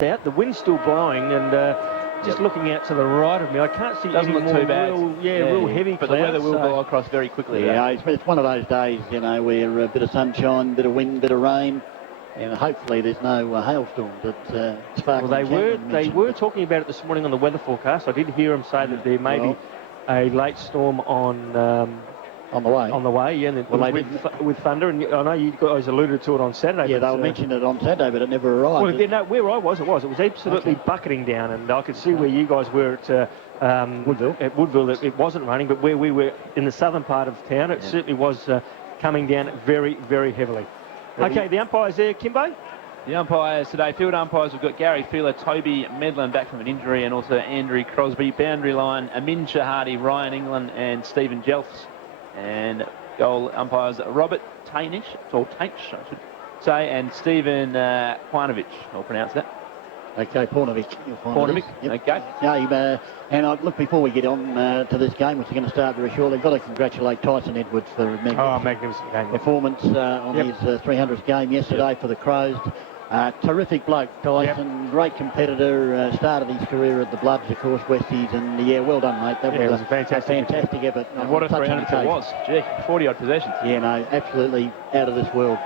out. The wind's still blowing, and just looking out to the right of me, I can't see Doesn't any look more too bad. real heavy but clouds. the weather will blow across very quickly. Yeah, it's one of those days, you know, where a bit of sunshine, bit of wind, bit of rain, and hopefully there's no hailstorms at Sparkling. Well, they were talking about it this morning on the weather forecast. I did hear them say that there may be a late storm on the way, yeah, and with thunder. And I know you guys alluded to it on Saturday. Yeah, they were mentioning it on Saturday, but it never arrived. Well, no, where I was, it was absolutely bucketing down, and I could see where you guys were at Woodville. At Woodville, it wasn't raining, but where we were in the southern part of town, it certainly was coming down very, very heavily. Okay, the umpires there, Kimbo. The umpires today, field umpires, we've got Gary Feeler, Toby Medlin back from an injury, and also Andrew Crosby. Boundary line, Amin Shahadi, Ryan England, and Stephen Jelfs. And goal umpires, Robert Tainish, or Tainch, I should say, and Stephen Quanovich. I'll pronounce that. Okay, Pornovic. Yep. Okay. Yeah, and look, before we get on to this game, which is going to start very shortly, I've got to congratulate Tyson Edwards for a magnificent game. Performance on his 300th game yesterday for the Crows. Terrific bloke, Tyson. Great competitor. Started his career at the Bloods, of course, Westies, and well done, mate. That was a fantastic effort. And what a 300 it was. Gee, 40-odd possessions. Yeah, no, absolutely out of this world.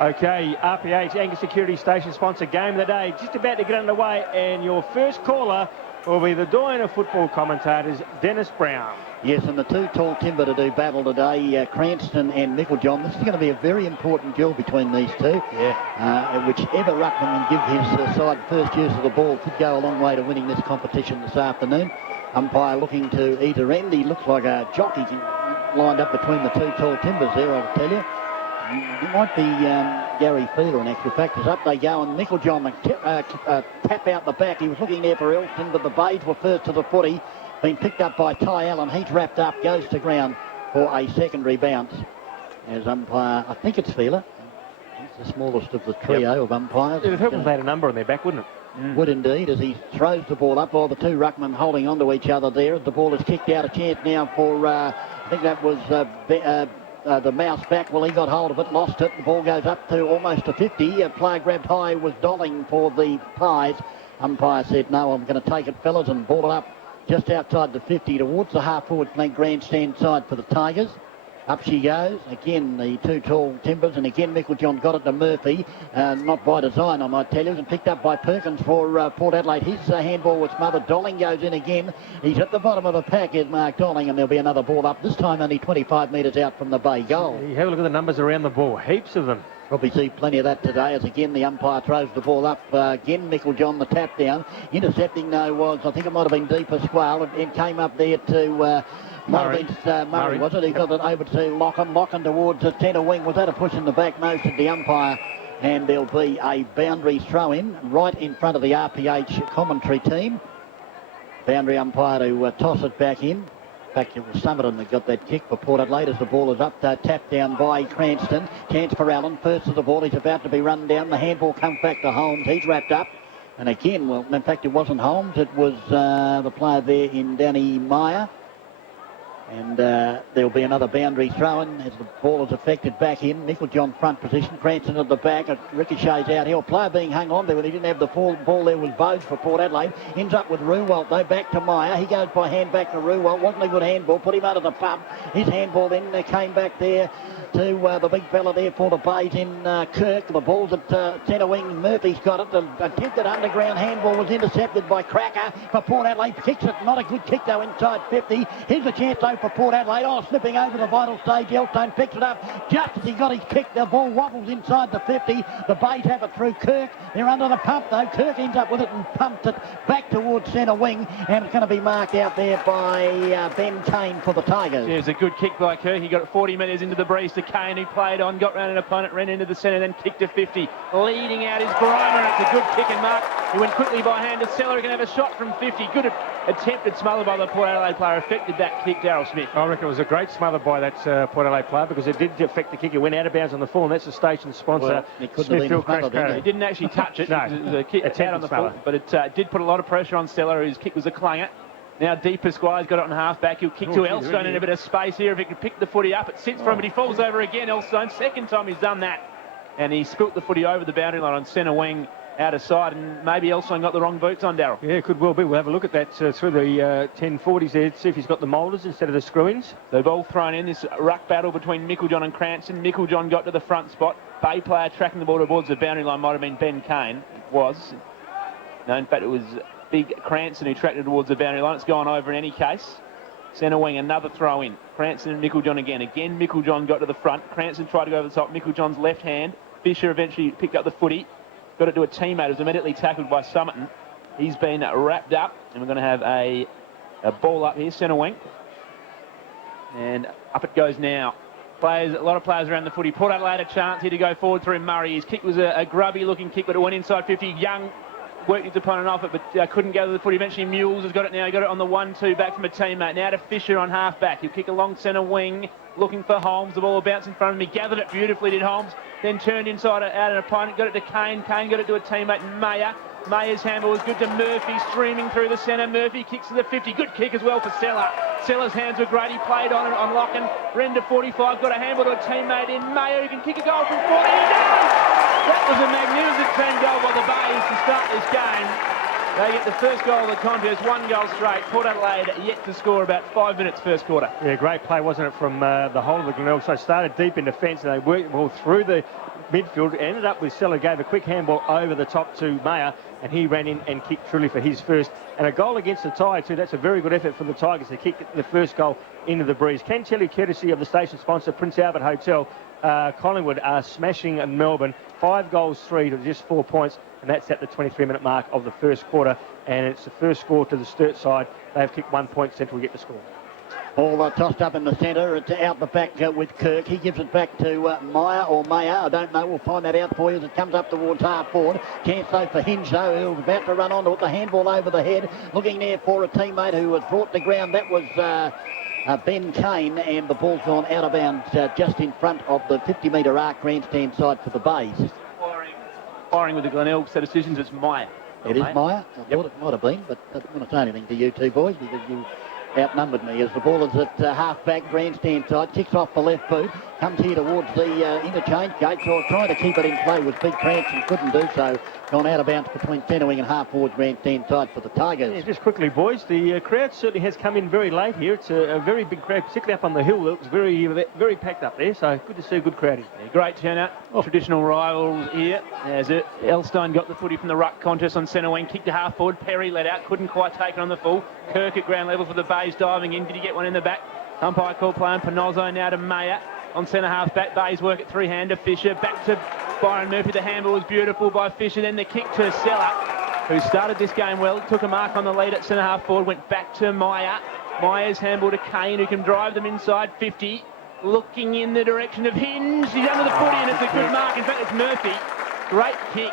Okay, RPH, Angus Security Station sponsor, game of the day, just about to get underway, and your first caller will be the doyen of football commentators, Dennis Brown. Yes, and the two tall timber to do battle today, Cranston and Meiklejohn. This is going to be a very important duel between these two. Yeah. Whichever ruckman can give his side first use of the ball could go a long way to winning this competition this afternoon. Umpire looking to either end. He looks like a jockey lined up between the two tall timbers there, I'll tell you. It might be Gary Feeler in actual fact. As up they go, and Meiklejohn tap out the back. He was looking there for Elston, but the Bays were first to the footy. Been picked up by Ty Allen. He's wrapped up, goes to ground for a secondary bounce. As umpire, I think it's Feeler. He's the smallest of the trio of umpires. It would help if they had a number on their back, wouldn't it? Would indeed, as he throws the ball up. All the two ruckmen holding onto each other there. The ball is kicked out. A chance now for, I think that was the mouse back. Well, he got hold of it, lost it. The ball goes up to almost a 50. A player grabbed high, was Dolling for the Pies. Umpire said, no, I'm going to take it, fellas, and ball it up just outside the 50 towards the half-forward flank grandstand side for the Tigers. Up she goes. Again, the two tall timbers, and again, Meiklejohn got it to Murphy. Not by design, I might tell you. And picked up by Perkins for Port Adelaide. His handball was smothered. Dolling goes in again. He's at the bottom of the pack, is Mark Dolling, and there'll be another ball up. This time only 25 metres out from the Bay goal. You have a look at the numbers around the ball. Heaps of them. Probably see plenty of that today, as again the umpire throws the ball up. Again, Meiklejohn the tap down. Intercepting though was, I think it might have been Deeper Squall. It came up there to Murray, was it? He got it over to Lockin towards the centre wing. Was that a push in the back? No, said the umpire. And there'll be a boundary throw in right in front of the RPH commentary team. Boundary umpire to toss it back in. In fact, it was Summerton that got that kick for Port Adelaide as the ball is up, tapped down by Cranston. Chance for Allen, first of the ball, he's about to be run down. The handball comes back to Holmes, he's wrapped up. And again, well, in fact, it wasn't Holmes, it was the player there in Danny Meyer. And there'll be another boundary throw-in as the ball is affected back in. Meiklejohn front position, Cranston at the back. It ricochets out here. Player being hung on there when he didn't have the ball there was Bose for Port Adelaide. Ends up with Ruwalt though, back to Meyer. He goes by hand back to Ruwalt. Wasn't a good handball, put him under the pump. His handball then came back there to the big fella there for the Bays in Kirk. The ball's at centre wing. Murphy's got it. The attempted underground handball was intercepted by Cracker for Port Adelaide. Kicks it. Not a good kick though inside 50. Here's a chance though for Port Adelaide. Oh, slipping over the vital stage. Elstone picks it up just as he got his kick. The ball wobbles inside the 50. The Bays have it through Kirk. They're under the pump though. Kirk ends up with it and pumps it back towards centre wing. And it's going to be marked out there by Ben Kane for the Tigers. Yeah, it was a good kick by Kirk. He got it 40 metres into the breeze to Kane, who played on, got round an opponent, ran into the centre, then kicked to 50. Leading out is Brymer. It's a good kick and mark. He went quickly by hand to Seller, who can have a shot from 50. Good attempted smother by the Port Adelaide player. Affected that kick, Darryl Smith. I reckon it was a great smother by that Port Adelaide player, because it did affect the kick. It went out of bounds on the full, and that's the station sponsor, Smithfield Crash Carry. He didn't actually touch it. No, it was a kick out on the full, but it did put a lot of pressure on Seller, whose kick was a clanger. Now Deeper Squire's got it on half-back. He'll kick to Elstone in a bit of space here. If he can pick the footy up, it sits for him, but he falls over again. Elstone, second time he's done that. And he spilt the footy over the boundary line on centre wing. out of sight, and maybe Elson got the wrong boots on, Darryl. Yeah, could well be. We'll have a look at that through the 1040s there, see if he's got the moulders instead of the screw-ins. They've all thrown in this ruck battle between Micklejohn and Cranston. Micklejohn got to the front spot. Bay player tracking the ball towards the boundary line might have been Ben Kane. It was. No, in fact, it was big Cranston who tracked it towards the boundary line. It's gone over in any case. Centre wing, another throw in. Cranston and Micklejohn again. Again, Micklejohn got to the front. Cranston tried to go over the top. Micklejohn's left hand. Fisher eventually picked up the footy. Got it to a teammate. It was immediately tackled by Summerton. He's been wrapped up, and we're going to have a ball up here, centre wing. And up it goes now. Players, a lot of players around the footy. Port Adelaide a chance here to go forward through Murray. His kick was a grubby-looking kick, but it went inside 50. Young worked his opponent off it, but couldn't gather the footy. Eventually, Mules has got it now. He got it on the 1-2 back from a teammate. Now to Fisher on half-back. He'll kick along centre wing, looking for Holmes. The ball will bounce in front of him. He gathered it beautifully, did Holmes. Then turned inside out an opponent. Got it to Kane. Kane got it to a teammate, Mayer. Mayer's handle was good to Murphy, streaming through the centre. Murphy kicks to the 50. Good kick as well for Seller. Seller's hands were great. He played on Locken. Ren to 45. Got a handle to a teammate in Mayer, who can kick a goal from 40. He does! That was a magnificent team goal by the Bays to start this game. They get the first goal of the contest, 1 goal straight. Port Adelaide yet to score about 5 minutes first quarter. Yeah, great play, wasn't it, from the whole of the Glenelg. So started deep in defence, and they worked well through the midfield. Ended up with Seller, gave a quick handball over the top to Mayer, and he ran in and kicked truly for his first. And a goal against the Tide too. That's a very good effort from the Tigers to kick the first goal into the breeze. Can tell you, courtesy of the station sponsor, Prince Albert Hotel, Collingwood are smashing in Melbourne. 5 goals, 3 to just 4 points, and that's at the 23-minute mark of the first quarter. And it's the first score to the Sturt side. They've kicked 1 point. Central get the score. Ball tossed up in the centre. It's out the back with Kirk. He gives it back to Meyer or Mayer. I don't know. We'll find that out for you as it comes up towards half forward. Chance though for Hinge though, who's about to run on with the handball over the head. Looking there for a teammate who was brought to ground. That was Ben Kane, and the ball's gone out of bounds just in front of the 50-metre arc grandstand side for the Bays. Firing with the Glenelg set decisions, it's Meyer. It is Meyer. I thought it might have been, but I don't want to say anything to you two boys because you outnumbered me. As the ball is at half-back grandstand side, kicks off the left boot, comes here towards the interchange gate, so trying to keep it in play was Big Cranston, couldn't do so. Gone out of bounds between centre wing and half-forward grandstand side for the Tigers. Yeah, just quickly, boys, the crowd certainly has come in very late here. It's a very big crowd, particularly up on the hill. It looks very packed up there, so good to see a good crowd here. Yeah, great turnout. Traditional rivals here. As Elstone got the footy from the ruck contest on centre wing, kicked to half-forward. Perry let out, couldn't quite take it on the full. Kirk at ground level for the Bays, diving in. Did he get one in the back? Umpire call play on Panozzo now to Mayer. On centre half back, Bays work at three-hander. Fisher back to Byron Murphy. The handball was beautiful by Fisher. Then the kick to Seller, who started this game well. Took a mark on the lead at centre half forward. Went back to Meyer. Meyer's handball to Kane, who can drive them inside 50. Looking in the direction of Hinge. He's under the footy, and it's a good mark. In fact, it's Murphy. Great kick.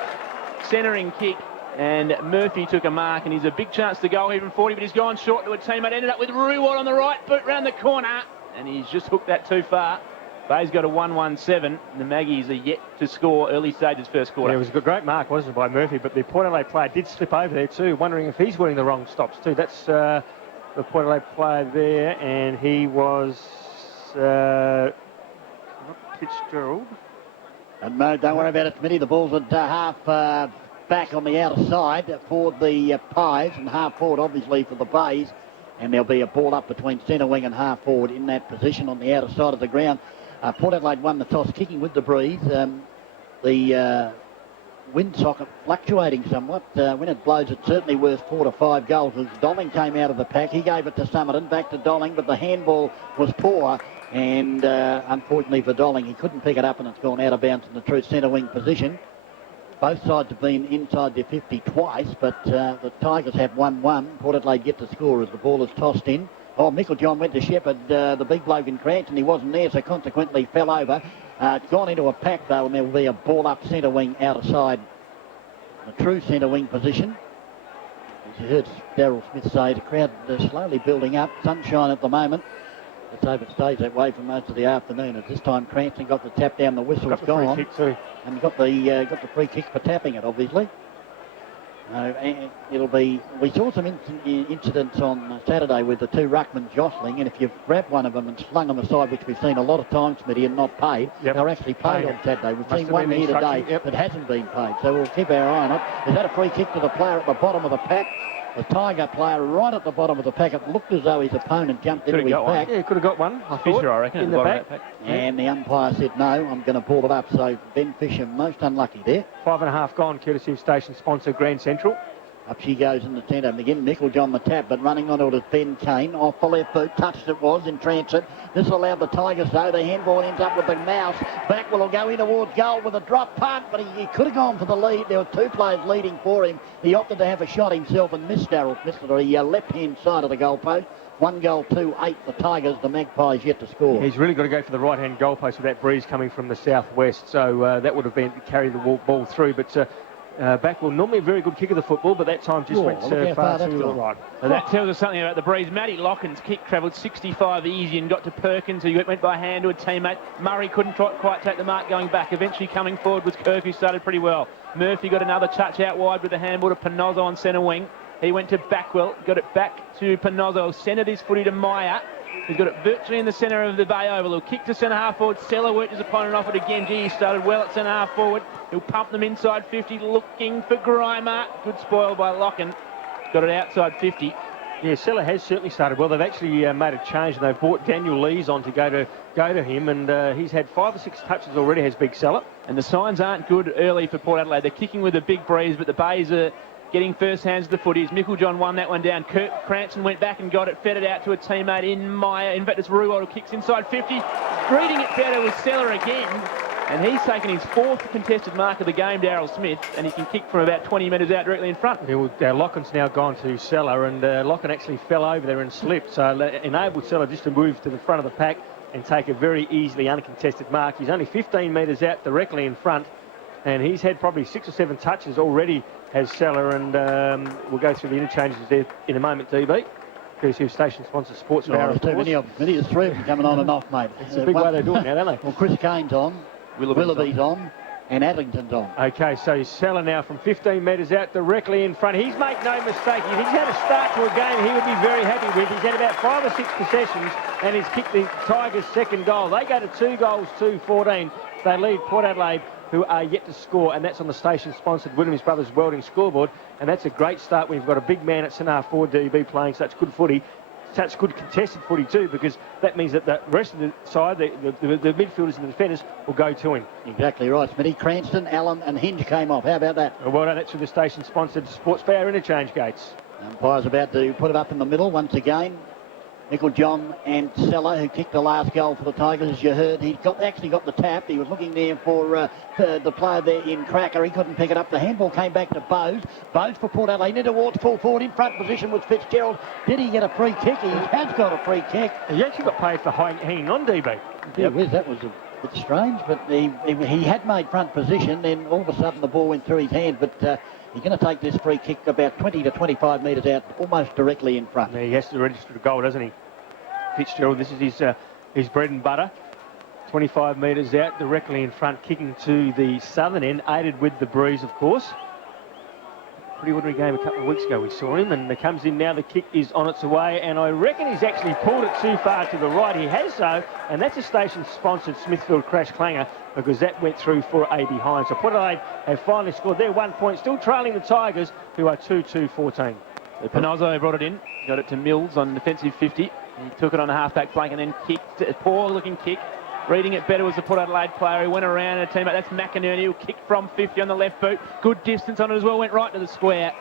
Centering kick. And Murphy took a mark, and he's a big chance to go even 40, but he's gone short to a teammate. Ended up with Ruwad on the right boot round the corner, and he's just hooked that too far. Bay's got a 1-1-7. The Maggies are yet to score early stages first quarter. Yeah, it was a great mark, wasn't it, by Murphy, but the Port Adelaide player did slip over there too, wondering if he's winning the wrong stops too. That's the Port Adelaide player there, and he was not Fitzgerald. And Mo, don't worry about it, Smitty. The ball's at half back on the outer side for the Pies, and half forward obviously for the Bays. And there'll be a ball up between centre wing and half forward in that position on the outer side of the ground. Port Adelaide won the toss, kicking with the breeze. The wind socket fluctuating somewhat. When it blows, it's certainly worth 4 to 5 goals. As Dolling came out of the pack, he gave it to Summerton, back to Dolling, but the handball was poor. And unfortunately for Dolling, he couldn't pick it up, and it's gone out of bounds in the true centre wing position. Both sides have been inside their 50 twice, but the Tigers have 1-1. Port Adelaide get the score as the ball is tossed in. Oh, Micklejohn went to shepherd the big bloke in Cranston. He wasn't there, so consequently fell over. It's gone into a pack, though, and there will be a ball up centre wing outer side. The true centre wing position. As you heard Darryl Smith say, the crowd slowly building up. Sunshine at the moment. Let's hope it stays that way for most of the afternoon. At this time, Cranston got the tap down, the whistle's gone. Free kick too. And got the free kick for tapping it, obviously. It'll be. We saw some incidents on Saturday with the two ruckmen jostling, and if you've grabbed one of them and slung them aside, which we've seen a lot of times, Smitty, and not paid, they're actually paid on Saturday. We've seen one here today that hasn't been paid, so we'll keep our eye on it. Is that a free kick to the player at the bottom of the pack? The Tiger player right at the bottom of the pack. It looked as though his opponent jumped into his pack. Yeah, he could have got one. Fisher, I reckon, in the back. And the umpire said, no, I'm going to ball it up. So Ben Fisher, most unlucky there. 5.5 gone, courtesy of station sponsor Grand Central. Up she goes in the centre. And again, Meiklejohn the tap, but running on it is Ben Kane. Off the left boot, touched it was in transit. This allowed the Tigers, though. The handball ends up with the mouse. Back will go in towards goal with a drop punt, but he could have gone for the lead. There were two players leading for him. He opted to have a shot himself and missed Darryl Smith at the left-hand side of the goalpost. 1 goal, 2-8, the Tigers. The Magpies yet to score. He's really got to go for the right-hand goalpost with that breeze coming from the southwest, so that would have been to carry the ball through, but... Backwell, normally a very good kick of the football, but that time just went far too right. So that tells us something about the breeze. Matty Locken's kick travelled 65 easy and got to Perkins, who went by hand to a teammate. Murray couldn't quite take the mark going back. Eventually coming forward was Kirk, who started pretty well. Murphy got another touch out wide with the handball to Panozzo on centre wing. He went to Backwell, got it back to Panozzo, centred his footy to Meyer. He's got it virtually in the centre of the Bay Oval. He'll kick to centre half forward. Seller worked his opponent off it again. Gee, he started well at centre half forward. He'll pump them inside 50, looking for Grimer. Good spoil by Locken. Got it outside 50. Yeah, Seller has certainly started well. They've actually made a change, and they've brought Daniel Lees on to go to him, and he's had 5 or 6 touches already, has Big Seller. And the signs aren't good early for Port Adelaide. They're kicking with a big breeze, but the Bays are getting first hands of the footies. Meiklejohn won that one down. Kurt Cranston went back and got it, fed it out to a teammate in Meyer. In fact, it's Ruwald who kicks inside 50. Greeting it better with Seller again. And he's taken his 4th contested mark of the game, Darryl Smith, and he can kick from about 20 metres out directly in front. Yeah, well, Locken's now gone to Seller, and Locken actually fell over there and slipped, so enabled Seller just to move to the front of the pack and take a very easily uncontested mark. He's only 15 metres out directly in front, and he's had probably 6 or 7 touches already, has Seller, and we'll go through the interchanges there in a moment, DB. Courtesy of station sponsor Sports Power. There's too many of them. There's 3 of them coming on and off, mate. It's a big way they do it now, don't they? Well, Chris Kane's on, Willoughby's on, and Adlington's on. Okay, so Seller now from 15 metres out directly in front. He's made no mistake. If he's had a start to a game he would be very happy with. He's had about 5 or 6 possessions, and he's kicked the Tigers' second goal. They go to 2 goals, 2-14. They lead Port Adelaide, who are yet to score, and that's on the station-sponsored Williams Brothers Welding scoreboard. And that's a great start when you've got a big man at centre half forward, DB, playing such good footy, such good contested footy too, because that means that the rest of the side, the midfielders and the defenders, will go to him. Exactly right, Smitty. Cranston, Allen and Hinge came off. How about that? Well done. That's with the station-sponsored Sports Power interchange gates. Umpire's about to put it up in the middle once again. Meiklejohn and Seller, who kicked the last goal for the Tigers, as you heard. He actually got the tap. He was looking there for the player there in Cracker. He couldn't pick it up. The handball came back to Bowes. Bowes for Port Adelaide. Into towards full forward. In front position was Fitzgerald. Did he get a free kick? He has got a free kick. He actually got paid for hanging on, DB. Yeah, that was a bit strange, but he had made front position, then all of a sudden the ball went through his hand, but he's going to take this free kick about 20 to 25 metres out, almost directly in front. Yeah, he has to register a goal, doesn't he? Fitzgerald, this is his bread and butter. 25 metres out, directly in front, kicking to the southern end, aided with the breeze, of course. Pretty ordinary game a couple of weeks ago we saw him, and it comes in now. The kick is on its way, and I reckon he's actually pulled it too far to the right. He has so, and that's a station-sponsored Smithfield crash clanger, because that went through for a behind. So Port Adelaide have finally scored their 1 point, still trailing the Tigers, who are 2-2-14. Panozzo brought it in, got it to Mills on defensive 50. He took it on the half-back flank and then kicked. A poor-looking kick. Reading it better was the Port Adelaide player who went around a teammate. That's McInerney, who kicked from 50 on the left boot. Good distance on it as well, went right to the square.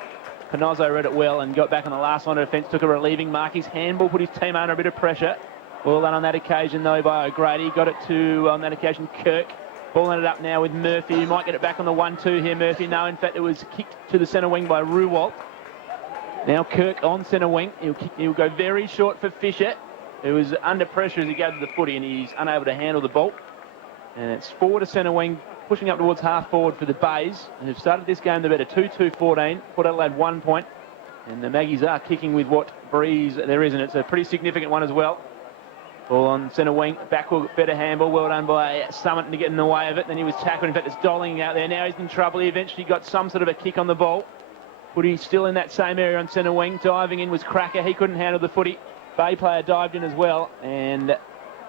Panozzo read it well and got back on the last line of defence, took a relieving mark. His handball put his team under a bit of pressure. Well done on that occasion, though, by O'Grady. Got it to, on that occasion, Kirk. Ball ended up now with Murphy. He might get it back on the 1-2 here, Murphy. No, in fact, it was kicked to the centre wing by Ruwalt. Now Kirk on centre wing. He'll go very short for Fisher, who was under pressure as he gathered the footy, and he's unable to handle the ball. And it's forward to centre wing, pushing up towards half forward for the Bays, and who've started this game. They're better 2-2-14. Port Adelaide 1 point, and the Maggies are kicking with what breeze there is, and it's a pretty significant one as well. Ball on centre wing, backward, better handball, well done by Summit to get in the way of it. Then he was tackled. In fact, it's Dolling out there. Now he's in trouble. He eventually got some sort of a kick on the ball. Footy still in that same area on centre wing. Diving in was Cracker. He couldn't handle the footy. Bay player dived in as well, and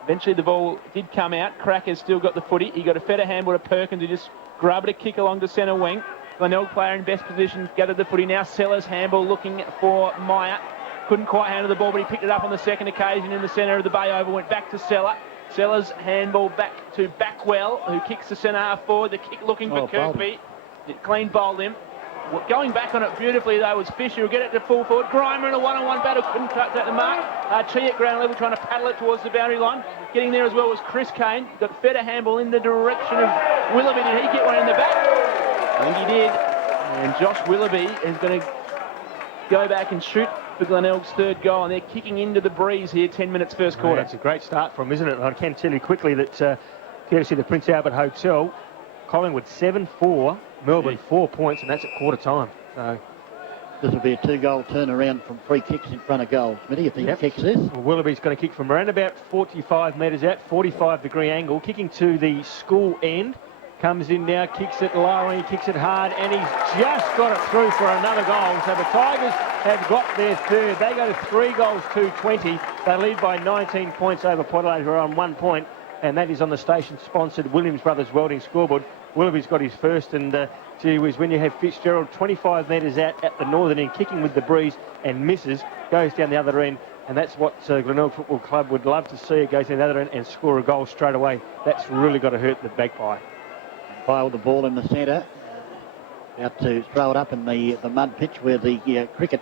eventually the ball did come out. Cracker's still got the footy. He got a feather handball to Perkins, who just grabbed a kick along to centre wing. Glenelg player in best position, gathered the footy. Now Sellers handball looking for Meyer. Couldn't quite handle the ball, but he picked it up on the second occasion in the centre of the Bay Oval. Went back to Seller. Sellers handball back to Backwell, who kicks the centre half forward. The kick looking for Kirkby. It clean bowled him. Going back on it beautifully, though, was Fisher, who get it to full forward. Grimer in a one-on-one battle, couldn't cut that to mark. Chi at ground level, trying to paddle it towards the boundary line. Getting there as well was Chris Kane. Got feather handball in the direction of Willoughby. Did he get one in the back? I think he did. And Josh Willoughby is going to go back and shoot for Glenelg's third goal, and they're kicking into the breeze here, 10 minutes first quarter. It's a great start from, isn't it? And I can tell you quickly that courtesy the Prince Albert Hotel, Collingwood 7-4, Melbourne 4 points, and that's at quarter time. So this will be a 2-goal turnaround from free kicks in front of goal. Smitty, you think he kicks this? Well, Willoughby's going to kick from around about 45 metres out, 45-degree angle, kicking to the school end. Comes in now, kicks it low, and he kicks it hard, and he's just got it through for another goal. So the Tigers have got their third. They go to 3 goals to 20. They lead by 19 points over Port Adelaide, who are on 1 point, and that is on the station-sponsored Williams Brothers Welding scoreboard. Willoughby's got his first, and gee whiz, when you have Fitzgerald 25 metres out at the northern end, kicking with the breeze and misses, goes down the other end, and that's what Glenelg Football Club would love to see. It goes down the other end and score a goal straight away. That's really got to hurt the magpie. With the ball in the centre, about to throw it up in the mud pitch where the cricket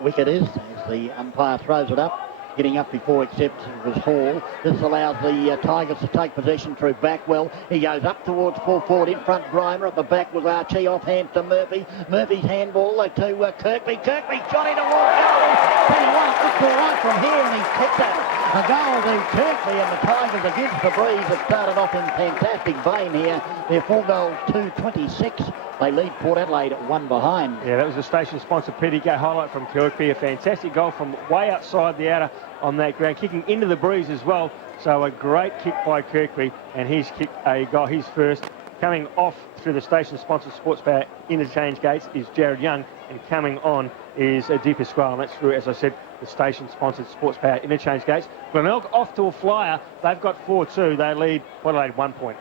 wicket is, as the umpire throws it up. Getting up before accepts it was Hall. This allows the Tigers to take possession through Backwell. He goes up towards full forward in front. Grimer at the back was Archie, off hands to Murphy. Murphy's handball to Kirkby. Kirkby shot in towards goal. It's all right from here, and he's kicked it. A goal to Kirkby, and the Tigers against the breeze have started off in fantastic vein here. They're 4 goals to 26. They lead Port Adelaide 1 behind. Yeah, that was the station-sponsored PDK highlight from Kirkby. A fantastic goal from way outside the outer on that ground, kicking into the breeze as well. So a great kick by Kirkby, and he's kicked a goal, his first. Coming off through the station-sponsored Sports Power interchange gates is Jared Young, and coming on is Di Pasquale, and that's through, as I said, the station-sponsored Sports Power interchange gates. Glenelg off to a flyer. They've got 4-2. They lead Port Adelaide 1 point.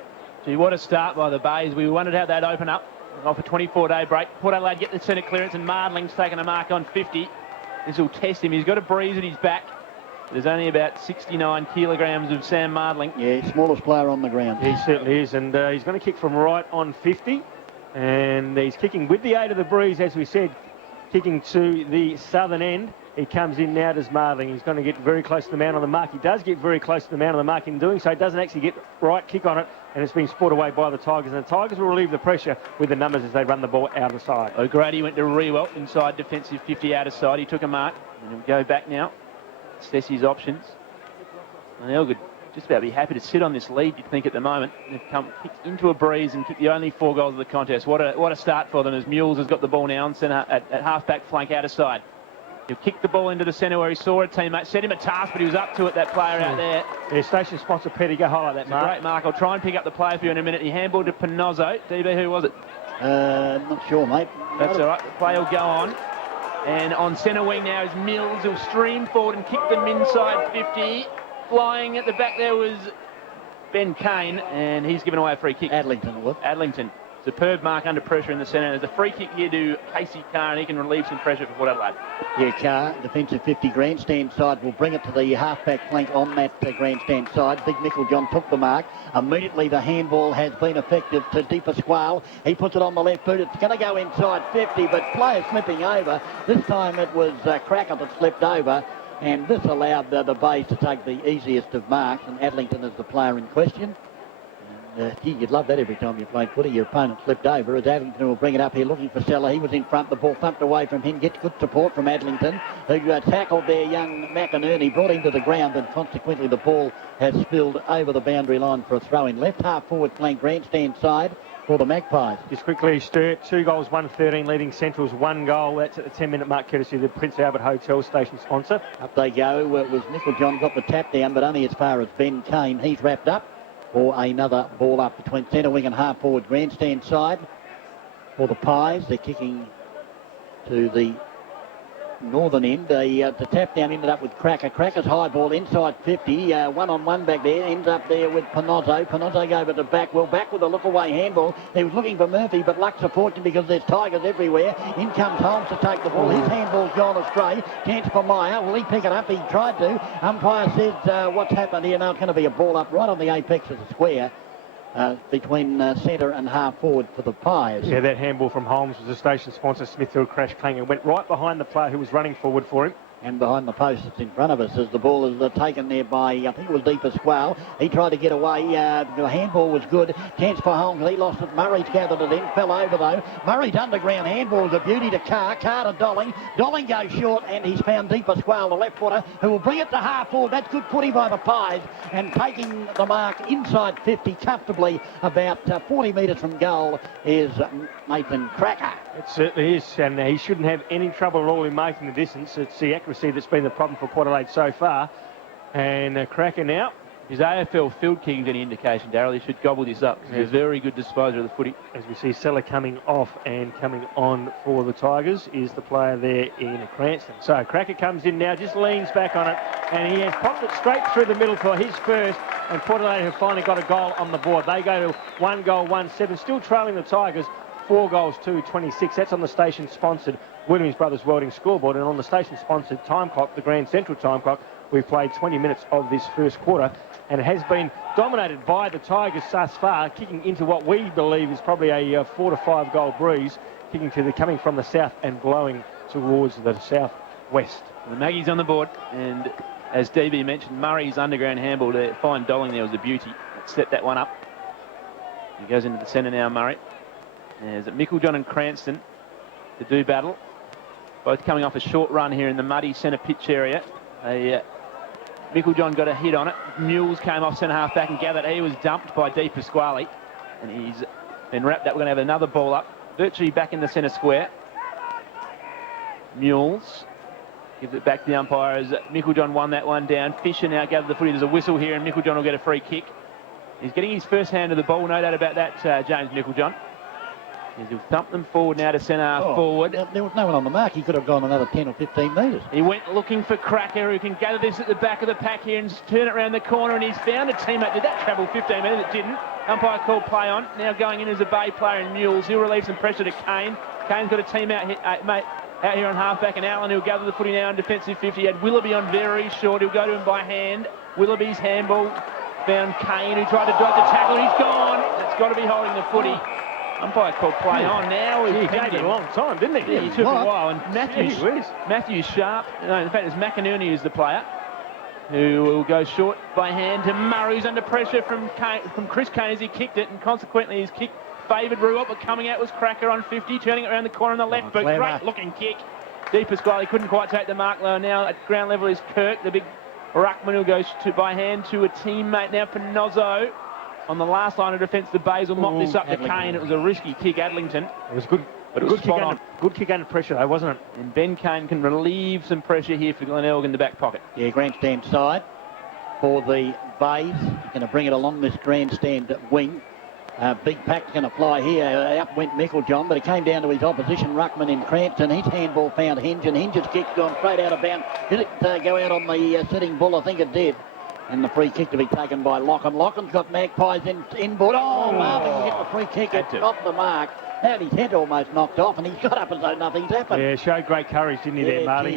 Gee, what a start by the Bays. We wondered how they'd open up. Off a 24-day break. Port Adelaide get the centre clearance, and Mardling's taken a mark on 50. This will test him. He's got a breeze at his back. There's only about 69 kilograms of Sam Mardling. Yeah, smallest player on the ground. He certainly is, and he's going to kick from right on 50. And he's kicking with the aid of the breeze, as we said, kicking to the southern end. He comes in now, does Mardling. He's going to get very close to the man on the mark. He does get very close to the man on the mark. In doing so, he doesn't actually get right kick on it, and it's been sport away by the Tigers. And the Tigers will relieve the pressure with the numbers as they run the ball out of the side. O'Grady went to Rewell inside defensive 50 out of side. He took a mark, and he'll go back now. Assess his options. And they'll just about be happy to sit on this lead, you'd think, at the moment. They've kicked into a breeze and kicked the only 4 goals of the contest. What a start for them, as Mules has got the ball now on centre at half-back flank out of side. He'll kick the ball into the centre where he saw a teammate, set him a task, but he was up to it, that player out there. Yeah, station sponsor Petty, go highlight that mark. Great mark. I'll try and pick up the player for you in a minute. He handballed to Pinozzo. DB, who was it? Not sure, mate. That's all right. The play will go on. And on centre wing now is Mills. He'll stream forward and kick them inside 50. Flying at the back there was Ben Kane, and he's given away a free kick. Adlington. Superb mark under pressure in the centre. There's a free kick here to Casey Carr, and he can relieve some pressure for Port Adelaide. Yeah, Carr, defensive 50 grandstand side, will bring it to the half-back flank on that grandstand side. Big Nickel-John took the mark. Immediately the handball has been effective to Di Pasquale. He puts it on the left boot. It's going to go inside 50, but player slipping over. This time it was Cracker that slipped over, and this allowed the Bays to take the easiest of marks, and Adlington is the player in question. Gee, you'd love that every time you played footy. Your opponent slipped over. As Adlington will bring it up here looking for Seller. He was in front. The ball thumped away from him. Gets good support from Adlington, who tackled their young McInerney, brought him to the ground, and consequently the ball has spilled over the boundary line for a throw-in. Left half forward flank grandstand side for the Magpies. Just quickly, Sturt, 2 goals, 1-13, leading Central's 1 goal. That's at the 10-minute mark, courtesy of the Prince Albert Hotel station sponsor. Up they go. It was Nickel-John got the tap down, but only as far as Ben Kane. He's wrapped up for another ball up between centre wing and half forward grandstand side for the Pies. They're kicking to the northern end. The tap down ended up with Cracker. Cracker's high ball inside 50. One-on-one back there. Ends up there with Panozzo. Panozzo gave it to Backwell. Back with a look-away handball. He was looking for Murphy, but luck's a fortune because there's Tigers everywhere. In comes Holmes to take the ball. His handball's gone astray. Chance for Meyer. Will he pick it up? He tried to. Umpire says, what's happened here? Now it's going to be a ball up right on the apex of the square. Between centre and half forward for the Pies. Yeah, that handball from Holmes was a station sponsor. Smithfield crash clanger went right behind the player who was running forward for him. And behind the post that's in front of us as the ball is taken there by, I think it was Deeper Squale. He tried to get away. The handball was good. Chance for Holmes. He lost it. Murray's gathered it in. Fell over though. Murray's underground handball is a beauty to Carr. Carr to Dolling. Dolling goes short and he's found Deeper Squale, the left footer, who will bring it to half forward. That's good footy by the Pies and taking the mark inside 50 comfortably about 40 metres from goal is Nathan Cracker. It certainly is, and he shouldn't have any trouble at all in making the distance. It's the accuracy that's been the problem for Port Adelaide so far. And Cracker now. His AFL field kicking's any indication, Darryl. He should gobble this up. He's a very good disposer of the footy. As we see Seller coming off and coming on for the Tigers is the player there in Cranston. So Cracker comes in now, just leans back on it, and he has popped it straight through the middle for his first, and Port Adelaide have finally got a goal on the board. They go to 1 goal, 1-7, still trailing the Tigers. 4 goals, 2-26. That's on the station-sponsored Williams Brothers Welding scoreboard. And on the station-sponsored time clock, the Grand Central time clock, we've played 20 minutes of this first quarter. And it has been dominated by the Tigers thus far, kicking into what we believe is probably a 4 to 5 goal breeze, coming from the south and blowing towards the southwest. The Maggie's on the board. And as DB mentioned, Murray's underground handball to find Dolling there was a beauty. Set that one up. He goes into the centre now, Murray. There's Micklejohn and Cranston to do battle. Both coming off a short run here in the muddy centre pitch area. Micklejohn got a hit on it. Mules came off centre half back and gathered. He was dumped by Di Pasquale. And he's been wrapped up. We're going to have another ball up. Virtually back in the centre square. Mules gives it back to the umpire as Micklejohn won that one down. Fisher now gathered the footy. There's a whistle here and Micklejohn will get a free kick. He's getting his first hand of the ball. No doubt about that, James Micklejohn. He'll thump them forward now to centre forward. There was no one on the mark. He could have gone another 10 or 15 metres. He went looking for Cracker, who can gather this at the back of the pack here and turn it around the corner, and he's found a teammate. Did that travel 15 metres? It didn't. Umpire called play on. Now going in as a Bay player in Mules. He'll relieve some pressure to Kane. Kane's got a team out here on half-back, and Allen, who'll gather the footy now in defensive 50. He had Willoughby on very short. He'll go to him by hand. Willoughby's handball found Kane, who tried to dodge the tackle. He's gone. It's got to be holding the footy. Umpire called play on. Now he gave it a long time, didn't he? Yeah, he took a while. And Matthew Sharp, no, in fact, it's McInerney who's the player, who will go short by hand to Murray, who's under pressure from Chris Kane as he kicked it, and consequently his kick favoured Ruop, but coming out was Cracker on 50, turning it around the corner on the left boot. Great looking kick. Di Pasquale couldn't quite take the mark low. Now at ground level is Kirk, the big ruckman, who goes by hand to a teammate now for Nozzo. On the last line of defence, the Bays will mop this up to Kane. It was a risky kick, Adlington. It was good. But it was good kick under pressure, though, wasn't it? And Ben Kane can relieve some pressure here for Glenelg in the back pocket. Yeah, grandstand side for the Bays. He's going to bring it along this grandstand wing. Big pack's going to fly here. Up went Micklejohn, but it came down to his opposition, Ruckman in Cranston. His handball found Hinge, and Hinge's kick's gone straight out of bounds. Did it go out on the sitting bull? I think it did. And the free kick to be taken by Lockham. Lockham's got Magpies inboard. Marvin will get the free kick. It's off the mark. Had his head almost knocked off, and he's got up as though nothing's happened. Yeah, showed great courage, didn't he, there, Marty?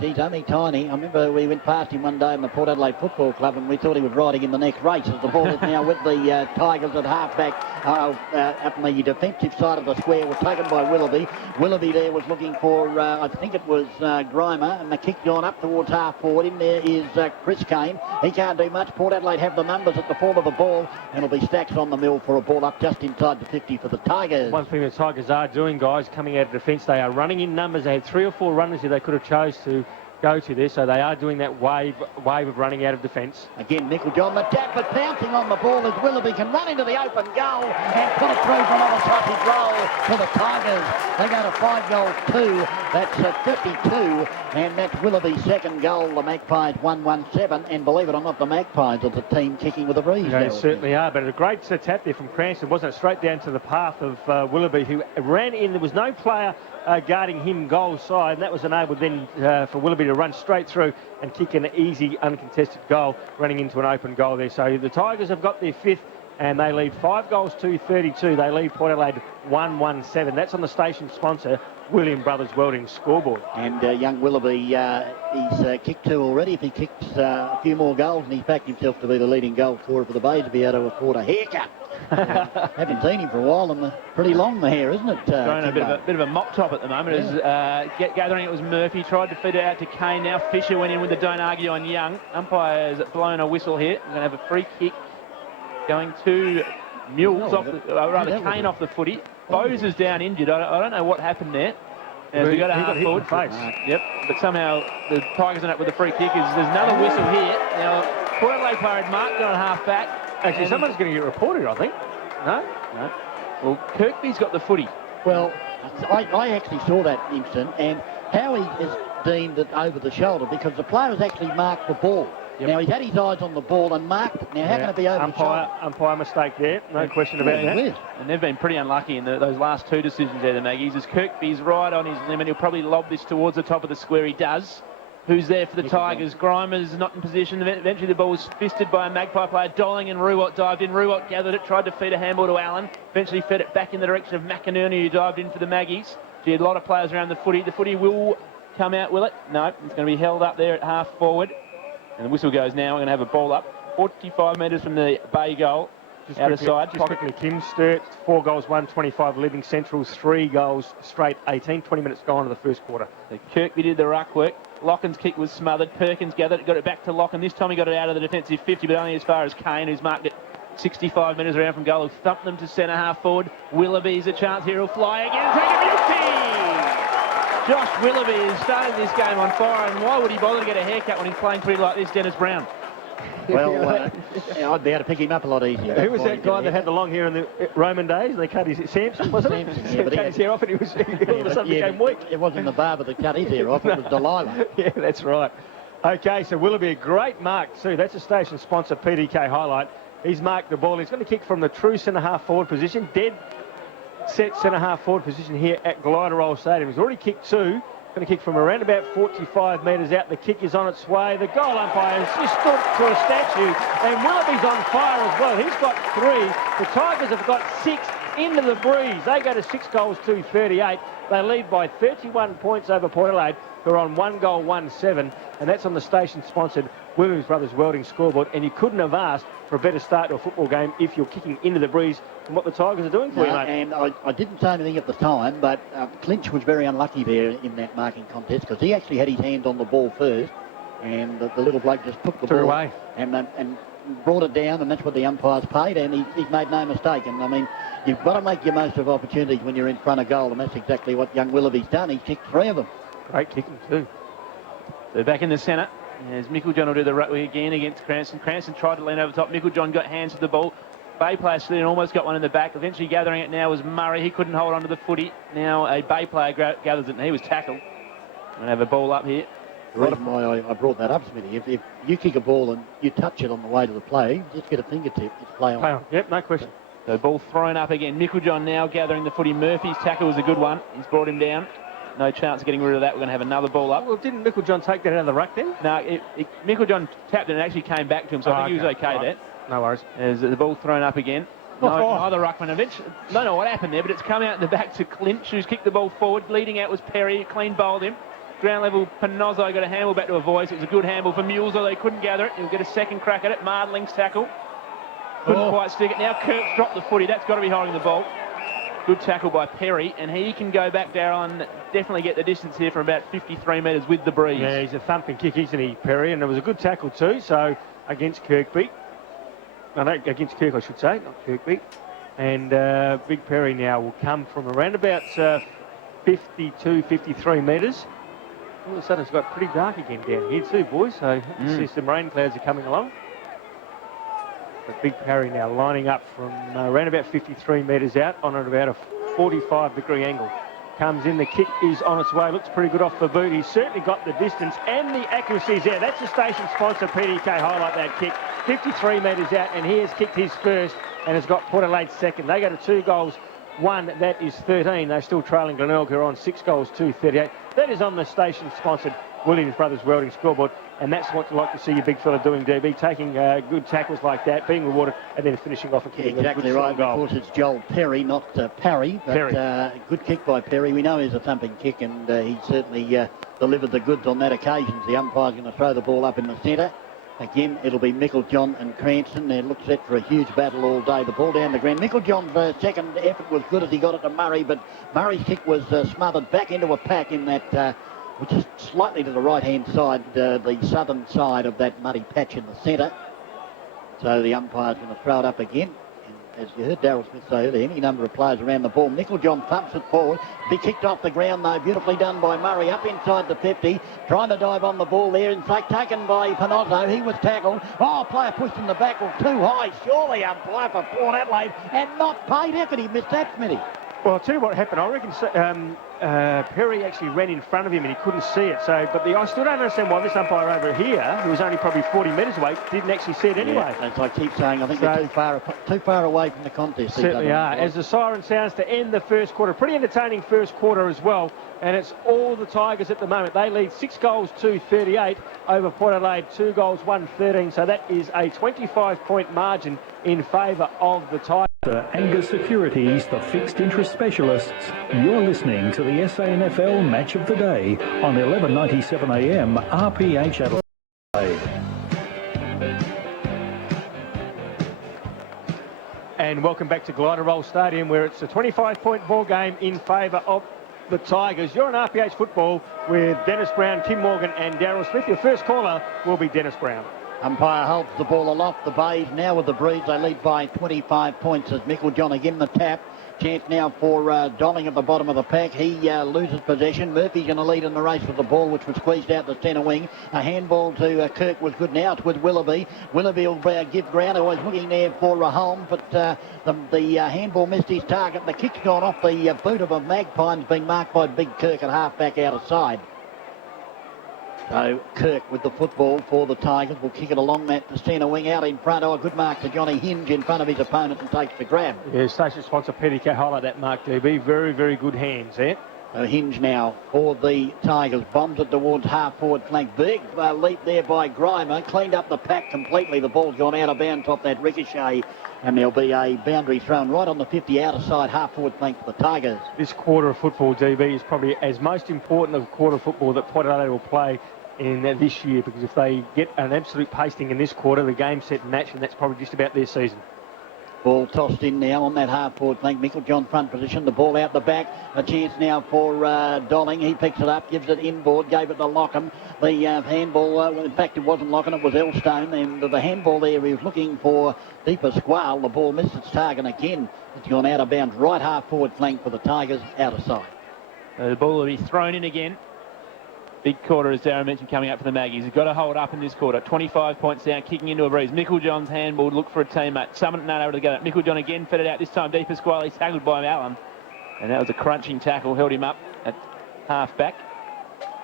He's only tiny. I remember we went past him one day in the Port Adelaide Football Club, and we thought he was riding in the next race, as the ball is now with the Tigers at half-back up on the defensive side of the square. Was taken by Willoughby. Willoughby there was looking for, I think it was Grimer, and the kick gone up towards half-forward. In there is Chris Kane. He can't do much. Port Adelaide have the numbers at the fall of the ball, and it'll be Stacks on the mill for a ball up just inside the 50 for the Tigers. One thing the Tigers are doing, guys, coming out of defence, they are running in numbers. They had 3 or 4 runners here they could have chose to go to there, so they are doing that wave of running out of defence. Again, Micklejohn, the tap, but pouncing on the ball as Willoughby can run into the open goal and put it through from on a sausage roll for the Tigers. They go to 5-2. That's 52, and that's Willoughby's second goal. The Magpies 1-1-7, and believe it or not, the Magpies are the team kicking with a breeze. They certainly are, but a great tap there from Cranston, wasn't it? Straight down to the path of Willoughby, who ran in. There was no player guarding him goal side, and that was enabled then for Willoughby to run straight through and kick an easy, uncontested goal, running into an open goal there. So the Tigers have got their 5th, and they lead 5 goals to 32. They lead Port Adelaide 1-1-7. That's on the station sponsor, William Brothers Welding scoreboard. And young Willoughby, he's kicked 2 already. If he kicks a few more goals, and he's backed himself to be the leading goal scorer for the Bays, to be able to afford a haircut. Haven't seen him for a while, and pretty long the hair, isn't it? Throwing a bit of a mop top at the moment. Yeah. Gathering it was Murphy, tried to feed it out to Kane. Now Fisher went in with the don't argue on Young. Umpire has blown a whistle here. We're going to have a free kick going to Mules, Kane off the footy. Bowes is down injured. I don't know what happened there. As we got a half forward. Yep, but somehow the Tigers end up with a free kick. There's another whistle here. Now, Port Adelaide player had marked on half back. Actually, someone's going to get reported, I think. No? Well, Kirkby's got the footy. Well, I actually saw that instant, and Howie is deemed it over the shoulder because the player has actually marked the ball. Yep. Now, he's had his eyes on the ball and marked it. Now, how can it be over the shoulder? Umpire mistake there, no question about that. And they've been pretty unlucky in those last 2 decisions there, the Maggies. As Kirkby's right on his limit, he'll probably lob this towards the top of the square. He does. Who's there for the Tigers? Grimer's not in position. Eventually the ball was fisted by a Magpie player. Dolling and Ruwat dived in. Ruwat gathered it, tried to feed a handball to Allen. Eventually fed it back in the direction of McInerney, who dived in for the Maggies. She had a lot of players around the footy. The footy will come out, will it? No, it's going to be held up there at half forward. And the whistle goes now. We're going to have a ball up 45 metres from the Bay goal. Out of side. Just quickly, Kim Sturt, 4 goals, 1-25, leading Central's 3 goals straight, 18, 20 minutes gone in the first quarter. So Kirkby did the ruck work. Locken's kick was smothered. Perkins gathered it, got it back to Locken. This time he got it out of the defensive 50, but only as far as Kane, who's marked it 65 metres around from goal, who thumped them to centre half forward. Willoughby's a chance here. He'll fly again. Take a beauty! Josh Willoughby has started this game on fire, and why would he bother to get a haircut when he's playing footy like this, Dennis Brown? Well, I'd be able to pick him up a lot easier. Who was that guy that had the long hair in the Roman days? And they cut his Samson, wasn't it? Samson, yeah, but he cut his hair off, and he all of a sudden became weak. It wasn't the barber that cut his hair off; it was Delilah. Yeah, that's right. Okay, so Willoughby, a great mark too. That's a station sponsor, PDK highlight. He's marked the ball. He's going to kick from the true centre half forward position, dead set centre half forward position here at Glider Roll Stadium. He's already kicked 2. Going to kick from around about 45 metres out. The kick is on its way. The goal umpire has just stood to a statue, and Willoughby's on fire as well. He's got 3. The Tigers have got 6 into the breeze. They go to 6 goals to 38. They lead by 31 points over Port Adelaide, who are on 1 goal, 1-7, and that's on the station-sponsored Williams Brothers Welding scoreboard. And you couldn't have asked for a better start to a football game if you're kicking into the breeze from what the Tigers are doing for you, mate. And I didn't say anything at the time, but Clinch was very unlucky there in that marking contest because he actually had his hand on the ball first, and the little bloke just took the ball away and brought it down, and that's what the umpires paid, and he's made no mistake. And I mean, you've got to make your most of opportunities when you're in front of goal, and that's exactly what young Willoughby's done. He's kicked 3 of them. Great kicking too. So back in the centre, as Micklejohn will do the ruck again against Cranston. Cranston tried to lean over the top. Micklejohn got hands to the ball. Bay player slid in, almost got one in the back. Eventually gathering it now was Murray. He couldn't hold on to the footy. Now a Bay player gathers it, and he was tackled. We're going to have a ball up here. The reason why I brought that up, Smithy, if you kick a ball and you touch it on the way to the play, just get a fingertip, it's play on. Play on. Yep, no question. So ball thrown up again. Micklejohn now gathering the footy. Murphy's tackle was a good one. He's brought him down. No chance of getting rid of that. We're going to have another ball up. Well, didn't Micklejohn take that out of the ruck then? No, Micklejohn tapped it and actually came back to him, so I think he was okay there. No worries. As the ball thrown up again. Neither ruckman eventually. Don't know what happened there, but it's come out in the back to Clinch, who's kicked the ball forward. Leading out was Perry. Clean bowled him. Ground level, Panozzo got a handball back to a voice. It was a good handball for Mules, although they couldn't gather it. He'll get a second crack at it. Mardling's tackle. Couldn't quite stick it. Now Kirk's dropped the footy. That's got to be holding the ball. Good tackle by Perry, and he can go back, Darryl, and definitely get the distance here from about 53 metres with the breeze. Yeah, he's a thumping kick, isn't he, Perry? And it was a good tackle too, so against Kirkby. No, against Kirk, I should say, not Kirkby. And Big Perry now will come from around about 52, 53 metres. All of a sudden, it's got pretty dark again down here too, boys, so you see some rain clouds are coming along. But Big Perry now lining up from around about 53 metres out on at about a 45-degree angle. Comes in, the kick is on its way, looks pretty good off the boot. He's certainly got the distance and the accuracy is there. That's the station sponsor, PDK highlight that kick. 53 metres out, and he has kicked his first and has got Port Adelaide second. They go to 2 goals, 1, that is 13. They're still trailing Glenelg, who are on 6 goals, 238. That is on the station-sponsored Williams Brothers Welding scoreboard, and that's what you like to see your big fella doing, DB, taking good tackles like that, being rewarded, and then finishing off and kicking exactly a good right. goal. Of course, it's Joel Perry, not Parry, but good kick by Perry. We know he's a thumping kick, and he certainly delivered the goods on that occasion. The umpire's going to throw the ball up in the centre. Again, it'll be Micklejohn and Cranston. It looks set for a huge battle all day. The ball down the ground. Micklejohn's second effort was good as he got it to Murray, but Murray's kick was smothered back into a pack in that, which is slightly to the right-hand side, the southern side of that muddy patch in the centre. So the umpire's going to throw it up again. And as you heard Darryl Smith say earlier, any number of players around the ball. Micklejohn thumps it forward. Be kicked off the ground, though. Beautifully done by Murray. Up inside the 50. Trying to dive on the ball there. In fact, taken by Panotto. He was tackled. Oh, player pushed in the back. Well, too high. Surely umpire for Port Adelaide. And not paid effort. He missed that, Smithy. Well, I'll tell you what happened. I reckon Perry actually ran in front of him and he couldn't see it. So, but I still don't understand why this umpire over here, who was only probably 40 metres away, didn't actually see it anyway. As I keep saying, I think they're too far away from the contest. Certainly are. As the siren sounds to end the first quarter, pretty entertaining first quarter as well. And it's all the Tigers at the moment. They lead 6 goals to 38 over Port Adelaide, 2 goals, 1-13. So that is a 25-point margin in favour of the Tigers. Angus Securities, the fixed interest specialists. You're listening to the SANFL Match of the Day on 11:97 a.m. RPH Adelaide. And welcome back to Glider Roll Stadium, where it's a 25-point ball game in favour of the Tigers. You're on RPH Football with Dennis Brown, Kim Morgan and Darryl Smith. Your first caller will be Dennis Brown. Umpire holds the ball aloft. The Bays now with the breeze. They lead by 25 points as Micklejohn again the tap. Chance now for Dolling at the bottom of the pack. He loses possession. Murphy's going to lead in the race with the ball, which was squeezed out the centre wing. A handball to Kirk was good now. It's with Willoughby. Willoughby will give ground. He was looking there for Holmes, but the handball missed his target. The kick's gone off the boot of a Magpie and being marked by Big Kirk at half-back out of side. So Kirk with the football for the Tigers will kick it along that centre wing out in front. Oh, a good mark to Johnny Hinge in front of his opponent and takes the grab. Yeah, station sponsor Peter Caholla, that mark, DB. Very, very good hands there. Hinge now for the Tigers. Bombs it towards half-forward flank. Big leap there by Grimer. Cleaned up the pack completely. The ball's gone out of bounds off that ricochet. And there'll be a boundary thrown right on the 50 outer side half-forward flank for the Tigers. This quarter of football, DB, is probably as most important of quarter of football that Port Adelaide will play in this year, because if they get an absolute pasting in this quarter, the game's set and match, and that's probably just about their season. Ball tossed in now on that half-forward flank. Micklejohn front position. The ball out the back. A chance now for Dolling. He picks it up, gives it inboard, gave it to Lockham. The handball, in fact, it wasn't Lockham, it was Elstone. And the handball there, he was looking for Deeper Squall. The ball missed its target again. It's gone out of bounds. Right half-forward flank for the Tigers, out of sight. The ball will be thrown in again. Big quarter, as Darren mentioned, coming up for the Maggies. He's got to hold up in this quarter. 25 points down, kicking into a breeze. Micklejohn's handball, look for a teammate. Summoned not able to get it. Micklejohn again fed it out, this time deep Pasquale. He's tackled by Allen. And that was a crunching tackle, held him up at half-back.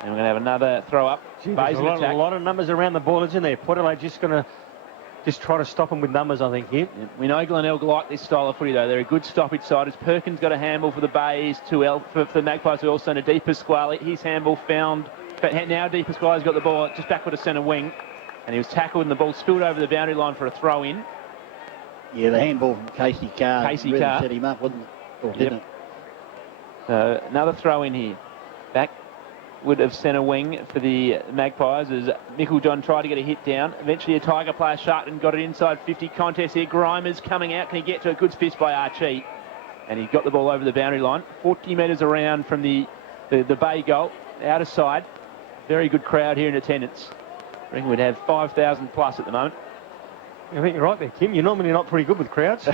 And we're going to have another throw-up. There's a lot of numbers around the ball, isn't there? Port Adelaide just going to try to stop them with numbers, I think, here. Yeah. We know Glenelg like this style of footy, though. They're a good stoppage side. As Perkins got a handball for the Bays, for the Magpies, who also a deep Pasquale. His handball found... But now Di Pasquale's got the ball just backward to centre wing, and he was tackled and the ball spilled over the boundary line for a throw-in. Yeah, the handball from Casey Carr really set him up, wouldn't it? Or didn't it? So another throw-in here. Backward of centre wing for the Magpies as Micklejohn tried to get a hit down. Eventually a Tiger player sharked and got it inside 50. Contest here. Grimer's coming out. Can he get to a good fist by Archie? And he got the ball over the boundary line. 40 metres around from the Bay goal. Out of side. Very good crowd here in attendance. I reckon we'd have 5,000 plus at the moment. I think you're right there, Kim. You're normally not pretty good with crowds.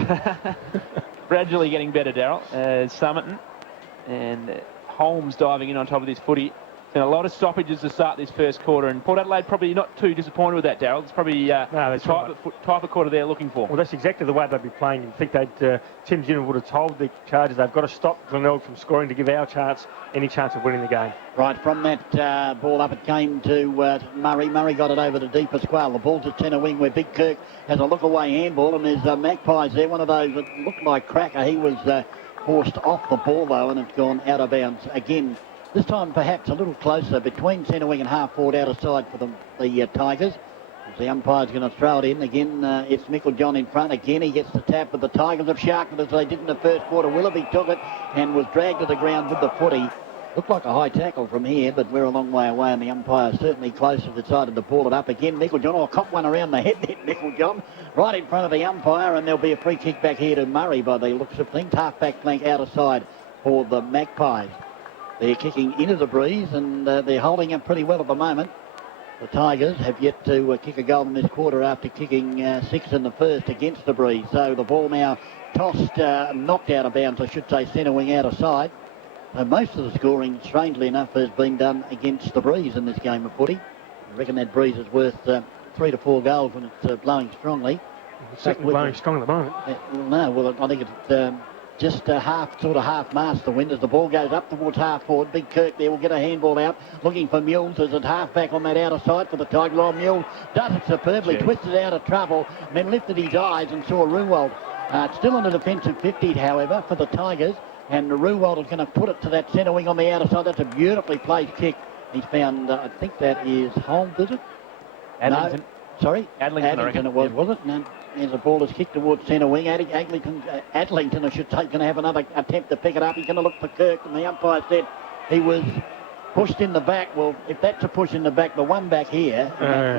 Gradually getting better, Darryl. Summerton and Holmes diving in on top of this footy. Been a lot of stoppages to start this first quarter, and Port Adelaide probably not too disappointed with that, Darryl. It's probably the type of quarter they're looking for. Well, that's exactly the way they'd be playing. I think Tim Junior would have told the Chargers they've got to stop Glenelg from scoring to give our chance any chance of winning the game. Right, from that ball up, it came to Murray. Murray got it over to Di Pasquale. The ball's at centre wing where Big Kirk has a look-away handball, and there's Magpies there, one of those that looked like Cracker. He was forced off the ball though, and it's gone out of bounds again. This time perhaps a little closer between centre wing and half forward out of side for the Tigers. As the umpire's going to throw it in. Again, it's Meiklejohn in front. Again, he gets the tap, but the Tigers have sharked it as they did in the first quarter. Willoughby took it and was dragged to the ground with the footy. Looked like a high tackle from here, but we're a long way away, and the umpire certainly closer decided to ball it up again. Meiklejohn caught one around the head there, Meiklejohn, right in front of the umpire, and there'll be a free kick back here to Murray by the looks of things. Half-back flank out of side for the Magpies. They're kicking into the breeze, and they're holding up pretty well at the moment. The Tigers have yet to kick a goal in this quarter after kicking 6 in the first against the breeze. So the ball now tossed, knocked out of bounds, I should say, centre wing out of side. Most of the scoring, strangely enough, has been done against the breeze in this game of footy. I reckon that breeze is worth 3 to 4 goals when it's blowing strongly. It's certainly blowing strong at the moment. I think it's just half mast the wind as the ball goes up towards half forward. Big Kirk there will get a handball out, looking for Mules as a half back on that outer side for the Tigers. Oh, Mules does it superbly, twisted out of trouble, and then lifted his eyes and saw Ruwald. Still on a defensive 50, however, for the Tigers. And Ruwald is going to put it to that centre wing on the outer side. That's a beautifully placed kick. He's found, I think that is Holmes, is it? Adlington. No, sorry? Adlington it was it? No. And the ball is kicked towards centre wing. Adlington, I should say, going to have another attempt to pick it up. He's going to look for Kirk, and the umpire said he was pushed in the back. Well, if that's a push in the back, the one back here,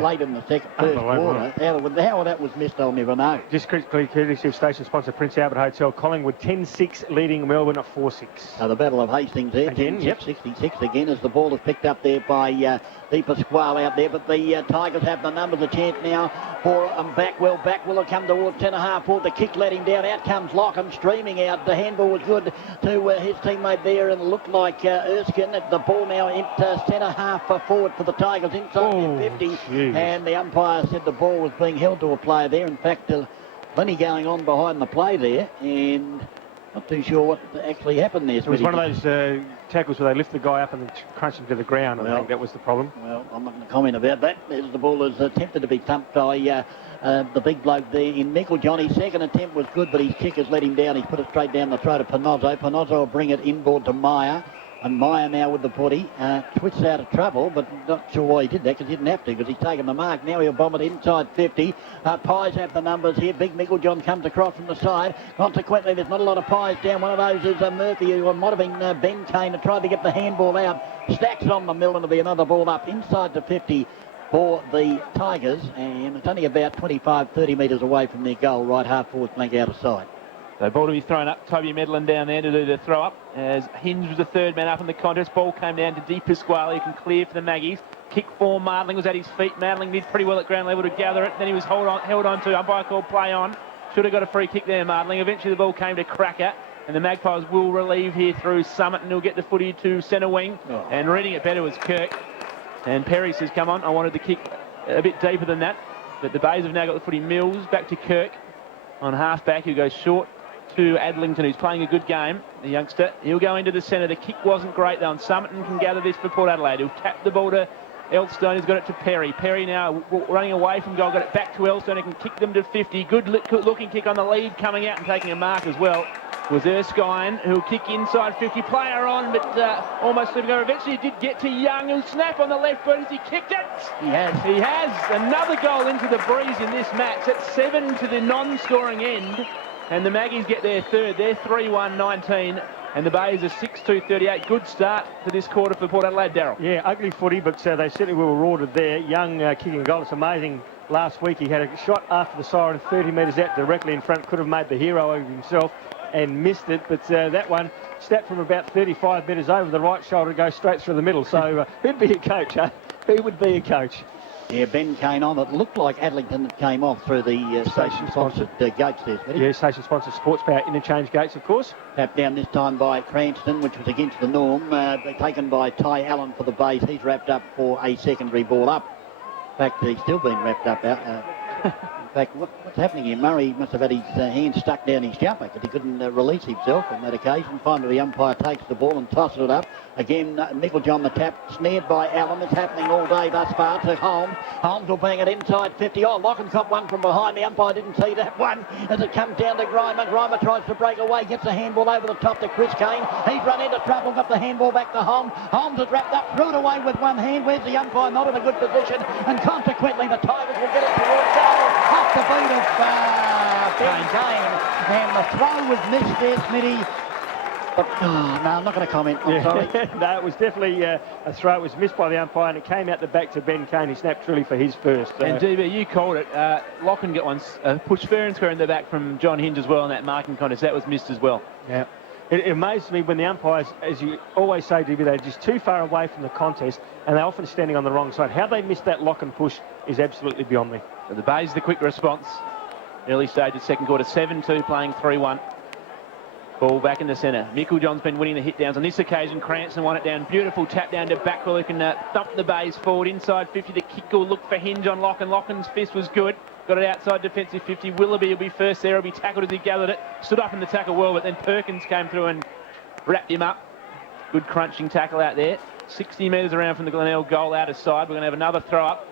late in the first quarter, how that was missed, I'll never know. Just quickly, courtesy of station sponsor Prince Albert Hotel, Collingwood 10-6 leading Melbourne at 4-6. The Battle of Hastings there, again, 66 again, as the ball is picked up there by Di Pasquale out there, but the Tigers have the numbers. A chance now for Backwell. Backwell will come towards centre half forward. The kick let him down. Out comes Lockham streaming out. The handball was good to his teammate there, and it looked like Erskine. The ball now into centre half forward for the Tigers inside their 50. Geez. And the umpire said the ball was being held to a player there. In fact, plenty going on behind the play there, and not too sure what actually happened there. It was one of those tackles where they lift the guy up and crunch him to the ground. I think that was the problem. Well, I'm not going to comment about that. As the ball is attempted to be thumped by the big bloke there in Meiklejohn. His second attempt was good, but his kick has let him down. He's put it straight down the throat of Panozzo. Panozzo will bring it inboard to Meyer. And Meyer now with the footy, twists out of trouble, but not sure why he did that, because he didn't have to, because he's taken the mark. Now he'll bomb it inside 50. Pies have the numbers here. Big Meiklejohn comes across from the side. Consequently, there's not a lot of Pies down. One of those is Murphy, who might have been Ben Kane, that tried to get the handball out. Stacks on the mill, and it'll be another ball up inside the 50 for the Tigers. And it's only about 25, 30 metres away from their goal, right half forward flank out of sight. So ball to be thrown up. Toby Medlin down there to do the throw up. As Hinge was the third man up in the contest. Ball came down to Di Pasquale, who can clear for the Maggies. Kick for Mardling was at his feet. Mardling did pretty well at ground level to gather it. Then he was held on to. Umpire called play on. Should have got a free kick there, Mardling. Eventually the ball came to Cracker. And the Magpies will relieve here through Summit, and he'll get the footy to centre wing. And reading it better was Kirk. And Perry says, come on, I wanted the kick a bit deeper than that. But the Bays have now got the footy. Mills back to Kirk on half-back, who goes short to Adlington, who's playing a good game, the youngster. He'll go into the centre. The kick wasn't great, though, and Summerton can gather this for Port Adelaide. He'll tap the ball to Elstone, who's got it to Perry. Perry now running away from goal, got it back to Elstone, who can kick them to 50. Good looking kick on the lead, coming out and taking a mark as well was Erskine, who'll kick inside 50. Player on, but almost slipping over. Eventually he did get to Young, who'll snap on the left boot as he kicked it. He has. Another goal into the breeze in this match. That's 7 to the non-scoring end. And the Maggies get their third. They're 3-1-19. And the Bays are 6-2-38. Good start for this quarter for Port Adelaide, Darryl. Yeah, ugly footy, but they certainly were rewarded there. Young kicking a goal. It's amazing. Last week he had a shot after the siren 30 metres out directly in front. Could have made the hero of himself and missed it. But that one snapped from about 35 metres over the right shoulder to go straight through the middle. So he'd be a coach, huh? He would be a coach. Yeah, Ben Kane on. It looked like Adlington came off through the station-sponsored gates there. Yeah, station-sponsored Sports Power interchange gates, of course. Tapped down this time by Cranston, which was against the norm. Taken by Ty Allen for the Bays. He's wrapped up for a secondary ball up. In fact, he's still been wrapped up. In fact, what's happening here? Murray must have had his hand stuck down his jumper because he couldn't release himself on that occasion. Finally, the umpire takes the ball and tosses it up. Again, Nicholjohn the tap, snared by Allen. It's happening all day thus far to Holmes. Holmes will bang it inside 50. Oh, Locken's got one from behind. The umpire didn't see that one as it comes down to Grimer. Grimer tries to break away, gets a handball over the top to Chris Kane. He's run into trouble, got the handball back to Holmes. Holmes is wrapped up, threw it away with one hand. Where's the umpire? Not in a good position, and consequently the Tigers will get it towards goal. Off the beat of Ben Kane, and the throw was missed there, Smitty. But, no, I'm not going to comment. I'm sorry. No, it was definitely a throw. It was missed by the umpire, and it came out the back to Ben Kane. He snapped truly for his first. And DB, you called it. Locken got one push fair and square in the back from John Hinge as well in that marking contest. That was missed as well. Yeah. It amazes me when the umpires, as you always say, DB, they're just too far away from the contest, and they're often standing on the wrong side. How they missed that lock and push is absolutely beyond me. So the Bays, the quick response. Early stage of second quarter, 7-2 playing 3-1. Ball back in the centre. Micklejohn's been winning the hit downs. On this occasion, Cranston won it down. Beautiful tap down to Backwell, who can thump the Bays forward. Inside 50, the kick will look for Hinge on Locken. Locken's fist was good. Got it outside defensive 50. Willoughby will be first there. He'll be tackled as he gathered it. Stood up in the tackle well, but then Perkins came through and wrapped him up. Good crunching tackle out there. 60 metres around from the Glenelg goal out of side. We're going to have another throw up.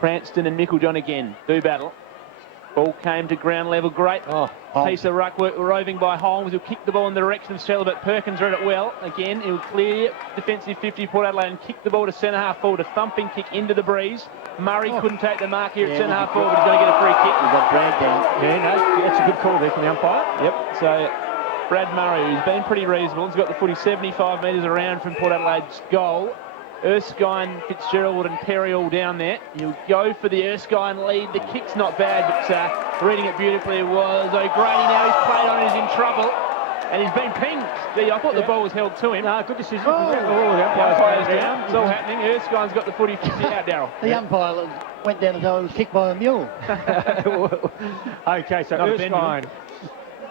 Cranston and Micklejohn again do battle. Ball came to ground level. Great piece of ruck work roving by Holmes. He'll kick the ball in the direction of Stella, but Perkins read it well. Again, he'll clear defensive 50 Port Adelaide and kick the ball to centre half forward. A thumping kick into the breeze. Murray couldn't take the mark here at centre half forward, but he's going to get a free kick. He got dragged down. Yeah, no, that's a good call there from the umpire. Yep, so Brad Murray, who's been pretty reasonable, has got the footy 75 metres around from Port Adelaide's goal. Erskine, Fitzgerald and Perry all down there. He'll go for the Erskine lead. The kick's not bad, but reading it beautifully it was O'Grady. Now he's played on, he's in trouble, and he's been pinged. I thought the ball was held to him. No, good decision. The umpire's down. It's all happening. Erskine's got the footy 50 out, Darryl. The umpire went down as though he was kicked by a mule. Okay, so Erskine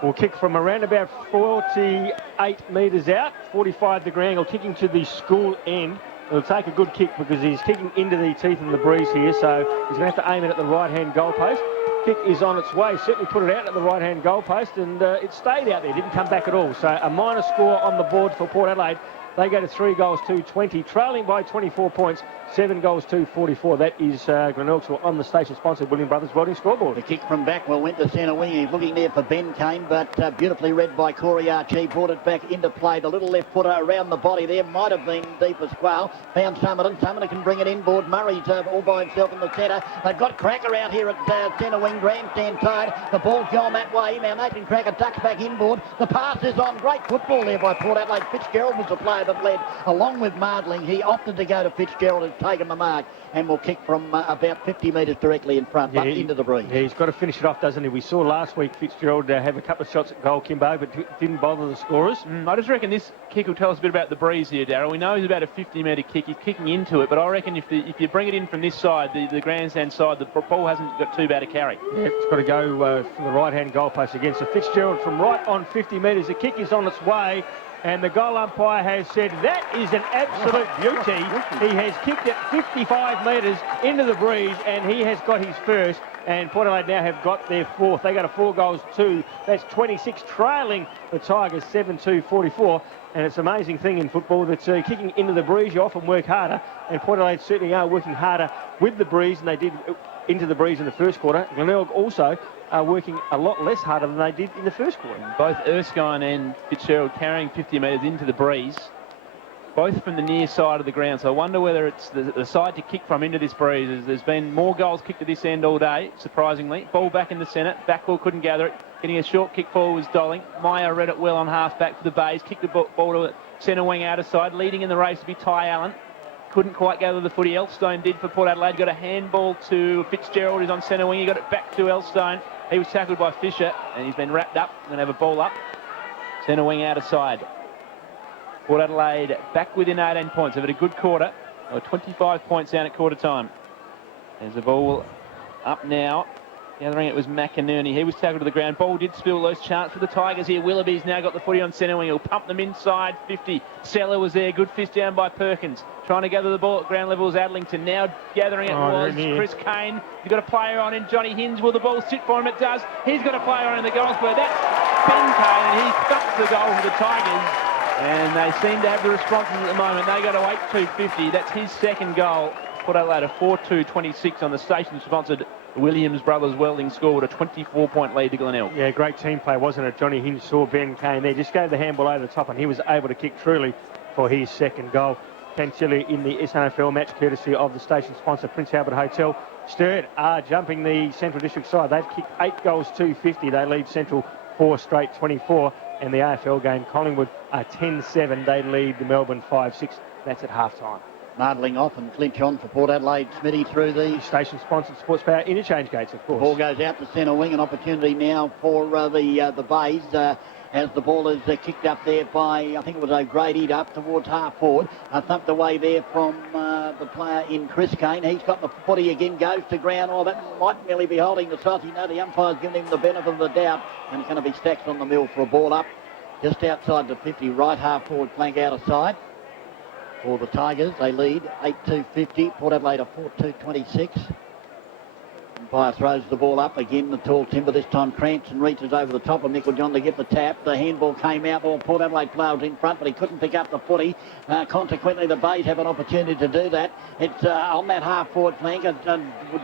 will kick from around about 48 metres out, 45 the ground, kicking to the school end. It'll take a good kick because he's kicking into the teeth of the breeze here, so he's going to have to aim it at the right-hand goalpost. Kick is on its way, certainly put it out at the right-hand goalpost, and it stayed out there, didn't come back at all. So a minor score on the board for Port Adelaide. They go to 3 goals to 20, trailing by 24 points, 7 goals to 44. That is Glenelg on the station-sponsored William Brothers voting scoreboard. The kick from Backwell went to centre wing. He's looking there for Ben Kane, but beautifully read by Corey Archie. Brought it back into play. The little left footer around the body there. Might have been deep as Quail. Found Summerton. Summerton can bring it inboard. Murray's all by himself in the centre. They've got Cracker out here at centre wing. Grandstand side. The ball's gone that way. Now Nathan Cracker ducks back inboard. The pass is on. Great football there by Port Adelaide. Fitzgerald was the player that led along with Mardling. He opted to go to Fitzgerald and taken the mark, and will kick from about 50 metres directly in front, but into the breeze. Yeah, he's got to finish it off, doesn't he? We saw last week Fitzgerald have a couple of shots at goal, Kimbo, but didn't bother the scorers. I just reckon this kick will tell us a bit about the breeze here, Darryl. We know he's about a 50-metre kick. He's kicking into it, but I reckon if you bring it in from this side, the grandstand side, the ball hasn't got too bad a carry. Yeah, it's got to go for the right-hand goalpost again. So Fitzgerald from right on 50 metres. The kick is on its way. And the goal umpire has said that is an absolute beauty. He has kicked it 55 metres into the breeze, and he has got his first. And Port Adelaide now have got their fourth. They got a 4 goals 2. That's 26, trailing the Tigers 7-2-44. And it's an amazing thing in football that kicking into the breeze, you often work harder. And Port Adelaide certainly are working harder with the breeze, and they did into the breeze in the first quarter. Glenelg also are working a lot less harder than they did in the first quarter. Both Erskine and Fitzgerald carrying 50 metres into the breeze, both from the near side of the ground. So I wonder whether it's the side to kick from into this breeze. There's been more goals kicked at this end all day, surprisingly. Ball back in the centre. Backwell couldn't gather it. Getting a short kick forward was Dolling. Meyer read it well on half back for the Bays. Kicked the ball to centre wing out of side. Leading in the race to be Ty Allen. Couldn't quite gather the footy. Elstone did for Port Adelaide. Got a handball to Fitzgerald, who's on centre wing. He got it back to Elstone. He was tackled by Fisher, and he's been wrapped up. Going to have a ball up. Centre wing out of side. Port Adelaide back within 18 points. They've had a good quarter. They were 25 points down at quarter time. There's the ball up now. Gathering it was McInerney. He was tackled to the ground. Ball did spill loose. Chance for the Tigers here. Willoughby's now got the footy on centre wing. He'll pump them inside 50. Seller was there, good fist down by Perkins. Trying to gather the ball at ground level is Adlington. Now gathering it was Chris Kane. You've got a player on in Johnny Hinge. Will the ball sit for him? It does. He's got a player on in the goal square. That's Ben Kane, and he thumps the goal for the Tigers. And they seem to have the responses at the moment. They go to 8-2-50. That's his second goal. Port Adelaide a 4-2-26 on the station-sponsored Williams Brothers Welding scored a 24-point lead to Glenelg. Yeah, great team play, wasn't it? Johnny Hinge saw Ben Kane there, just gave the handball over the top, and he was able to kick truly for his second goal. Ken Chile in the SANFL match, courtesy of the station sponsor, Prince Albert Hotel. Sturt are jumping the Central District side. They've kicked 8 goals, 250. They lead Central 4 straight, 24. And the AFL game, Collingwood are 10-7. They lead the Melbourne 5-6. That's at half-time. Mardling off and clinch on for Port Adelaide. Smitty through the station-sponsored Sports Power interchange gates, of course. Ball goes out to centre wing. An opportunity now for the Bays as the ball is kicked up there by, I think it was O'Grady, up towards half forward. Thumped away there from the player in Chris Kane. He's got the footy again, goes to ground. Oh, that might merely be holding the saucy. No, the umpire's giving him the benefit of the doubt, and it's going to be Stacks on the mill for a ball up just outside the 50, right half forward flank out of side. For the Tigers, they lead 8-2-50. Port Adelaide a 4-2-26. Umpire throws the ball up again. The tall timber this time. Cranston reaches over the top of Nicholjohn to get the tap. The handball came out. Well, Port Adelaide players in front, but he couldn't pick up the footy. Consequently, the Bays have an opportunity to do that. It's on that half forward flank.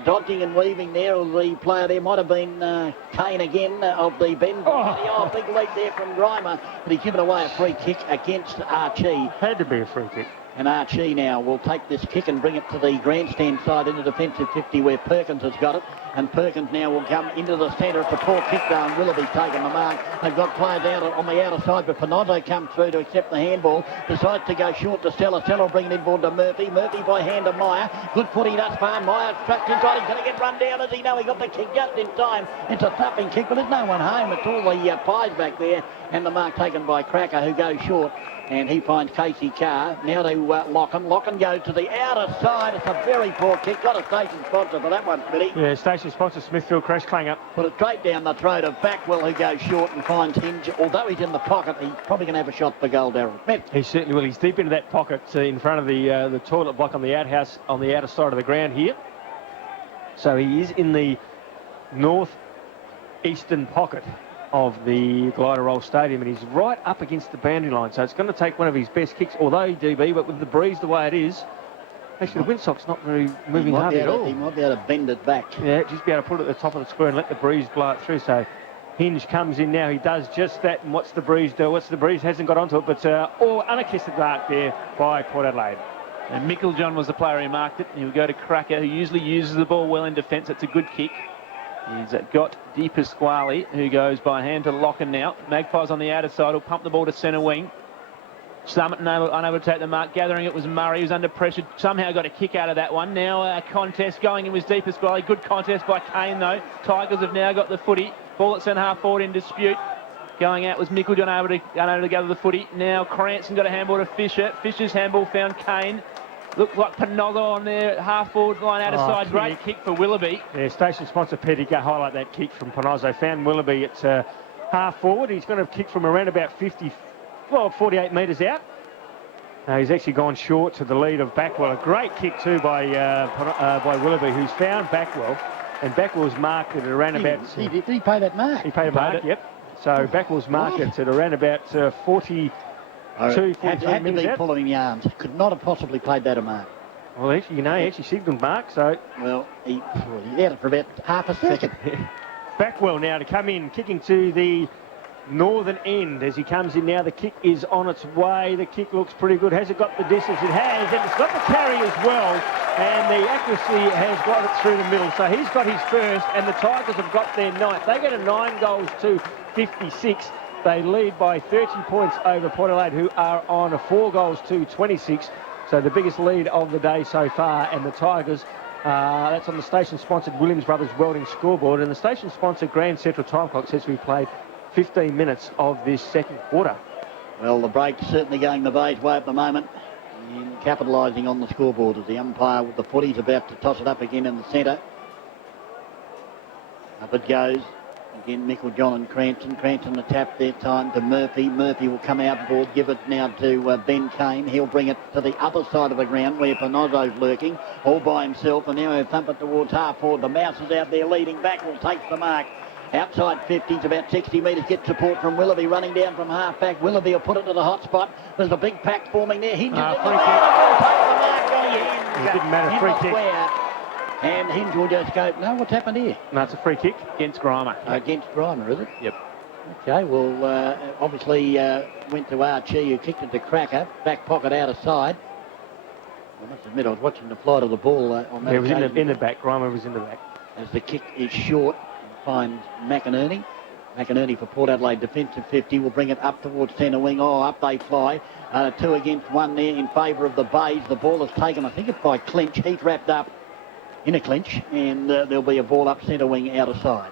Dodging and weaving there. The player there might have been Kane again of the Bend. Oh, big leap there from Grimer, but he's given away a free kick against Archie. Had to be a free kick. And Archie now will take this kick and bring it to the grandstand side into defensive 50 where Perkins has got it. And Perkins now will come into the centre. It's a poor kick down. Willoughby's taken the mark. They've got players out on the outer side, but Panozzo comes through to accept the handball. Decides to go short to Stella. Stella will bring it inboard to Murphy. Murphy by hand to Meyer. Good footy thus far. Meyer trapped inside. He's going to get run down as he know he got the kick just in time. It's a thumping kick, but there's no one home. It's all the Pies back there. And the mark taken by Cracker, who goes short. And he finds Casey Carr. Now to Locken. Locken goes to the outer side. It's a very poor kick. Got a station sponsor for that one, Smitty. Yeah, station sponsor Smithfield Crash Clanger. Put it straight down the throat of Backwell, who goes short and finds Hinge. Although he's in the pocket, he's probably going to have a shot for goal, Darryl Smith. He certainly will. He's deep into that pocket in front of the toilet block on the outhouse on the outer side of the ground here. So he is in the north-eastern pocket of the Glider Roll Stadium, and he's right up against the boundary line, so it's going to take one of his best kicks, although DB, but with the breeze the way it is, actually the windsock's not very moving hard at all. He might be able to bend it back. Yeah, just be able to put it at the top of the square and let the breeze blow it through. So Hinge comes in now, he does just that, and what's the breeze do? Hasn't got onto it, but unaccosted mark there by Port Adelaide. And Nicholjohn was the player who marked it. He'll go to Cracker, who usually uses the ball well in defence. It's a good kick. He's got Di Pasquale, who goes by hand to Locken now. Magpies on the outer side will pump the ball to centre wing. Summit unable to take the mark. Gathering it was Murray, who's under pressure. Somehow got a kick out of that one. Now a contest going in with Di Pasquale. Good contest by Kane, though. Tigers have now got the footy. Ball at centre half forward in dispute. Going out was Nicholjohn unable to gather the footy. Now Cranston got a handball to Fisher. Fisher's handball found Kane. Looks like Panozzo on there, half forward line out of side. Great kick for Willoughby. Yeah, station sponsor Petty go highlight that kick from Panozzo. Found Willoughby at half forward. He's going to kick from around about 48 metres out. He's actually gone short to the lead of Backwell. A great kick too by Willoughby, who's found Backwell, and Backwell's marked at around about. Did he pay that mark? He paid a mark. Yep. So Backwell's marked at around about 40. Had to be pulling yarns. Could not have possibly played that a mark. Well, actually, he actually signalled mark, so... Well, he had it for about half a second. Backwell now to come in, kicking to the northern end as he comes in now. The kick is on its way. The kick looks pretty good. Has it got the distance? It has, and it's got the carry as well. And the accuracy has got it through the middle. So he's got his first, and the Tigers have got their ninth. They get a 9 goals to 56. They lead by 30 points over Port Adelaide, who are on a 4 goals to 26. So the biggest lead of the day so far. And the Tigers, that's on the station-sponsored Williams Brothers Welding scoreboard. And the station-sponsored Grand Central time clock says we've played 15 minutes of this second quarter. Well, the break's certainly going the Bay's way at the moment, in capitalising on the scoreboard as the umpire with the footy's about to toss it up again in the centre. Up it goes. Again, Micklejohn and Cranston. Cranston the tap their time to Murphy. Murphy will come outboard, give it now to Ben Kane. He'll bring it to the other side of the ground where Panozzo's lurking, all by himself, and now he'll thump it towards half forward. The Mouse is out there leading back, will take the mark. Outside 50, it's about 60 metres. Get support from Willoughby running down from half back. Willoughby will put it to the hot spot. There's a big pack forming there. Hinge will take the mark. It didn't matter, free kick. And Hinge will just go, no, what's happened here? No, it's a free kick. Against Grimer. Against Grimer, is it? Yep. Okay, well, obviously went to Archie, who kicked it to Cracker. Back pocket out of side. I must admit, I was watching the flight of the ball on that. Yeah, it was in the back. Grimer was in the back. As the kick is short, finds McInerney. McInerney for Port Adelaide, defensive 50, will bring it up towards centre wing. Oh, up they fly. 2 against 1 there in favour of the Bays. The ball is taken, I think it's by Clinch. He's wrapped up in a clinch, and there'll be a ball up centre wing out of side.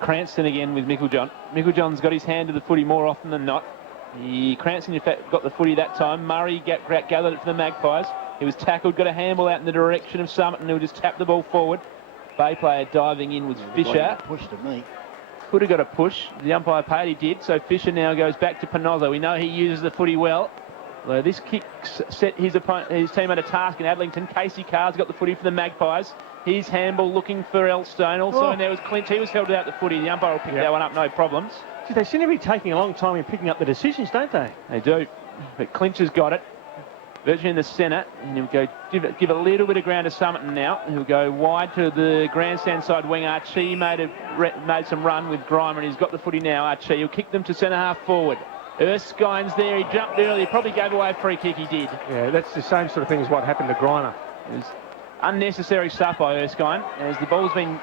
Cranston again with Micklejohn. Micklejohn's got his hand to the footy more often than not. Cranston, in fact, got the footy that time. Murray gathered it for the Magpies. He was tackled, got a handball out in the direction of Summerton, who just tapped the ball forward. Bay player diving in was Fisher. Push to me. Could have got a push. The umpire paid, he did. So Fisher now goes back to Panozzo. We know he uses the footy well. This kick set his team under task in Adlington. Casey Carr's got the footy for the Magpies. His handball looking for Elstone. Also, and there was Clinch. He was held out the footy. The umpire will pick that one up, no problems. See, they seem to be taking a long time in picking up the decisions, don't they? They do. But Clinch has got it. Virtually in the centre. And he'll go give a little bit of ground to Summerton now. He'll go wide to the grandstand side wing. Archie made some run with Grimer, and he's got the footy now. Archie, he'll kick them to centre half forward. Erskine's there. He jumped early. He probably gave away a free kick. He did. Yeah, that's the same sort of thing as what happened to Grimer. It was unnecessary stuff by Erskine. As the ball's been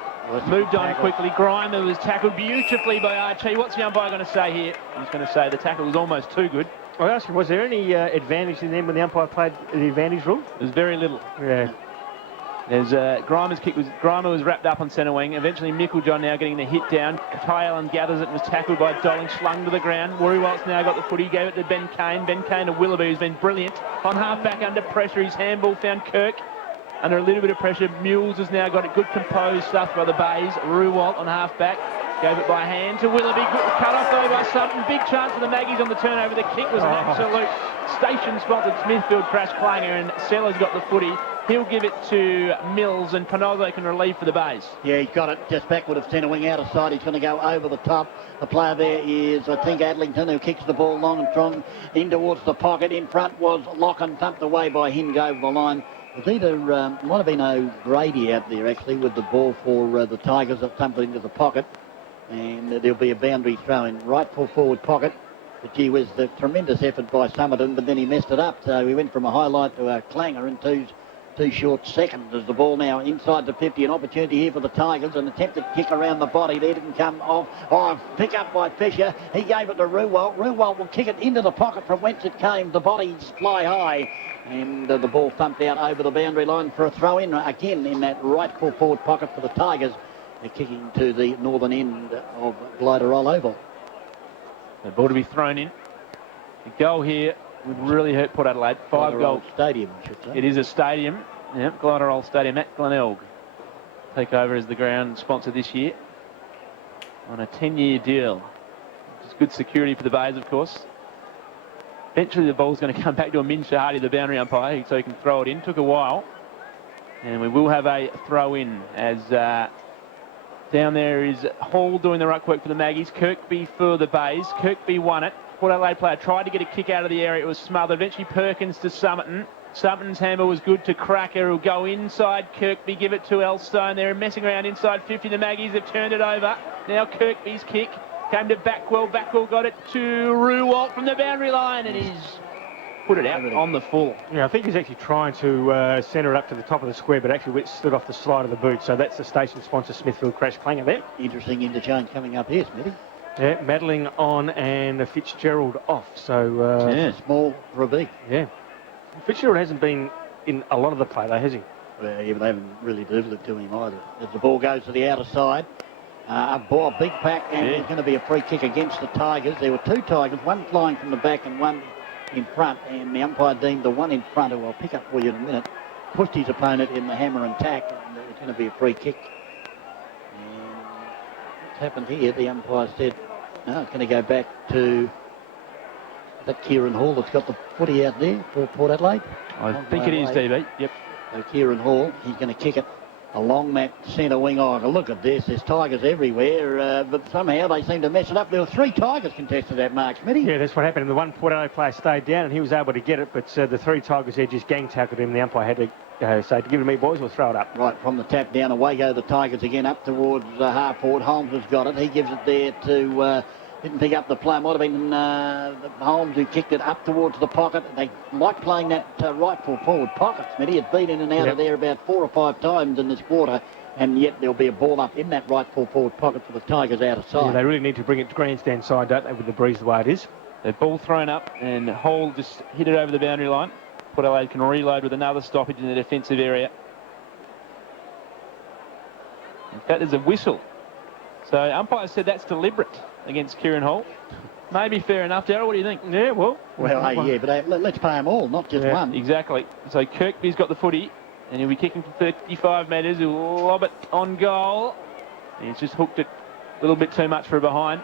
moved on quickly. Grimer was tackled beautifully by Archie. What's the umpire going to say here? He's going to say the tackle was almost too good. I asked him, was there any advantage in them when the umpire played the advantage rule? There's very little. Yeah. There's Grimer's kick Grimer was wrapped up on centre wing. Eventually Micklejohn now getting the hit down. Tylan gathers it and was tackled by Dolling, slung to the ground. Warriwalt's now got the footy, gave it to Ben Kane. Ben Kane to Willoughby, who's been brilliant. On half back under pressure, his handball found Kirk. Under a little bit of pressure, Mules has now got it. Good composed stuff by the Bays. Ruwalt on half back. Gave it by hand to Willoughby. Cut off though by Sutton. Big chance for the Maggies on the turnover. The kick was an absolute station-sponsored Smithfield crash clanger, and Sellers got the footy. He'll give it to Mills, and Panozzo can relieve for the Bays. Yeah, he's got it just backward of centre wing out of side. He's going to go over the top. The player there is, I think, Adlington, who kicks the ball long and strong in towards the pocket. In front was Locken, thumped away by Hinge over the line. It was either, might have been O'Grady out there, actually, with the ball for the Tigers that thumped it into the pocket. And there'll be a boundary throw in right full forward pocket. But gee whiz, the tremendous effort by Summerton, but then he messed it up. So he went from a highlight to a clanger in two short seconds. As the ball now inside the 50, an opportunity here for the Tigers. An attempted kick around the body there, didn't come off. Oh, pick up by Fisher. He gave it to Ruwalt. Ruwalt will kick it into the pocket from whence it came. The bodies fly high. And the ball thumped out over the boundary line for a throw-in again in that right full forward pocket for the Tigers. They're kicking to the northern end of Gliderol Oval. The ball to be thrown in. The goal here would really hurt Port Adelaide. 5 goals. Stadium, I should say. It is a stadium. Yep, Gliderol Stadium at Glenelg. Take over as the ground sponsor this year on a 10-year deal. Which is good security for the Bays, of course. Eventually the ball's going to come back to Amin Shahadi, the boundary umpire, so he can throw it in. Took a while. And we will have a throw in as down there is Hall doing the ruck work for the Maggies. Kirkby for the Bays. Kirkby won it. Port Adelaide player tried to get a kick out of the area. It was smothered. Eventually Perkins to Summerton. Summerton's hammer was good to Cracker, who'll go inside Kirkby, give it to Elstone. They're messing around inside 50. The Maggies have turned it over. Now Kirkby's kick came to Backwell. Backwell got it to Ruwalt from the boundary line, and he's put it out on the full. Yeah, I think he's actually trying to centre it up to the top of the square, but actually stood off the slide of the boot. So that's the station sponsor Smithfield crash clanger there. Interesting interchange coming up here, Smithy. Yeah, Madeline on and Fitzgerald off. So yeah, small for a big. Yeah, Fitzgerald hasn't been in a lot of the play though, has he? Well, yeah, but they haven't really delivered it to him either. As the ball goes to the outer side, a ball, big pack, and there's going to be a free kick against the Tigers. There were two Tigers, one flying from the back and one in front, and the umpire deemed the one in front, who I'll pick up for you in a minute, pushed his opponent in the hammer and tack, and it's going to be a free kick. And happened here? The umpire said, no, it's going to go back to that Kieran Hall that's got the footy out there for Port Adelaide. I think it is, DB. Yep. So Kieran Hall, he's going to kick it along that centre wing. Oh, look at this. There's Tigers everywhere, but somehow they seem to mess it up. There were 3 Tigers contested that mark, Smitty. Yeah, that's what happened. The one Port Adelaide player stayed down and he was able to get it, but the 3 Tigers there just gang-tackled him. The umpire had to say, to give it to me, boys, we'll throw it up. Right, from the tap down, away go the Tigers again up towards half-forward. Holmes has got it. He gives it there to... didn't pick up the play. Might have been Holmes who kicked it up towards the pocket. They like playing that rightful forward pocket, Smitty. It's been in and out of there about 4 or 5 times in this quarter, and yet there'll be a ball up in that rightful forward pocket for the Tigers out of sight. Yeah, they really need to bring it to grandstand side, don't they, with the breeze the way it is. The ball thrown up and Hall just hit it over the boundary line. Port Adelaide can reload with another stoppage in the defensive area. In fact, there's a whistle. So umpire said that's deliberate against Kieran Hall. Maybe fair enough, Darryl. What do you think? Yeah, well, but let's pay them all, not just one. Exactly. So Kirkby's got the footy, and he'll be kicking from 35 metres. He'll lob it on goal. He's just hooked it a little bit too much for a behind.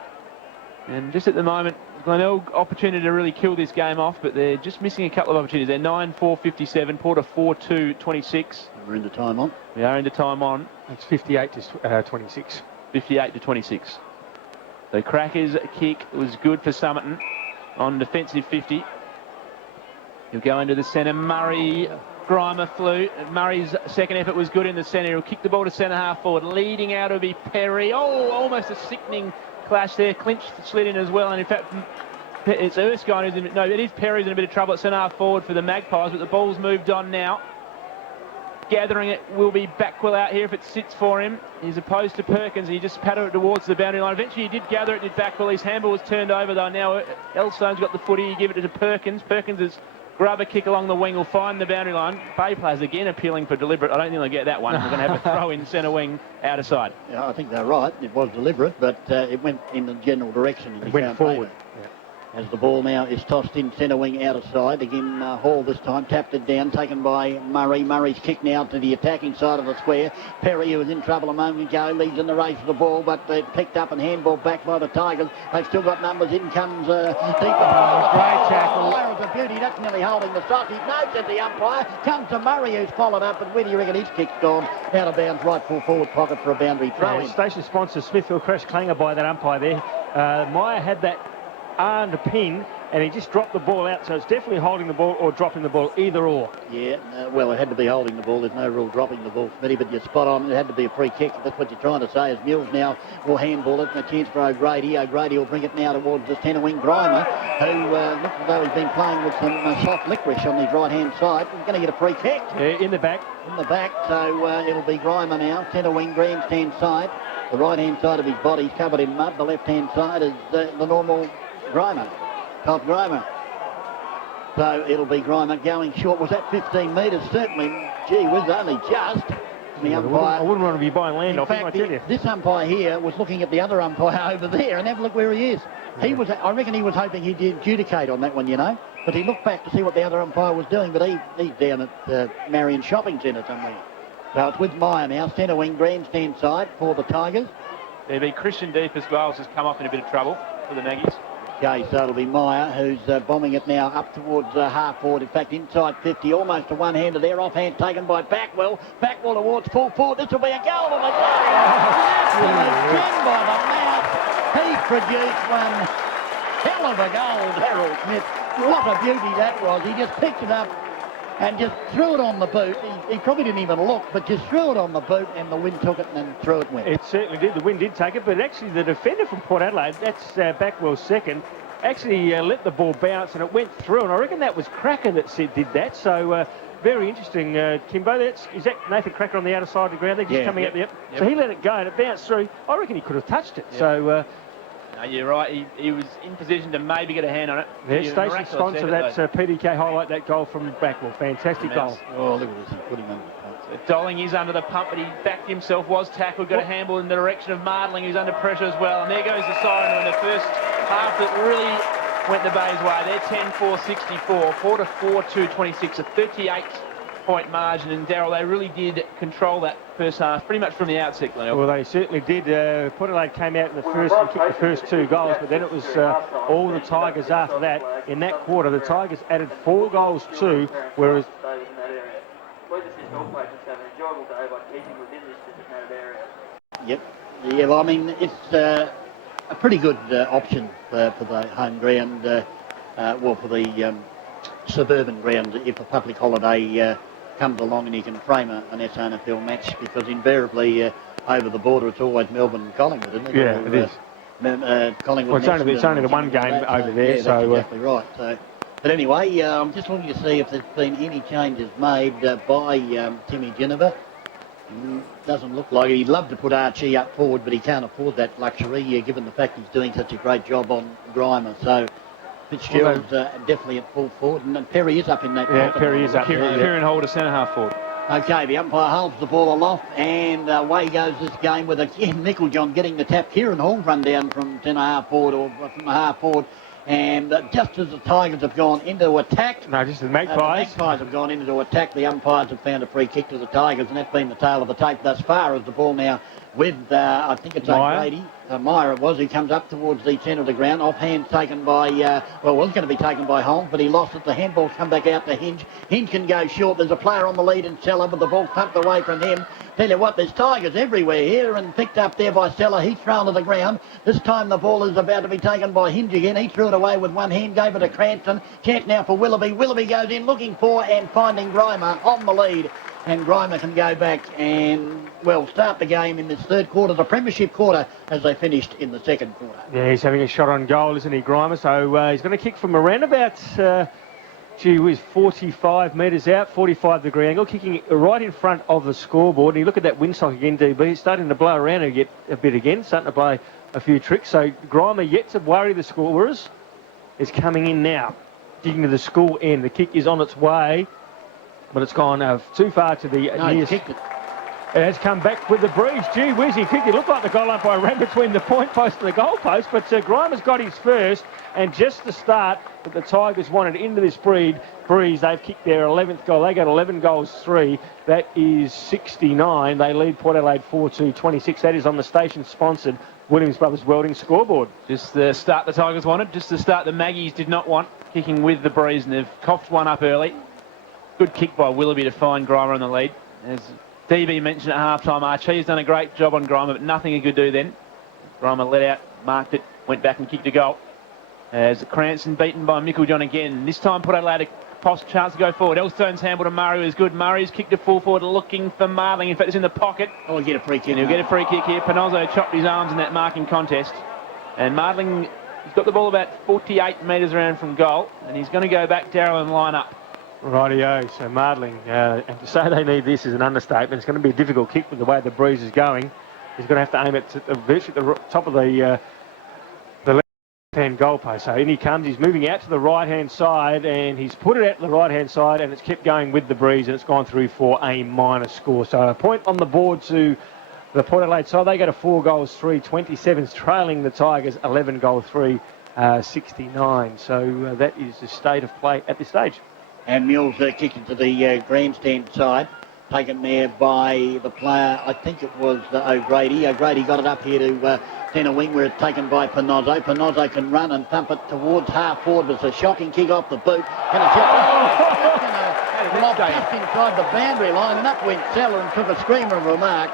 And just at the moment, Glenelg opportunity to really kill this game off, but they're just missing a couple of opportunities. They're 9-4-57, Port 4-2-26. We're into time on. We are into time on. It's 58-26. 58-26. So Cracker's kick was good for Somerton on defensive 50. He'll go into the centre. Murray, Grimer flew. Murray's second effort was good in the centre. He'll kick the ball to centre half forward. Leading out will be Perry. Oh, almost a sickening clash there. Clinch slid in as well. And in fact, it's Erskine who's in... No, it is Perry's in a bit of trouble at centre half forward for the Magpies, but the ball's moved on now. Gathering it will be Backwell out here if it sits for him. He's opposed to Perkins. He just patted it towards the boundary line. Eventually he did gather it, did Backwell. His handball was turned over though. Now Elstone's got the footy. He give it to Perkins. Perkins' grubber kick along the wing will find the boundary line. Bay players again appealing for deliberate. I don't think they'll get that one. We're going to have a throw in centre wing out of side. Yeah, I think they're right. It was deliberate, but it went in the general direction. It went forward. As the ball now is tossed in centre wing out of side. Again, Hall this time tapped it down, taken by Murray. Murray's kick now to the attacking side of the square. Perry, who was in trouble a moment ago, leads in the race for the ball, but picked up and handball back by the Tigers. They've still got numbers. In comes deeper. Great tackle. It's a beauty. That's nearly holding the sausage. No, said the umpire. Comes to Murray, who's followed up, and where do you reckon his kick's gone? Out of bounds, right full forward pocket for a boundary throw. Station sponsor Smithfield Crash clanger by that umpire there. Meyer had that arm to pin and he just dropped the ball out, so it's definitely holding the ball or dropping the ball, either or. Yeah, well, it had to be holding the ball. There's no rule dropping the ball, Smitty, but you're spot on. It had to be a free kick. That's what you're trying to say. As Mills now will handball it, and a chance for O'Grady. O'Grady will bring it now towards the centre wing. Grimer, who looks as though he's been playing with some soft licorice on his right-hand side. He's going to get a free kick. Yeah, in the back. In the back, so it'll be Grimer now, centre wing, grandstand side. The right-hand side of his body's covered in mud. The left-hand side is the normal Grimer, Todd Grimer. So it'll be Grimer going short. Was that 15 metres? Certainly. Gee whiz, only just. The umpire. I wouldn't want to be buying land off him, I tell you. This umpire here was looking at the other umpire over there, and have a look where he is. He was. I reckon he was hoping he'd adjudicate on that one, you know. But he looked back to see what the other umpire was doing, but he's down at Marion Shopping Centre somewhere. So it's with Meyer now, centre wing, grandstand side for the Tigers. There'll be Christian Deep as well, has come up in a bit of trouble for the Maggies. Okay, so it'll be Meyer who's bombing it now up towards half forward. In fact, inside 50, almost a one-hander there. Offhand taken by Backwell. Backwell towards full forward. This will be a goal of the Tigers. By the mouth. He produced one hell of a goal, Harold Smith. What a beauty that was. He just picked it up and just threw it on the boot. He probably didn't even look, but just threw it on the boot, and the wind took it and then threw it went. It certainly did. The wind did take it, but actually the defender from Port Adelaide, that's Backwell's second, actually let the ball bounce and it went through, and I reckon that was Cracker that did that. So very interesting, Kimbo. Is that Nathan Cracker on the outer side of the ground? They're just coming up. Yep. So he let it go and it bounced through. I reckon he could have touched it. Yep. So. No, you're right. He was in position to maybe get a hand on it. Yeah, station sponsor, that's PDK highlight that goal from Backwell. Fantastic goal. Oh, look at this. He put him under the pump. So Dolling is under the pump, but he backed himself, was tackled, got a handball in the direction of Mardling, who's under pressure as well. And there goes the siren in the first half that really went the Bay's way. They're 10-4-64. Port 4-2-26, a point margin. And Daryl, they really did control that first half pretty much from the outset, Glenelg. Well, they certainly did. Port Adelaide came out in the first and kicked the first 2 goals, but then it was all the Tigers after that. In that quarter, the Tigers added 4 goals too, whereas... Yep. Yeah, well, I mean, it's a pretty good option for the home ground, well, for the suburban ground, if a public holiday comes along and you can frame an SANFL match, because invariably over the border it's always Melbourne and Collingwood, isn't it? Yeah, it is. Collingwood. Well, it's only the one game over there, yeah, so... That's exactly right. So, but anyway, I'm just looking to see if there's been any changes made by Timmy Geneva. Doesn't look like it. He'd love to put Archie up forward, but he can't afford that luxury, given the fact he's doing such a great job on Grimer. So Fitzgerald's definitely at full forward, and Perry is up in that. Yeah, Perry is up there. Kieran Holder, centre-half forward. Okay, the umpire holds the ball aloft, and away goes this game with, again, Micklejohn getting the tap. Kieran Hall's run down from centre-half forward, or from the half forward. And just as the Tigers have gone into attack... No, just the Magpies. The Magpies have gone into attack. The umpires have found a free kick to the Tigers, and that's been the tail of the tape thus far, as the ball now with, I think it's O'Grady. Meyer it was, who comes up towards the centre of the ground. Offhand taken by, well, was going to be taken by Holmes, but he lost it. The handball's come back out to Hinge. Hinge can go short. There's a player on the lead in Seller, but the ball pumped away from him. Tell you what, there's Tigers everywhere here, and picked up there by Seller. He's thrown to the ground. This time the ball is about to be taken by Hinge again. He threw it away with one hand, gave it to Cranston. Chance now for Willoughby. Willoughby goes in looking for and finding Grimer on the lead. And Grimer can go back and, well, start the game in this third quarter, the premiership quarter, as they finished in the second quarter. Yeah, he's having a shot on goal, isn't he, Grimer? So he's going to kick from around about, 45 metres out, 45-degree angle, kicking right in front of the scoreboard. And you look at that windsock again, DB, it's starting to blow around a bit again, starting to play a few tricks. So Grimer, yet to worry the scorers, is coming in now, digging to the school end. The kick is on its way, but it's gone too far to the nearest. Kicked it. It has come back with the breeze. Gee whiz, he kicked it. Looked like the goal umpire ran between the point post and the goal post, but Grimer's got his first, and just the start that the Tigers wanted into this breeze, they've kicked their 11th goal. They got 11 goals, 3. That is 69. They lead Port Adelaide 4-2, 26. That is on the station-sponsored Williams Brothers Welding scoreboard. Just the start the Tigers wanted, just the start the Maggies did not want, kicking with the breeze, and they've coughed one up early. Good kick by Willoughby to find Grimer on the lead. As DB mentioned at half-time, Archie has done a great job on Grimer, but nothing he could do then. Grimer let out, marked it, went back and kicked a goal. As Cranston beaten by Micklejohn again. This time Port Adelaide a chance to go forward. Elstone's handball to Murray was good. Murray's kicked it full forward looking for Marling. In fact, it's in the pocket. Oh, he'll get a free kick. And he'll get a free kick here. Panozzo chopped his arms in that marking contest. And Marling, he's got the ball about 48 metres around from goal. And he's going to go back, Darrow, and line up. Rightio, so Mardling, and to say they need this is an understatement. It's going to be a difficult kick with the way the breeze is going. He's going to have to aim it to virtually the top of the left-hand goalpost. So in he comes, he's moving out to the right-hand side, and he's put it out to the right-hand side, and it's kept going with the breeze, and it's gone through for a minor score. So a point on the board to the Port Adelaide side. They go to 4 goals, 3, 27's trailing the Tigers, 11 goal, 3, 69. So that is the state of play at this stage. And Mills kicked it to the grandstand side, taken there by the player, I think it was O'Grady. O'Grady got it up here to centre wing, where it's taken by Panozzo. Panozzo can run and thump it towards half forward. It's a shocking kick off the boot. And it's just inside the boundary line, and up went Seller and took a screamer of a mark.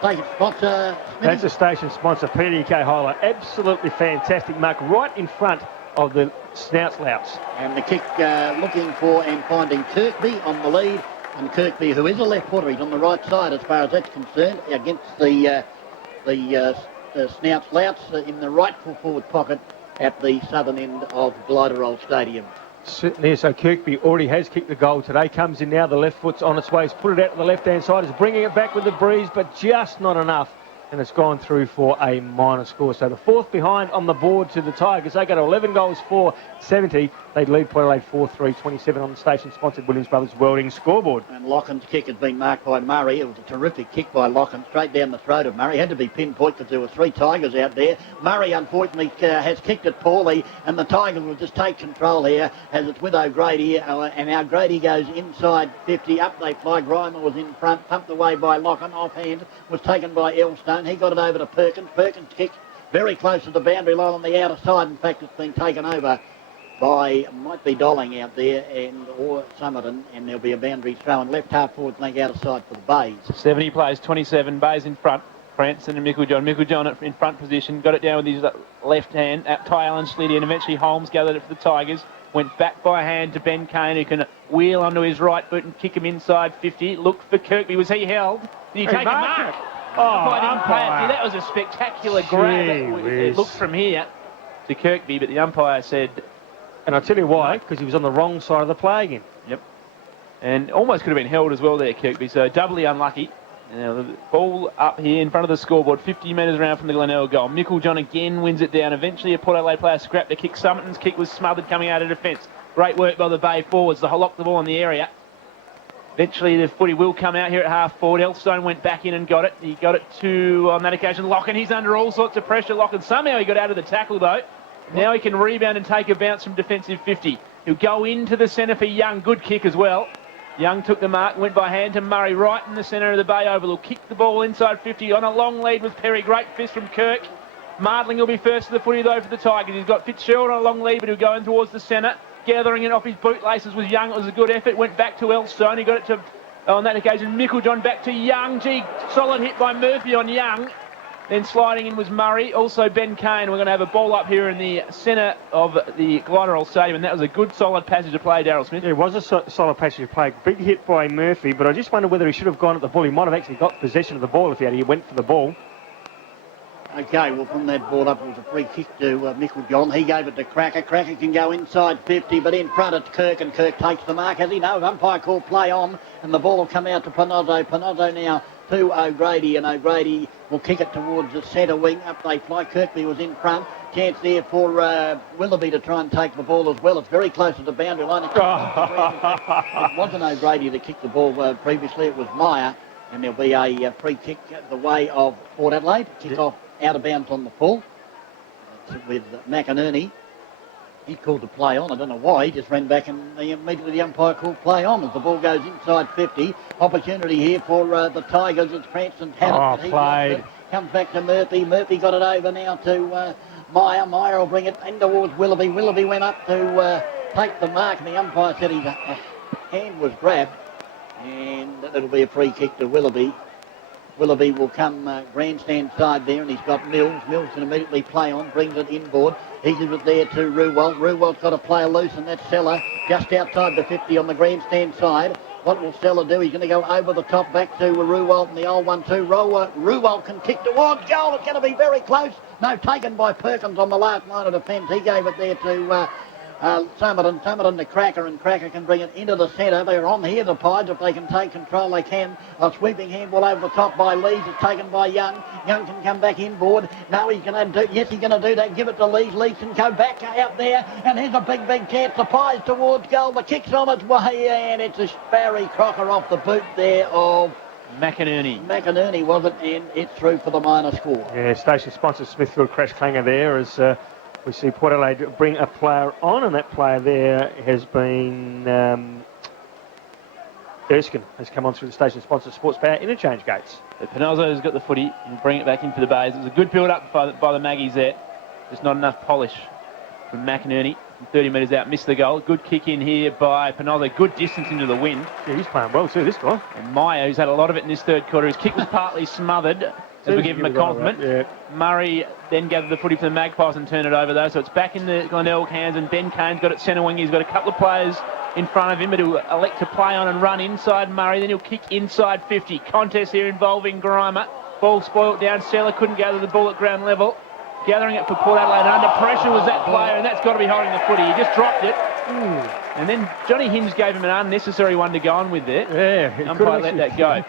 Station sponsor, that's a station sponsor, PDK Highlight. Absolutely fantastic mark right in front of the snout-slouts. And the kick looking for and finding Kirkby on the lead. And Kirkby, who is a left footer, he's on the right side as far as that's concerned, against the snout-slouts in the right forward pocket at the southern end of Gliderroll Stadium. Certainly, so Kirkby already has kicked the goal today. Comes in now, the left foot's on its way. He's put it out to the left-hand side. He's bringing it back with the breeze, but just not enough and it's gone through for a minor score. So the fourth behind on the board to the Tigers. They go to 11 goals for 70. They lead Port Adelaide 4-3-27 on the station-sponsored Williams Brothers Welding scoreboard. And Locken's kick has been marked by Murray. It was a terrific kick by Locken, straight down the throat of Murray. Had to be pinpoint because there were 3 Tigers out there. Murray, unfortunately, has kicked it poorly, and the Tigers will just take control here as it's with O'Grady. And O'Grady goes inside 50. Up they fly. Grimer was in front, pumped away by Locken. Offhand was taken by Elstone. He got it over to Perkins. Perkins kicked very close to the boundary line on the outer side. In fact, it's been taken over by, might be Dolling out there, or Summerton, and there'll be a boundary throw, and left half forward flank out of side for the Bays. 70 plays 27, Bays in front. Cranston and Micklejohn. Micklejohn in front position, got it down with his left hand. Ty Allen slid in. Eventually Holmes gathered it for the Tigers. Went back by hand to Ben Kane, who can wheel onto his right boot and kick him inside 50. Looked for Kirkby. Was he held? Did he take a mark? Umpire. That was a spectacular grab. It looked from here to Kirkby, but the umpire said... And I'll tell you why, because he was on the wrong side of the play again. Yep. And almost could have been held as well there, Kirkby, so doubly unlucky. Now the ball up here in front of the scoreboard, 50 metres around from the Glenelg goal. Micklejohn again wins it down. Eventually a Port Adelaide player scrapped to kick. Summerton's kick was smothered coming out of defence. Great work by the Bay forwards to lock the ball in the area. Eventually the footy will come out here at half forward. Elstone went back in and got it. He got it to, on that occasion, Locken. He's under all sorts of pressure, Locken. Somehow he got out of the tackle though. Now he can rebound and take a bounce from defensive 50. He'll go into the centre for Young. Good kick as well. Young took the mark, went by hand to Murray, right in the centre of the Bay Oval. He'll kick the ball inside 50 on a long lead with Perry. Great fist from Kirk. Mardling will be first to the footy though for the Tigers. He's got Fitzgerald on a long lead, but he'll go in towards the centre. Gathering it off his bootlaces was Young. It was a good effort. Went back to Elstone. He got it to, on that occasion, Micklejohn back to Young. Gee, solid hit by Murphy on Young. Then sliding in was Murray, also Ben Kane. We're going to have a ball up here in the centre of the Glenelg Stadium, and that was a good, solid passage of play, Daryl Smith. Yeah, it was a solid passage of play. Big hit by Murphy, but I just wonder whether he should have gone at the ball. He might have actually got possession of the ball if he went for the ball. Okay, well, from that ball up, it was a free kick to Micklejohn. He gave it to Cracker. Cracker can go inside 50, but in front it's Kirk, and Kirk takes the mark. As he knows, umpire called play on, and the ball will come out to Panozzo. Panozzo now to O'Grady, and O'Grady will kick it towards the centre wing. Up they fly. Kirkby was in front. Chance there for Willoughby to try and take the ball as well. It's very close to the boundary line. It wasn't O'Grady that kicked the ball previously. It was Meyer, and there'll be a free kick the way of Port Adelaide. Kick off out of bounds on the full. It's with McInerney. He called the play on. I don't know why. He just ran back and immediately the umpire called play on as the ball goes inside 50. Opportunity here for the Tigers. It's Cranston had it. Played. Comes back to Murphy. Murphy got it over now to Meyer. Meyer will bring it in towards Willoughby. Willoughby went up to take the mark, and the umpire said his hand was grabbed, and it'll be a free kick to Willoughby. Willoughby will come grandstand side there, and he's got Mills. Mills can immediately play on, brings it inboard. He gives it there to Ruwell. Ruwell's got a player loose, and that's Seller just outside the 50 on the grandstand side. What will Seller do? He's going to go over the top back to Ruwell and the old 1-2. Ruwell can kick towards goal. It's going to be very close. No, taken by Perkins on the last line of defence. He gave it there to Summerton to Cracker, and Cracker can bring it into the centre. They're on here, the Pies. If they can take control, they can. A sweeping handball over the top by Lees. It's taken by Young. Young can come back inboard. No, he's going to do. Yes, he's going to do that. Give it to Lees. Lees can go back out there, and here's a big chance. The Pies towards goal. The kick's on its way, and it's a Barry Crocker off the boot there of McInerney. McInerney, was it? And it's through for the minor score. Yeah, station sponsor Smithfield crash clanger there as we see Port Adelaide bring a player on, and that player there has been Erskine has come on through the station sponsor Sports Power interchange gates. But Panozzo's got the footy and bring it back into the Bays. It was a good build up by the Maggies there. Just not enough polish from McInerney. 30 metres out, missed the goal. Good kick in here by Panozzo. Good distance into the wind. Yeah, he's playing well too, this guy. And Meyer, who's had a lot of it in this third quarter. His kick was partly smothered. So we give him a compliment. Right, yeah. Murray then gathered the footy for the Magpies and turned it over though. So it's back in the Glenelg hands, and Ben Kane's got it centre wing. He's got a couple of players in front of him, but he'll elect to play on and run inside Murray. Then he'll kick inside 50. Contest here involving Grimer. Ball spoilt down. Seller couldn't gather the ball at ground level. Gathering it for Port Adelaide. Under pressure was that player, and that's got to be holding the footy. He just dropped it. And then Johnny Hinge gave him an unnecessary one to go on with there. Yeah. Umpire let that go.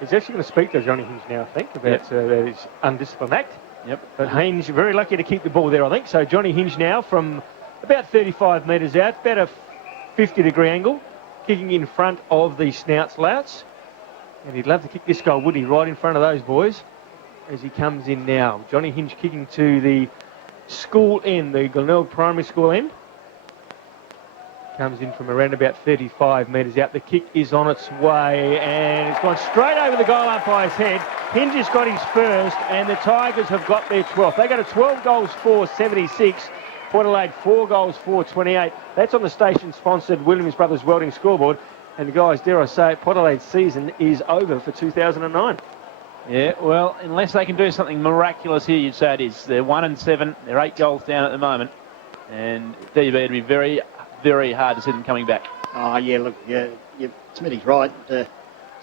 He's actually going to speak to Johnny Hinge now, I think, about his undisciplined act. Yep. But Hinge, very lucky to keep the ball there, I think. So Johnny Hinge now from about 35 metres out, about a 50-degree angle, kicking in front of the Snouts Louts. And he'd love to kick this goal, would he? Right in front of those boys as he comes in now. Johnny Hinge kicking to the school end, the Glenelg Primary School end. Comes in from around about 35 metres out. The kick is on its way and it's gone straight over the goal umpire's head. Hinge has got his first and the Tigers have got their 12th. They go to 12 goals for 76. Port Adelaide 4 goals for 28. That's on the station-sponsored Williams Brothers Welding scoreboard. And guys, dare I say it, Port Adelaide's season is over for 2009. Yeah, well, unless they can do something miraculous here, you'd say it is. They're 1-7. They're 8 goals down at the moment. And DB, it'd be very, very hard to see them coming back. Oh, yeah, look, Smitty's right.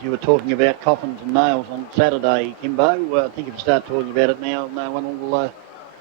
You were talking about coffins and nails on Saturday, Kimbo. I think if you start talking about it now, no one will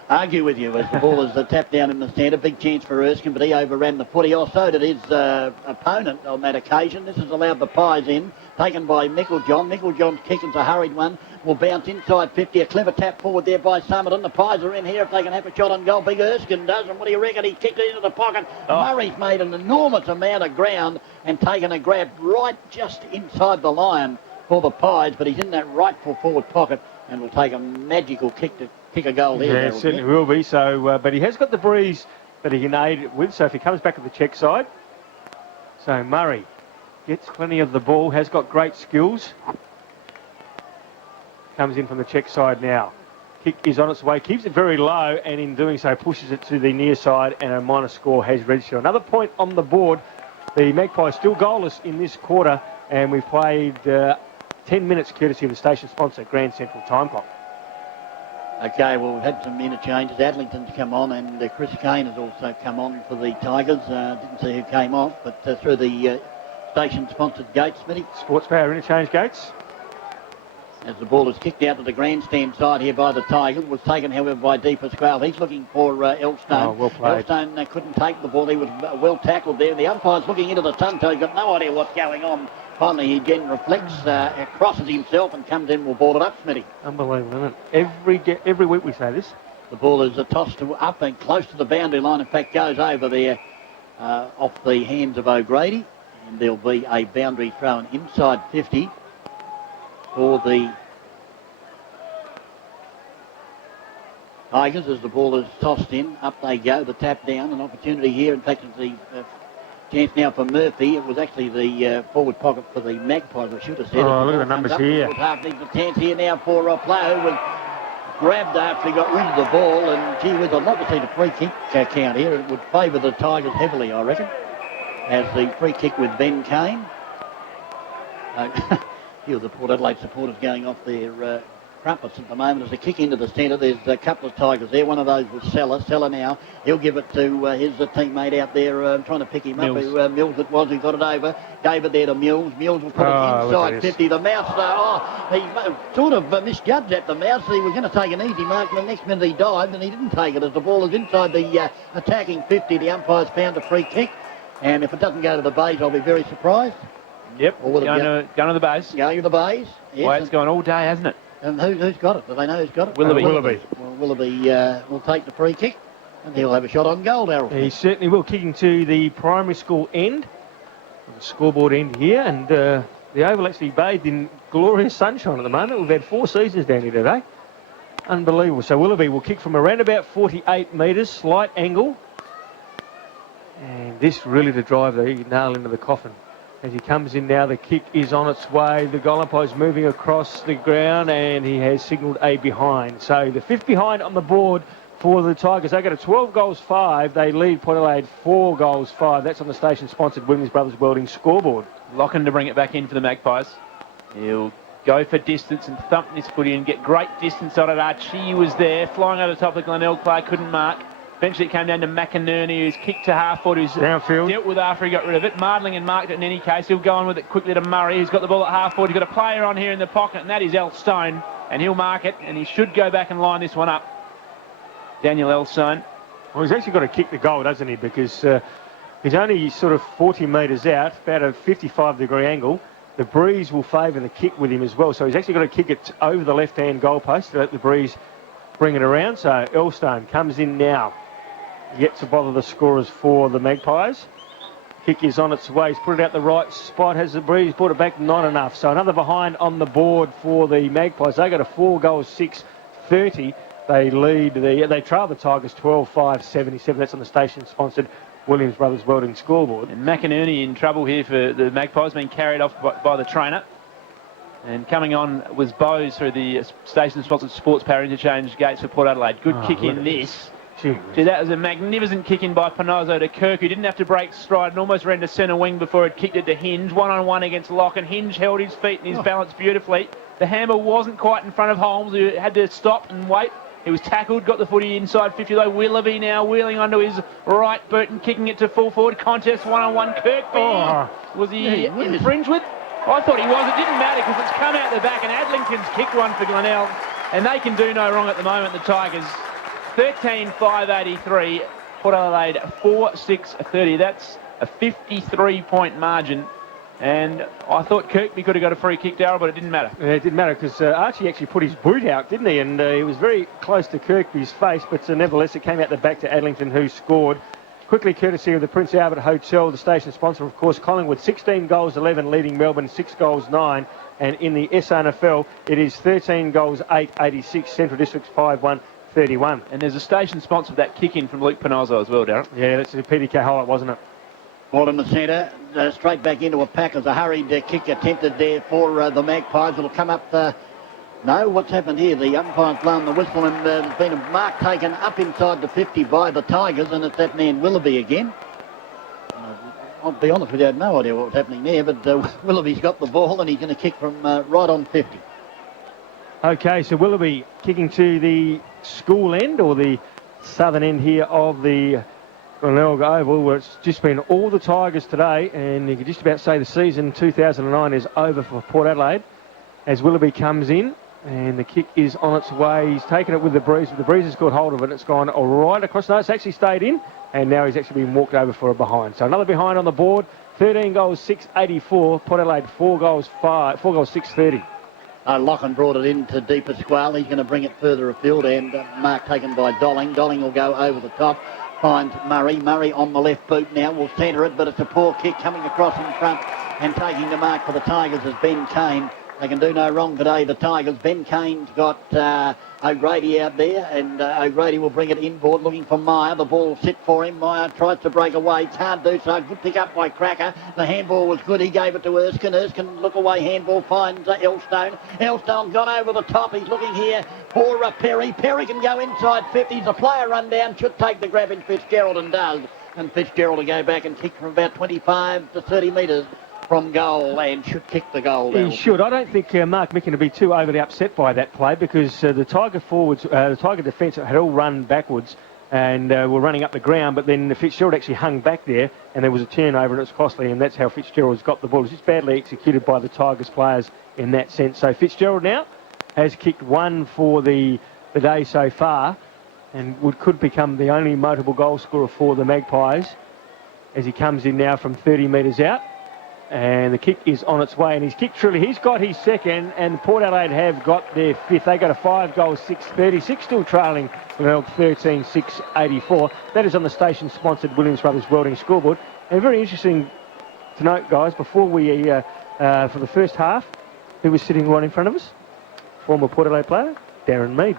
argue with you as the ball is tapped down in the centre. Big chance for Erskine, but he overran the footy. Also did his opponent on that occasion. This has allowed the Pies in, taken by Micklejohn. Micklejohn's kick is a hurried one. Will bounce inside 50. A clever tap forward there by Summerton. The Pies are in here if they can have a shot on goal. Big Erskine does, and what do you reckon? He kicked it into the pocket. Murray's made an enormous amount of ground and taken a grab right just inside the line for the Pies, but he's in that rightful forward pocket and will take a magical kick to kick a goal there. Yeah, it certainly will be. So, but he has got the breeze that he can aid it with. So if he comes back to the check side, so Murray gets plenty of the ball, has got great skills. Comes in from the check side now. Kick is on its way, keeps it very low, and in doing so pushes it to the near side, and a minor score has registered. Another point on the board. The Magpies still goalless in this quarter, and we've played 10 minutes courtesy of the station sponsor, Grand Central Time Clock. Okay, well, we've had some interchanges. Adlington's come on, and Chris Kane has also come on for the Tigers. Didn't see who came off, but through the station-sponsored gates, Smitty. Sports Power interchange gates. As the ball is kicked out to the grandstand side here by the Tigers, was taken, however, by De Pasquale. He's looking for Elstone. Oh, well played. Elstone couldn't take the ball. He was well tackled there. The umpire's looking into the sun, so he's got no idea what's going on. Finally, he again reflects, crosses himself and comes in. Will ball it up, Smitty. Unbelievable, isn't it? Every week we say this. The ball is tossed up and close to the boundary line. In fact, goes over there off the hands of O'Grady. And there'll be a boundary thrown inside 50 for the Tigers as the ball is tossed in. Up they go, the tap down, an opportunity here. In fact, it's the chance now for Murphy. It was actually the forward pocket for the Magpies, I should have said. Oh, look at the numbers here. Half needs a chance here now for a player who was grabbed after he got rid of the ball. And gee whiz, I'd love to see the free kick count here. It would favour the Tigers heavily, I reckon, as the free kick with Ben Kane. Here the Port Adelaide supporters going off their crumpets at the moment. As a kick into the centre, there's a couple of Tigers there. One of those was Seller now. He'll give it to his teammate out there trying to pick him up. Mills it was who got it over. Gave it there to Mills. Mills will put it inside 50. The Mouse, he sort of misjudged at the Mouse. He was going to take an easy mark, and the next minute he dived, and he didn't take it as the ball is inside the attacking 50. The umpire's found a free kick, and if it doesn't go to the bays, I'll be very surprised. Yep, going to the bays. Going to the bays. Yes. Well, it's gone all day, hasn't it? And who's got it? Do they know who's got it? Willoughby. Well, Willoughby will take the free kick, and he'll have a shot on goal, Darryl. He certainly will, kicking to the primary school end, the scoreboard end here, and the oval actually bathed in glorious sunshine at the moment. We've had 4 seasons down here today. Unbelievable. So Willoughby will kick from around about 48 metres, slight angle, and this really to drive the nail into the coffin. As he comes in now, the kick is on its way. The goal umpire is moving across the ground, and he has signalled a behind. So the 5th behind on the board for the Tigers. They go to 12 goals 5. They lead Port Adelaide 4 goals 5. That's on the station-sponsored Williams Brothers Welding scoreboard. Locking to bring it back in for the Magpies. He'll go for distance and thump this footy and get great distance on it. Archie was there, flying over the top of the Glenelg player, couldn't mark. Eventually it came down to McInerney, who's kicked to half-foot, who's downfield. Dealt with after he got rid of it. Mardling and marked it in any case. He'll go on with it quickly to Murray, who's got the ball at half-foot. He's got a player on here in the pocket, and that is Elstone. And he'll mark it, and he should go back and line this one up. Daniel Elstone. Well, he's actually got to kick the goal, doesn't he? Because he's only sort of 40 metres out, about a 55-degree angle. the breeze will favour the kick with him as well. So he's actually got to kick it over the left-hand goalpost to let the breeze bring it around. So Elstone comes in now. Yet to bother the scorers for the Magpies. Kick is on its way. He's put it out the right spot. Has the breeze brought it back? Not enough. So another behind on the board for the Magpies. They got a 4 goals, 6-30. They lead. They trail the Tigers 12-5-77. That's on the station-sponsored Williams Brothers Welding scoreboard. And McInerney in trouble here for the Magpies, being carried off by the trainer. And coming on was Bowes through the station-sponsored Sports Power Interchange gates for Port Adelaide. Good kick in this. Gee, that was a magnificent kick in by Panozzo to Kirk, who didn't have to break stride and almost ran to centre wing before it kicked it to Hinge. 1-on-1 against Lock, and Hinge held his feet and his balance beautifully. The handball wasn't quite in front of Holmes, who had to stop and wait. He was tackled, got the footy inside 50 though. Willoughby now wheeling onto his right boot and kicking it to full forward contest. 1-on-1 Kirkby. Was he infringed with? I thought he was. It didn't matter because it's come out the back, and Adlington's kicked one for Glenelg, and they can do no wrong at the moment, the Tigers. 13-5-83, Port Adelaide 4-6-30. That's a 53-point margin. And I thought Kirkby could have got a free kick, Darryl, but it didn't matter. Yeah, it didn't matter because Archie actually put his boot out, didn't he? And he was very close to Kirkby's face, but nevertheless it came out the back to Adlington, who scored. Quickly, courtesy of the Prince Albert Hotel, the station sponsor, of course, Collingwood, 16 goals, 11, leading Melbourne, 6 goals, 9. And in the SANFL, it is 13 goals, 8, 86, Central Districts 5-1. 31. And there's a station sponsor for that kick in from Luke Panozzo as well, Darren. Yeah, that's a PDK highlight, wasn't it? Ball in the centre, straight back into a pack as a hurried kick attempted there for the Magpies. It'll come up no, what's happened here? The umpire's blown the whistle, and there's been a mark taken up inside the 50 by the Tigers, and it's that man Willoughby again. I'll be honest with you, I had no idea what was happening there, but Willoughby's got the ball and he's going to kick from right on 50. Okay, so Willoughby kicking to the school end, or the southern end here of the Glenelg Oval, where it's just been all the Tigers today, and you could just about say the season 2009 is over for Port Adelaide as Willoughby comes in, and the kick is on its way. He's taken it with the breeze, but the breeze has got hold of it, and it's gone right across. No, it's actually stayed in, and now he's actually been walked over for a behind. So another behind on the board, 13 goals, 684, Port Adelaide 4 goals, 630. Lochan brought it into Di Pasquale. He's going to bring it further afield, and mark taken by Dolling. Dolling will go over the top, finds Murray. Murray on the left boot now will centre it, but it's a poor kick coming across in front, and taking the mark for the Tigers is Ben Kane. They can do no wrong today, the Tigers. Ben Kane's got O'Grady out there, and O'Grady will bring it inboard looking for Meyer. The ball will sit for him. Meyer tries to break away, can't do so. Good pick up by Cracker. The handball was good. He gave it to Erskine. Erskine look away, handball finds Elstone. Elstone's gone over the top. He's looking here for Perry. Perry can go inside 50. The player run down, should take the grab in Fitzgerald, and does. And Fitzgerald will go back and kick from about 25 to 30 metres from goal, and should kick the goal. He should. I don't think Mark Micken will be too overly upset by that play, because the Tiger forwards, the Tiger defence had all run backwards and were running up the ground, but then Fitzgerald actually hung back there, and there was a turnover, and it was costly, and that's how Fitzgerald's got the ball. It was just badly executed by the Tigers players in that sense. So Fitzgerald now has kicked one for the day so far, and could become the only notable goal scorer for the Magpies as he comes in now from 30 metres out. And the kick is on its way, and he's kicked truly. He's got his second, and Port Adelaide have got their fifth. They got a 5 goals, 636, still trailing 13-6-84. That is on the station-sponsored Williams Brothers Welding scoreboard. And very interesting to note, guys, before we, for the first half, who was sitting right in front of us? Former Port Adelaide player, Darren Mead.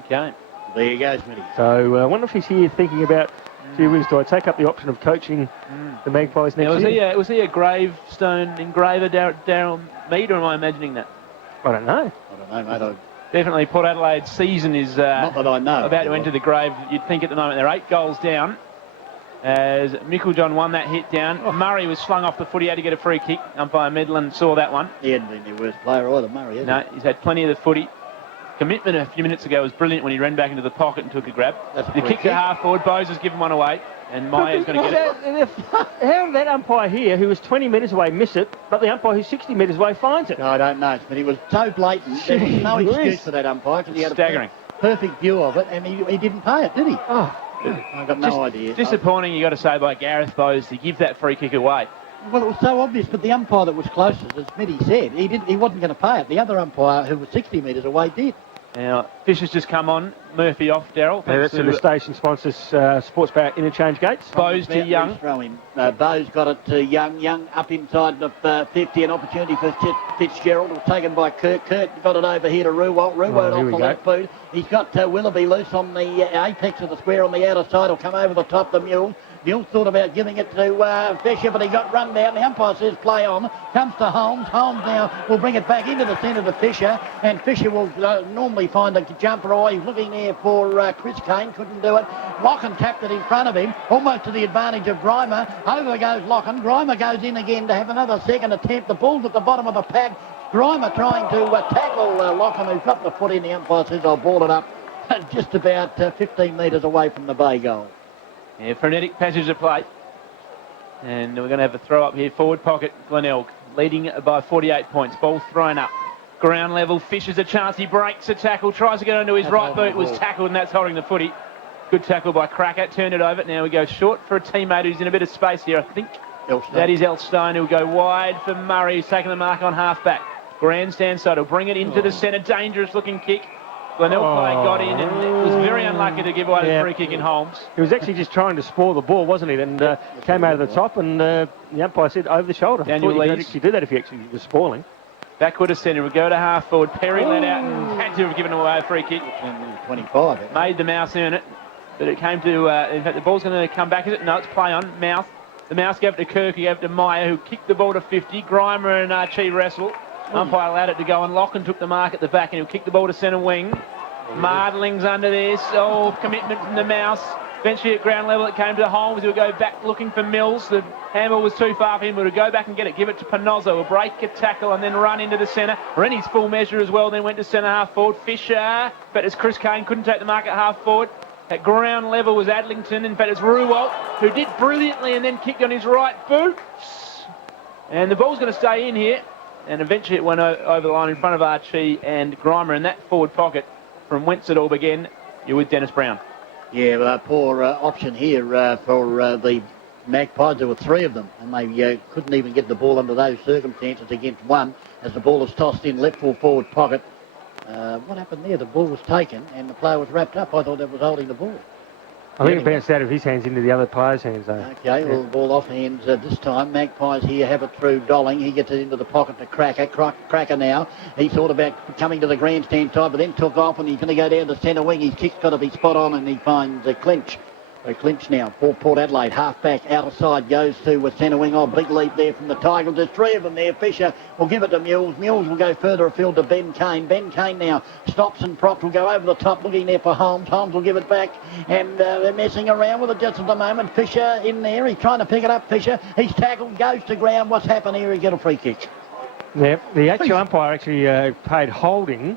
Okay. There you go, Smitty. So I wonder if he's here thinking about, gee whiz, do I take up the option of coaching the Magpies next year? Was he a gravestone engraver, Darren Mead, or am I imagining that? I don't know. I don't know, mate. Definitely Port Adelaide's season is not that I know, about to enter the grave. You'd think at the moment they're 8 goals down as Micklejohn won that hit down. Murray was slung off the foot. He had to get a free kick. Umpire Medlin saw that one. He hadn't been their worst player either, Murray, has he? No, he's had plenty of the footy. Commitment a few minutes ago was brilliant when he ran back into the pocket and took a grab. The kick to half forward, Bowes has given one away, and Meyer's going to get it. How did that umpire here, who was 20 metres away, miss it, but the umpire who's 60 metres away finds it? I don't know, but he was so blatant. There was no excuse for that umpire, because he had staggering. A perfect view of it, and he didn't pay it, did he? Oh, I've got no idea. Disappointing, you got to say, by Gareth Bowes to give that free kick away. Well, it was so obvious, but the umpire that was closest, as Smitty said, he wasn't going to pay it. The other umpire, who was 60 metres away, did. Now, Fisher's just come on. Murphy off, Daryl. Yeah, that's the station sponsors sports bar interchange gates. Bowes to Young. Bowes got it to Young. Young up inside the 50. An opportunity for Fitzgerald. It was taken by Kirk. Kirk got it over here to Ruwalt. Ruwalt off the left boot. He's got Willoughby loose on the apex of the square on the outer side. He'll come over the top, the Mule. Mule thought about giving it to Fisher, but he got run down. The umpire says play on. Comes to Holmes. Holmes now will bring it back into the centre to Fisher, and Fisher will normally find a jumper. Oh, he's looking there for Chris Kane. Couldn't do it. Locken tapped it in front of him, almost to the advantage of Grimer. Over goes Locken. Grimer goes in again to have another second attempt. The ball's at the bottom of the pack. Grimer trying to tackle Locken, who's got the foot in. The umpire says I'll ball it up just about 15 metres away from the bay goal. Yeah, frenetic passage of play. And we're going to have a throw up here. Forward pocket, Glenelg leading by 48 points. Ball thrown up. Ground level, Fisher's a chance. He breaks a tackle, tries to get onto his right boot. Was tackled, and that's holding the footy. Good tackle by Cracker. Turned it over. Now we go short for a teammate who's in a bit of space here, I think. Elstone. That is Elstone, who'll go wide for Murray, who's taking the mark on half-back. Grandstand side will bring it into the centre. Dangerous looking kick. Glenelg got in and was very unlucky to give away the free kick in Holmes. He was actually just trying to spoil the ball, wasn't he? And came out of the top, and the umpire said over the shoulder. Daniel Lees. You could actually do that if you actually was spoiling. Backward to centre. We'll go to half forward. Perry let out and had to have given away a free kick. 25. Made the Mouse earn it. But it came to, in fact, the ball's going to come back, is it? No, it's play on. Mouth. The Mouse gave it to Kirk, he gave it to Meyer, who kicked the ball to 50. Grimer and Archie wrestle. Umpire allowed it to go, and Locken took the mark at the back, and he'll kick the ball to centre wing. Mardling's under this. Oh, commitment from the Mouse. Eventually at ground level it came to Holmes. He'll go back looking for Mills. The handball was too far for him, but he'll go back and get it. Give it to Panozzo. Will break a tackle and then run into the centre. Rennie's full measure as well, then went to centre half forward. Fisher, but as Chris Kane couldn't take the mark at half forward. At ground level was Adlington. In fact, it's Ruwalt, who did brilliantly and then kicked on his right boot. And the ball's going to stay in here. And eventually it went over the line in front of Archie and Grimer in that forward pocket. From whence it all began, you're with Dennis Brown. Yeah, poor option here for the Magpies. There were three of them, and they couldn't even get the ball under those circumstances against one as the ball was tossed in left full forward pocket. What happened there? The ball was taken and the player was wrapped up. I thought that was holding the ball. I think it bounced out of his hands into the other player's hands, though. Okay, well, the ball off hands this time. Magpies here have it through Dolling. He gets it into the pocket to Cracker. Cracker now. He thought about coming to the grandstand side, but then took off, and he's going to go down the centre wing. His kick's got to be spot on, and he finds a clinch. A clinch now for Port Adelaide. Half back, outer side goes to centre wing. Oh, big leap there from the Tigers. There's three of them there. Fisher will give it to Mules. Mules will go further afield to Ben Kane. Ben Kane now stops and props. Will go over the top looking there for Holmes. Holmes will give it back, and they're messing around with it just at the moment. Fisher in there. He's trying to pick it up. Fisher. He's tackled. Goes to ground. What's happened here? He get a free kick. Yeah, the actual umpire actually paid holding,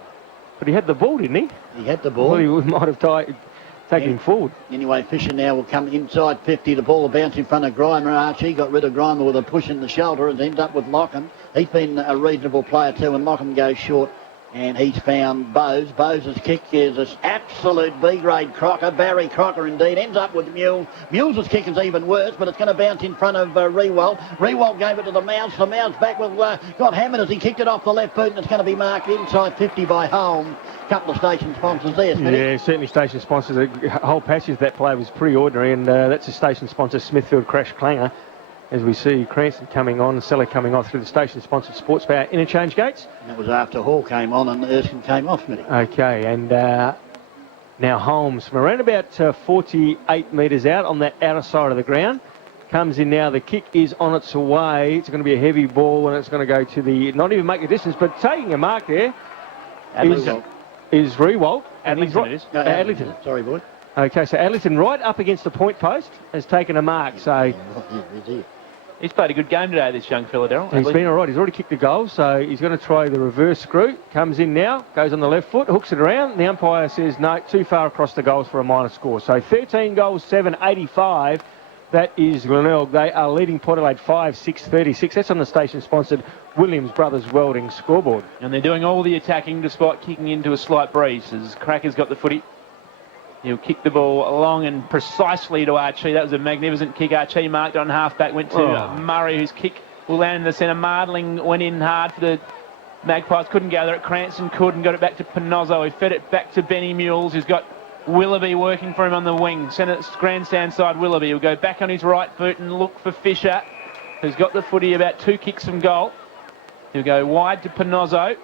but he had the ball, didn't he? He had the ball. Well, he might have taken him forward. Anyway, Fisher now will come inside 50. The ball will bounce in front of Grimer. Archie got rid of Grimer with a push in the shoulder and ends up with Locken. He's been a reasonable player too, and Locken goes short. And he's found Bowes. Bowes' kick is an absolute B-grade Crocker. Barry Crocker indeed. Ends up with Mules. Mules' kick is even worse, but it's going to bounce in front of Rewalt. Rewalt gave it to the Mouse. The Mouse back with got hammered as he kicked it off the left boot, and it's going to be marked inside 50 by Holmes. Couple of station sponsors there, Smitty. Yeah, certainly station sponsors. The whole passage of that play was pretty ordinary, and that's a station sponsor, Smithfield Crash Clanger. As we see Cranston coming on, Seller coming off through the station-sponsored sports bar interchange gates. And that was after Hall came on and Erskine came off, Smitty. Okay, and now Holmes from around about 48 metres out on that outer side of the ground. Comes in now, the kick is on its way. It's going to be a heavy ball and it's going to go to the, not even make a distance, but taking a mark there is Rewalt. Adlington. Sorry, boy. Okay, so Adlington right up against the point post has taken a mark, so... He's played a good game today, this young fella, Daryl. He's been all right. He's already kicked a goal, so he's going to try the reverse screw. Comes in now, goes on the left foot, hooks it around. The umpire says, no, too far across the goals for a minor score. So 13 goals, 7, 85. That is Glenelg. They are leading Port Adelaide 5-6, 36. That's on the station-sponsored Williams Brothers Welding scoreboard. And they're doing all the attacking despite kicking into a slight breeze as Cracker's got the footy. He'll kick the ball long and precisely to Archie. That was a magnificent kick. Archie marked on half-back, went to Murray, whose kick will land in the centre. Mardling went in hard for the Magpies, couldn't gather it. Cranston couldn't, got it back to Pinozzo. He fed it back to Benny Mules, who's got Willoughby working for him on the wing. Centre grandstand side, Willoughby will go back on his right foot and look for Fisher, who's got the footy about 2 kicks from goal. He'll go wide to Pinozzo,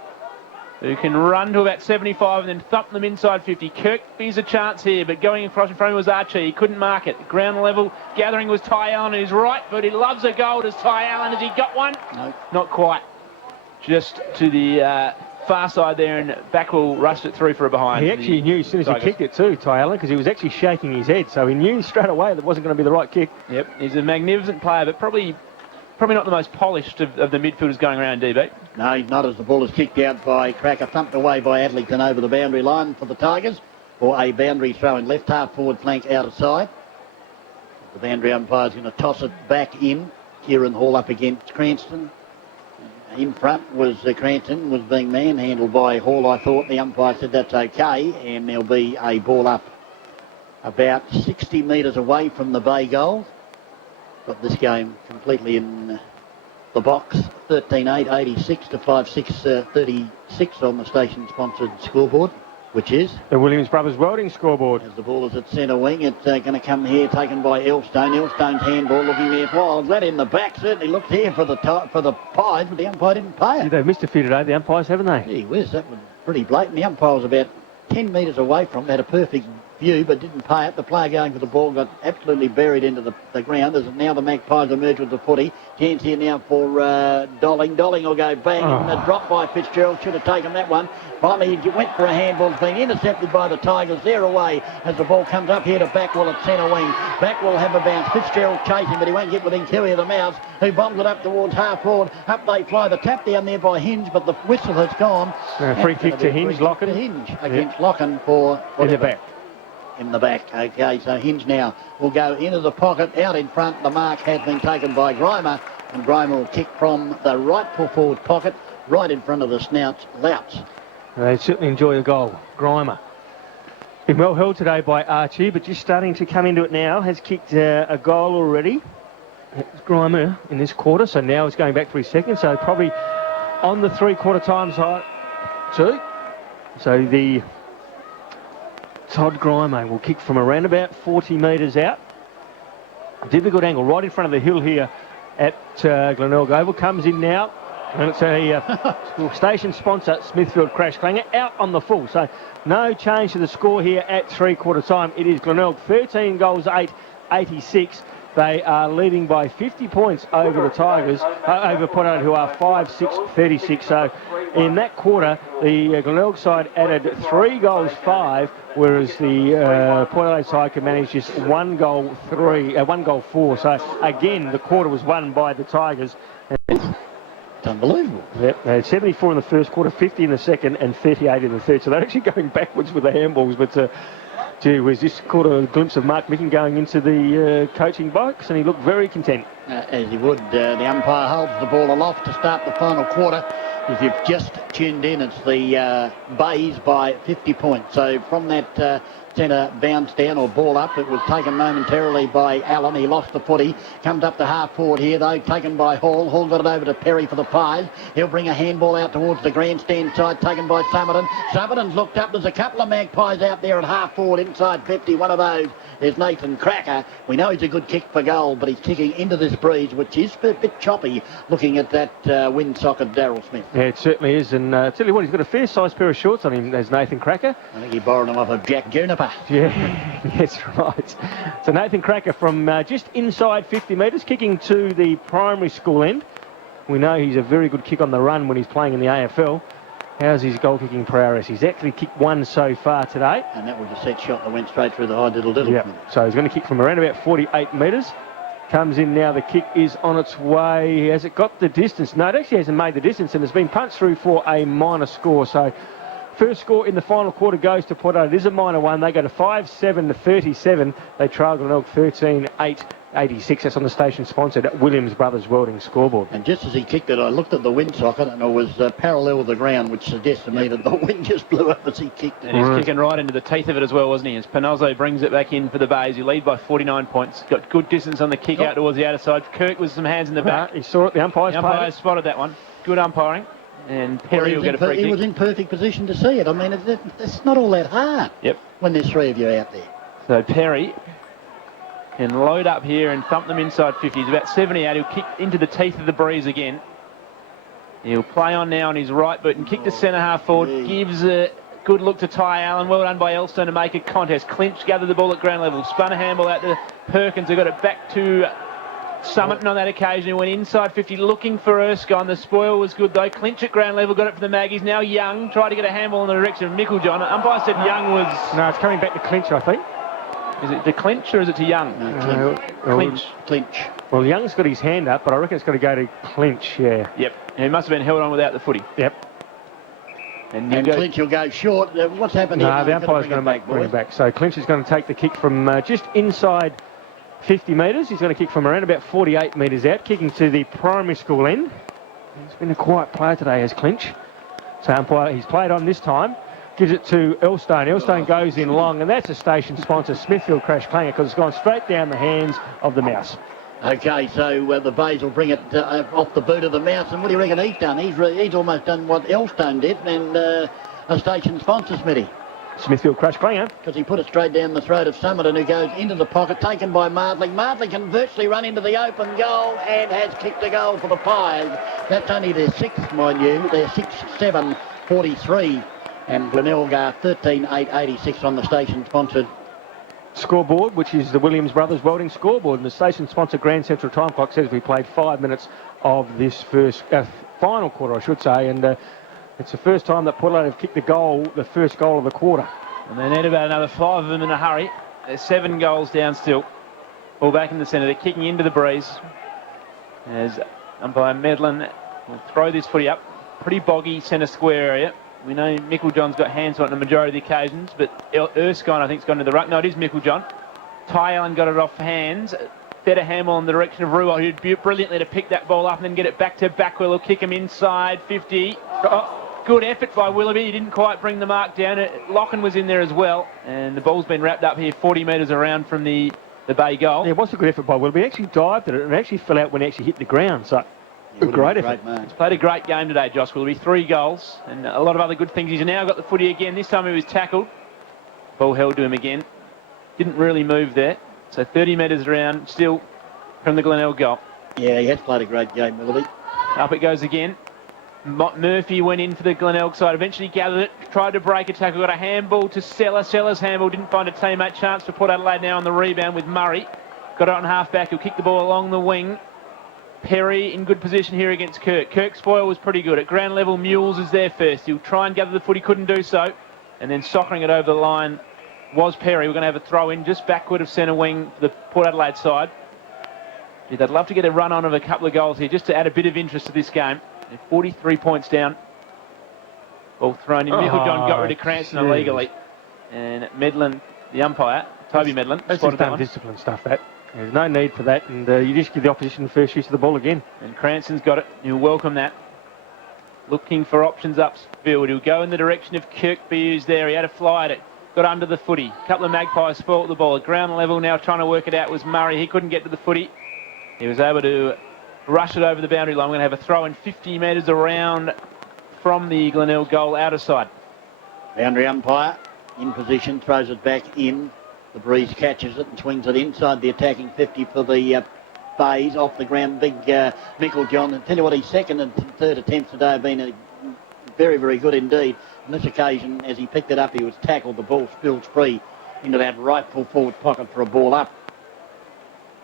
who can run to about 75 and then thump them inside 50. Kirkby's a chance here, but going across in front of him was Archie. He couldn't mark it. Ground level, gathering was Ty Allen on his right foot. He loves a goal. Does Ty Allen? Has he got one? No. Not quite. Just to the far side there, and Backwell rushed it through for a behind. He actually knew as soon as he kicked it too, Ty Allen, because he was actually shaking his head, so he knew straight away that wasn't going to be the right kick. Yep, he's a magnificent player, but probably not the most polished of the midfielders going around, DB. No, he's not, as the ball is kicked out by Cracker, thumped away by Adlington over the boundary line for the Tigers, or a boundary throw in left half forward flank out of side. The boundary umpire's going to toss it back in. Kieran Hall up against Cranston. In front was Cranston, was being manhandled by Hall, I thought. The umpire said that's okay, and there'll be a ball up about 60 metres away from the Bay goal. Got this game completely in the box. 13-8, 86 to 5-6, 36 on the station-sponsored scoreboard, which is the Williams Brothers Welding scoreboard. As the ball is at centre wing, it's going to come here, taken by Elstone. Elstone's handball looking there. Well, that in the back certainly looked here for the Pies, but the umpire didn't pay it. They've missed a few today, the umpires, haven't they? Gee whiz, that was pretty blatant. The umpire was about 10 metres away from it, had a perfect view, but didn't pay it. The player going for the ball got absolutely buried into the ground. As now the Magpies emerge with the footy. Chance here now for Dolling. Dolling will go bang, and dropped by Fitzgerald. Should have taken that one. Finally, he went for a handball. It's been intercepted by the Tigers. They're away as the ball comes up here to Backwell at centre wing. Backwell have a bounce. Fitzgerald chasing, but he won't get within Kelly of the Mouse, who bombs it up towards half forward. Up they fly. The tap down there by Hinge, but the whistle has gone. Free kick to Hinge, Locken. Hinge against Locken for in the back. In the back. Okay, so Hinge now will go into the pocket, out in front. The mark has been taken by Grimer, and Grimer will kick from the right forward pocket, right in front of the snouts, Louts. They certainly enjoy the goal. Grimer. Been well held today by Archie, but just starting to come into it now. Has kicked a goal already. It's Grimer in this quarter, so now he's going back for his second, so probably on the three-quarter time side too. So the Todd Grimer will kick from around about 40 metres out. Difficult angle, right in front of the hill here at Glenelg Oval. Comes in now, and it's a station sponsor, Smithfield Crash Clanger, out on the full. So no change to the score here at three-quarter time. It is Glenelg 13 goals, 8, 86. They are leading by 50 points over the Tigers, over Port Adelaide, who are 5-6, 36. So in that quarter, the Glenelg side added 3 goals, 5, whereas the Port Adelaide side could manage just 1 goal, 4. So again, the quarter was won by the Tigers. It's unbelievable. Yep, they had 74 in the first quarter, 50 in the second, and 38 in the third. So they're actually going backwards with the handballs, but gee whiz, just caught a glimpse of Mark Micken going into the coaching box, and he looked very content. As he would. The umpire holds the ball aloft to start the final quarter. If you've just tuned in, it's the Bays by 50 points. So from that centre bounce down or ball up, it was taken momentarily by Allen. He lost the footy. Comes up to half forward here, though, taken by Hall. Hall got it over to Perry for the Pies. He'll bring a handball out towards the grandstand side, taken by Summerton. Summerton's looked up. There's a couple of Magpies out there at half forward inside 50. One of those is Nathan Cracker. We know he's a good kick for goal, but he's kicking into this breeze, which is a bit choppy, looking at that windsocket Daryl Smith. Yeah, it certainly is, and tell you what, he's got a fair-sized pair of shorts on him, as Nathan Cracker. I think he borrowed them off of Jack Juniper. Yeah, that's right. So Nathan Cracker from just inside 50 metres, kicking to the primary school end. We know he's a very good kick on the run when he's playing in the AFL. How's his goal-kicking prowess? He's actually kicked 1 so far today. And that was a set shot that went straight through the high diddle. Yeah, so he's going to kick from around about 48 metres. Comes in now, the kick is on its way. Has it got the distance? No, it actually hasn't made the distance, and it's been punched through for a minor score. So first score in the final quarter goes to Port Adelaide. It is a minor one. They go to 5-7 to 37. They trail Glenelg 13-8 86. That's on the station-sponsored Williams Brothers Welding scoreboard. And just as he kicked it, I looked at the wind socket and it was parallel with the ground, which suggests to me that the wind just blew up as he kicked it. And he's kicking right into the teeth of it as well, wasn't he? As Panozzo brings it back in for the Bays, you lead by 49 points. Got good distance on the kick out towards the outer side. Kirk with some hands in the back. He saw it. The umpires spotted that one. Good umpiring. And Perry will get a free kick. He was in perfect position to see it. I mean, it's not all that hard. Yep. When there's three of you out there. So Perry can load up here and thump them inside 50. He's about 78. He'll kick into the teeth of the breeze again. He'll play on now on his right boot and kick the centre half forward. Gives a good look to Ty Allen. Well done by Elstone to make a contest. Clinch gathered the ball at ground level. Spun a handball out to Perkins. They got it back to Summerton on that occasion. He went inside 50 looking for Erskine. The spoil was good though. Clinch at ground level. Got it for the Maggies. Now Young tried to get a handball in the direction of Micklejohn. Umpire said Young was... No, it's coming back to Clinch, I think. Is it to Clinch or is it to Young? No, Clinch. Well, Young's got his hand up, but I reckon it's got to go to Clinch, yeah. Yep. And he must have been held on without the footy. Yep. And Clinch will go short. What's happened here? No, the umpire's going to bring it back. So Clinch is going to take the kick from just inside 50 metres. He's going to kick from around about 48 metres out, kicking to the primary school end. He's been a quiet player today as Clinch. So umpire, he's played on this time. Gives it to Elstone. Elstone goes in long, and that's a station sponsor, Smithfield Crash Clanger, because it's gone straight down the hands of the Mouse. Okay, so the Bays will bring it off the boot of the Mouse, and what do you reckon he's done? He's almost done what Elstone did, and a station sponsor, Smitty. Smithfield Crash Clanger. Because he put it straight down the throat of Summerton, who goes into the pocket, taken by Martley. Martley can virtually run into the open goal and has kicked a goal for the Pies. That's only their sixth, mind you. They're 6-7-43. And Glenelg are 13-8-86 on the station-sponsored scoreboard, which is the Williams Brothers Welding scoreboard. And the station-sponsored Grand Central Time Clock says we played 5 minutes of this final quarter, I should say. And it's the first time that Port Adelaide have kicked the first goal of the quarter. And they need about another 5 of them in a hurry. There's 7 goals down still. All back in the centre. They're kicking into the breeze. As umpire Medlin will throw this footy up. Pretty boggy centre square area. We know Micklejohn's got hands on it on the majority of the occasions, but Erskine, I think, has gone to the ruck. No, it is Micklejohn. Ty Allen got it off hands. Better handball in the direction of Ruwa, who did brilliantly to pick that ball up and then get it back to Backwell. He'll kick him inside 50. Good effort by Willoughby. He didn't quite bring the mark down. Lochan was in there as well, and the ball's been wrapped up here 40 metres around from the Bay goal. Yeah, it was a good effort by Willoughby. He actually dived at it and actually fell out when he actually hit the ground, so... Great effort. He's played a great game today, Josh Willoughby. 3 goals and a lot of other good things. He's now got the footy again. This time he was tackled. Ball held to him again. Didn't really move there. So 30 metres around still from the Glenelg goal. Yeah, he has played a great game, Willoughby. Up it goes again. Murphy went in for the Glenelg side. Eventually gathered it. Tried to break a tackle. Got a handball to Seller. Seller's handball. Didn't find a teammate. Chance for Port Adelaide now on the rebound with Murray. Got it on half back. He'll kick the ball along the wing. Perry in good position here against Kirk. Kirk's foil was pretty good. At ground level, Mules is there first. He'll try and gather the foot. He couldn't do so. And then soccering it over the line was Perry. We're going to have a throw in just backward of centre wing for the Port Adelaide side. Yeah, they'd love to get a run on of a couple of goals here just to add a bit of interest to this game. They're 43 points down. Ball thrown in. Micklejohn got rid of Cranston illegally. And Medlin, the umpire, Toby Medlin, spotted that one. Discipline stuff, that. There's no need for that, and you just give the opposition the first use of the ball again. And Cranston's got it. He'll welcome that. Looking for options upfield. He'll go in the direction of Kirkby, who's there. He had a fly at it. Got under the footy. A couple of Magpies spoilt the ball. At ground level now trying to work it out was Murray. He couldn't get to the footy. He was able to rush it over the boundary line. We're going to have a throw in 50 metres around from the Glenelg goal outer side. Boundary umpire in position, throws it back in. The breeze catches it and swings it inside the attacking 50 for the Bays. Off the ground, big Micklejohn. And tell you what, his second and third attempts today have been very, very good indeed. On this occasion, as he picked it up, he was tackled. The ball spills free into that right full forward pocket for a ball up.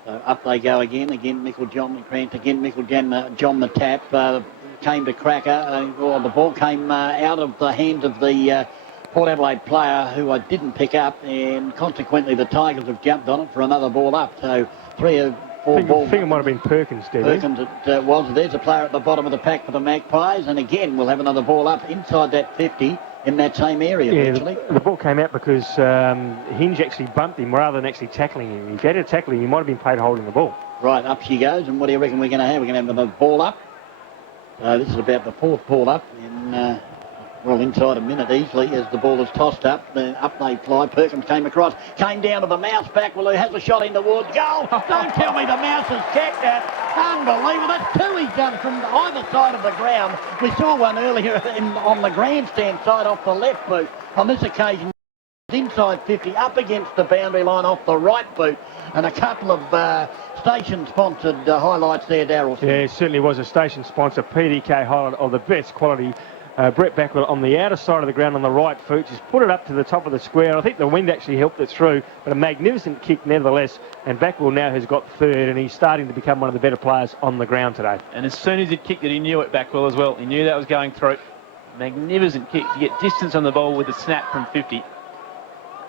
So up they go again. Again, Micklejohn and Grant. Again, Micklejohn, John the tap. Came to Cracker. The ball came out of the hands of the Port Adelaide player who I didn't pick up, and consequently the Tigers have jumped on it for another ball up. So 3 or 4 balls. I think it might have been Perkins, did Perkins it was. There's a player at the bottom of the pack for the Magpies, and again we'll have another ball up inside that 50. in that same area, virtually. The ball came out because Hinge actually bumped him rather than actually tackling him. If he had to tackle him, he might have been paid holding the ball. Right, up she goes, and what do you reckon we're going to have? We're going to have the ball up. So this is about the fourth ball up in... well, inside a minute easily as the ball is tossed up. Up they fly. Perkins came across, came down to the mouse back. Well, who has a shot in towards goal. Don't tell me the mouse has checked that. Unbelievable. That's two he's done from either side of the ground. We saw one earlier on the grandstand side off the left boot. On this occasion, inside 50, up against the boundary line off the right boot. And a couple of station-sponsored highlights there, Daryl. Yeah, it certainly was a station-sponsor PDK highlight of the best quality. Brett Backwell on the outer side of the ground on the right foot, just put it up to the top of the square. I think the wind actually helped it through, but a magnificent kick nevertheless. And Backwell now has got third, and he's starting to become one of the better players on the ground today. And as soon as he'd kicked it, he knew it, Backwell, as well. He knew that was going through. Magnificent kick to get distance on the ball with the snap from 50.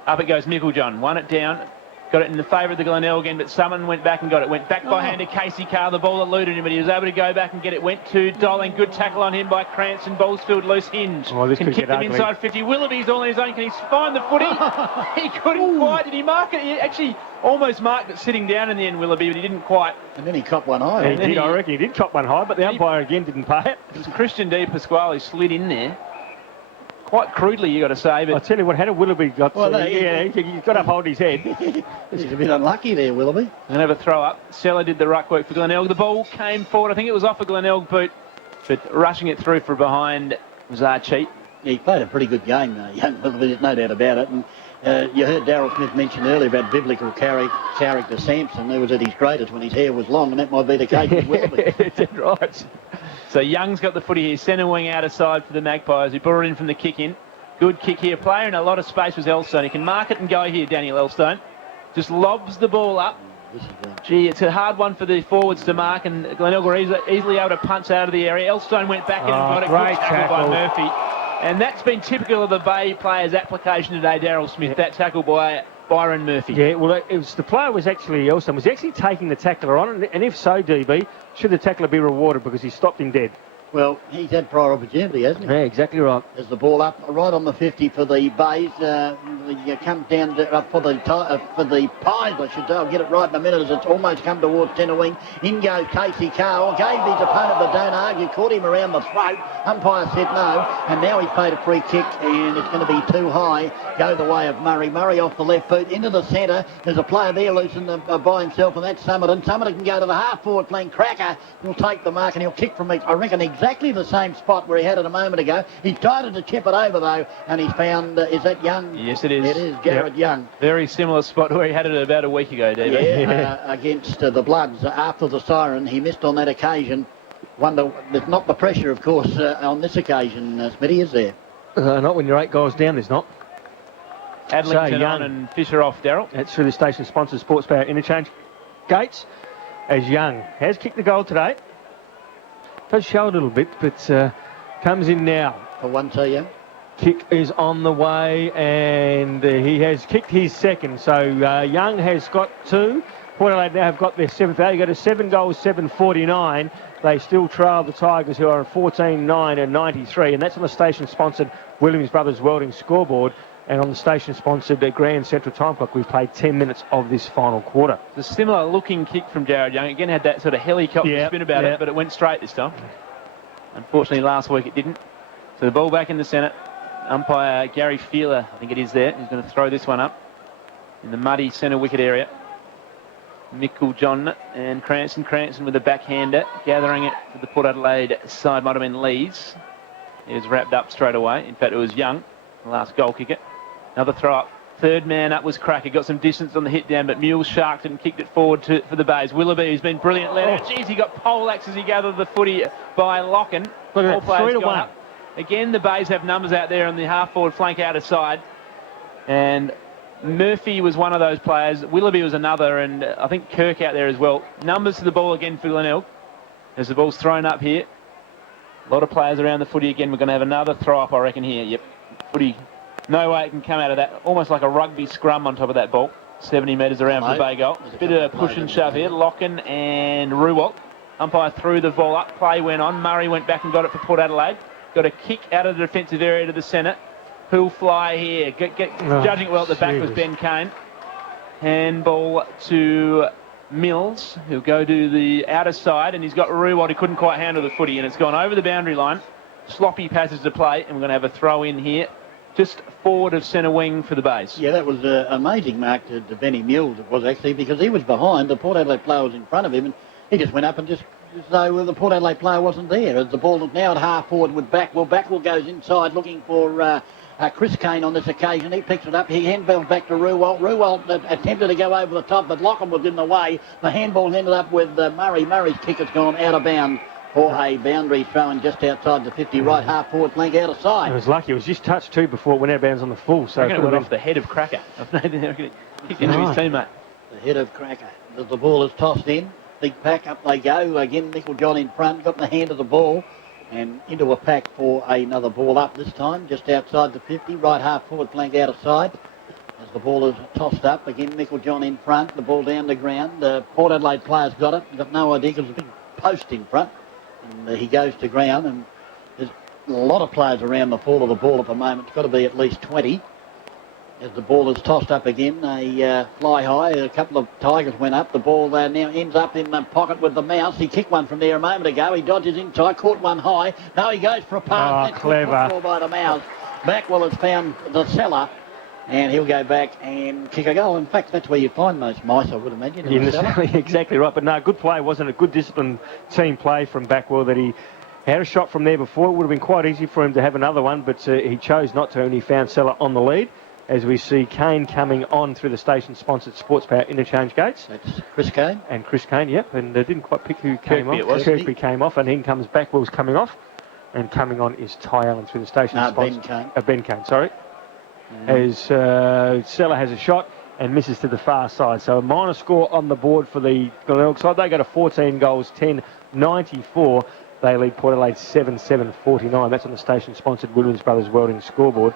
Up it goes Micklejohn, won it down. Got it in the favour of the Glenelg again, but someone went back and got it. Went back by hand to Casey Carr. The ball eluded him, but he was able to go back and get it. Went to Dolan. Good tackle on him by Cranston. Ballsfield loose. Hinge. Can kick them inside 50. Willoughby's all on his own. Can he find the footy? He couldn't quite. Did he mark it? He actually almost marked it sitting down in the end, Willoughby, but he didn't quite. And then he copped one high. I reckon he did cop one high, but the umpire again didn't pay it. It was Christian D. Pasquale slid in there. Quite crudely, you got to say. But I'll tell you what, had a Willoughby got... Well, he's got to hold his head. He's a bit unlucky there, Willoughby. And have a throw up. Seller did the ruck work for Glenelg. The ball came forward. I think it was off a Glenelg boot, but rushing it through for behind was Archie. Yeah, he played a pretty good game, young Willoughby, there's no doubt about it. And you heard Daryl Smith mention earlier about biblical character Samson, who was at his greatest when his hair was long, and that might be the case with Willoughby. Right. So Young's got the footy here, centre wing out aside for the Magpies. He brought it in from the kick in. Good kick here. Player in a lot of space was Elstone. He can mark it and go here, Daniel Elstone. Just lobs the ball up. Gee, it's a hard one for the forwards to mark, and Glenelg were easily able to punch out of the area. Elstone went back in and got a good tackle by Murphy. And that's been typical of the Bay players' application today, Daryl Smith. That tackle by Byron Murphy. Yeah, well, it was the player was actually Elstone. Was he actually taking the tackler on? And if so, DB, should the tackler be rewarded because he stopped him dead? Well, he's had prior opportunity, hasn't he? Yeah, exactly right. There's the ball up right on the 50 for the Bays. Comes down for the Pies, I should say. I'll get it right in a minute as it's almost come towards centre wing. In goes Casey Carr. Gave his opponent the don't argue. Caught him around the throat. Umpire said no. And now he's paid a free kick and it's going to be too high. Go the way of Murray. Murray off the left foot into the centre. There's a player there loose by himself, and that's Summerton. Summerton can go to the half-forward flank. Cracker will take the mark and he'll kick from, I reckon, exactly the same spot where he had it a moment ago. He's tried to chip it over though, and he's found, is that Young? Yes, it is. It is Garrett Young. Very similar spot where he had it about a week ago, David. Yeah, against the Bloods after the siren. He missed on that occasion. Wonder, there's not the pressure, of course, on this occasion, Smitty, is there? Not when you're 8 goals down, there's not. Adlington on and Fisher off, Daryl. That's through the station-sponsored Sports Power Interchange Gates, as Young has kicked the goal today. Does show a little bit, but comes in now. For one, so Young. Kick is on the way, and he has kicked his second. So Young has got 2. Port Adelaide now have got their 7th. They go to 7 goals, 749. They still trail the Tigers, who are on 14, 9 and 93. And that's on the station-sponsored Williams Brothers Welding scoreboard. And on the station-sponsored Grand Central Time Clock, we've played 10 minutes of this final quarter. It's a similar-looking kick from Jared Young. Again, had that sort of helicopter spin about it, but it went straight this time. Unfortunately, last week it didn't. So the ball back in the centre. Umpire Gary Feeler, I think it is there, he's going to throw this one up in the muddy centre wicket area. Micklejohn and Cranston. Cranston with a backhander, gathering it for the Port Adelaide side. Might have been Lees. He was wrapped up straight away. In fact, it was Young, the last goal kicker. Another throw up. Third man up was Cracker. Got some distance on the hit down, but Mules sharked it and kicked it forward for the Bays. Willoughby, who's been brilliant. Jeez, he got poleaxed as he gathered the footy by Locken. Look at that, 3-1. Again, the Bays have numbers out there on the half-forward flank out aside. And Murphy was one of those players. Willoughby was another, and I think Kirk out there as well. Numbers to the ball again for Glenelg as the ball's thrown up here. A lot of players around the footy again. We're going to have another throw-up, I reckon, here. Yep, footy. No way it can come out of that. Almost like a rugby scrum on top of that ball. 70 metres around for the Bay goal. Bit of a push and shove here. Locken and Ruwalt. Umpire threw the ball up. Play went on. Murray went back and got it for Port Adelaide. Got a kick out of the defensive area to the centre. who'll fly here. Judging it well at the back was Ben Kane. Handball to Mills, who'll go to the outer side, and he's got Ruwald, who couldn't quite handle the footy, and it's gone over the boundary line. Sloppy passage to play, and we're going to have a throw in here, just forward of centre wing for the base. Yeah, that was an amazing mark to Benny Mills, it was actually, because he was behind, the Port Adelaide player was in front of him, and he just went up and just, as though the Port Adelaide player wasn't there. As the ball is now at half forward with Backwell. Backwell goes inside looking for Chris Kane on this occasion. He picks it up. He handballs back to Ruwald. Ruwald attempted to go over the top, but Lockham was in the way. The handball ended up with Murray. Murray's kick has gone out of bounds for a boundary throw-in just outside the 50, right half forward flank out of side. It was lucky. It was just touched too before it went out of bounds on the full. So it went off the head of Cracker. Kicked into his teammate. The head of Cracker. As the ball is tossed in, big pack, up they go. Again, Nickel-John in front, got in the hand of the ball. And into a pack for another ball up this time, just outside the 50, right half forward flank out of side. As the ball is tossed up, again Nickel-John in front, the ball down the ground. Port Adelaide players got it, got no idea because there's a big post in front. And he goes to ground, and there's a lot of players around the fall of the ball at the moment. It's got to be at least 20. As the ball is tossed up again, a fly high, a couple of Tigers went up. The ball now ends up in the pocket with the Mouse. He kicked one from there a moment ago. He dodges inside, caught one high. Now he goes for a pass. That's clever. Good by the Mouse. Backwell has found the cellar, and he'll go back and kick a goal. In fact, that's where you find most mice, I would imagine, in the cellar. Exactly right. But no, good play, wasn't it? Good disciplined team play from Backwell that he had a shot from there before. It would have been quite easy for him to have another one, but he chose not to, and he found Cellar on the lead. As we see Kane coming on through the station-sponsored Sports Power interchange gates. That's Chris Kane. And Chris Kane, yep. And they didn't quite pick who came off. Kirkby came off, and in comes Backwell's coming off. And coming on is Ty Allen through the station-sponsored... Ben Kane, sorry. As Seller has a shot and misses to the far side. So a minor score on the board for the Glenelg side. They go to 14 goals, 10-94. They lead Port Adelaide 7-7-49. That's on the station-sponsored Williams Brothers Welding scoreboard.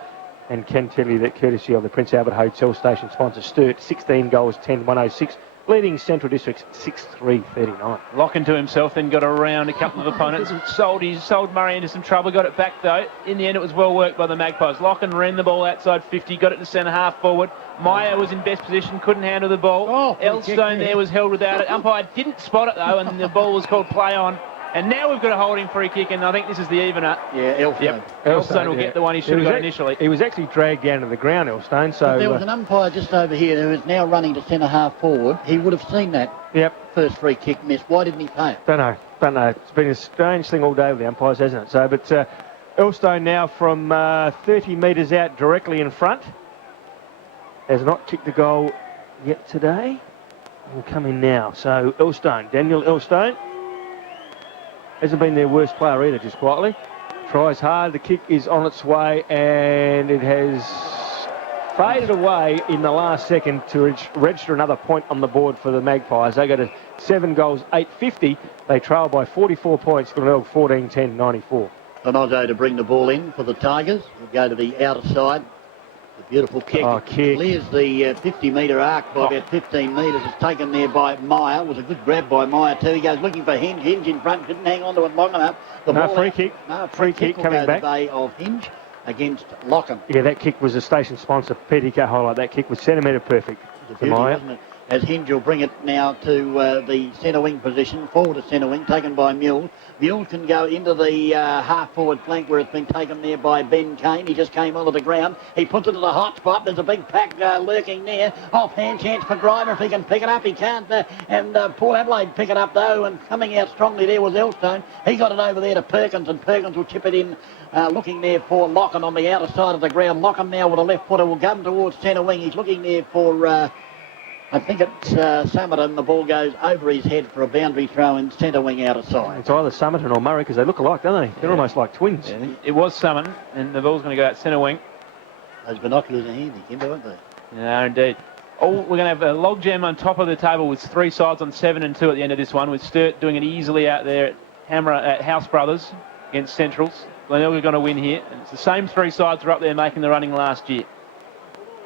And can tell you that courtesy of the Prince Albert Hotel station sponsor Sturt, 16 goals, 10-106, leading Central Districts 6-3-39. Locking to himself, then got around a couple of opponents. Sold Murray into some trouble, got it back though. In the end, it was well worked by the Magpies. Locking ran the ball outside 50, got it to centre half forward. Meyer was in best position, couldn't handle the ball. Elstone there was held without it. Umpire didn't spot it though, and the ball was called play on. And now we've got a holding free kick, and I think this is the evener. Yeah, Elstone. Yep. Elstone will get the one he should have got initially. He was actually dragged down to the ground, Elstone. So there was an umpire just over here who is now running to centre half forward. He would have seen that first free kick miss. Why didn't he pay it? Don't know. It's been a strange thing all day with the umpires, hasn't it? So, but Elstone now from 30 metres out directly in front. Has not kicked the goal yet today. Will come in now. So Elstone, Daniel Elstone. Hasn't been their worst player either, just quietly. Tries hard, the kick is on its way, and it has faded away in the last second to register another point on the board for the Magpies. They go to 7 goals, 850. They trail by 44 points, Glenelg 14-10-94. Donoso to bring the ball in for the Tigers. We'll go to the outer side. A beautiful kick. Clears the 50-metre arc by about 15 metres. It's taken there by Meyer. It was a good grab by Meyer too. He goes looking for Hinge. Hinge in front. Couldn't hang on to it long enough. Free kick. Free kick coming back. The bay of Hinge against Lockham. Yeah, that kick was a station sponsor. PDK highlight. That kick was centimetre perfect to Meyer. Wasn't it? As Hinge will bring it now to the centre wing position, forward to centre wing, taken by Mule. Mule can go into the half forward flank where it's been taken there by Ben Kane. He just came onto the ground. He puts it to the hot spot. There's a big pack lurking there. Off-hand chance for Grimer if he can pick it up. He can't. And Port Adelaide pick it up though, and coming out strongly there was Elstone. He got it over there to Perkins, and Perkins will chip it in. Looking there for Lockham on the outer side of the ground. Lockham now with a left footer will come towards centre wing. He's looking there for... I think it's Summerton. The ball goes over his head for a boundary throw in centre wing outer side. It's either Summerton or Murray because they look alike, don't they? They're almost like twins. Yeah, it was Summerton, and the ball's going to go out centre wing. Those binoculars are handy, Kimber, aren't they? Yeah, indeed. We're going to have a log jam on top of the table with 3 sides on 7 and 2 at the end of this one, with Sturt doing it easily out there at House Brothers against Centrals. Glenelg are going to win here, and it's the same 3 sides that are up there making the running last year.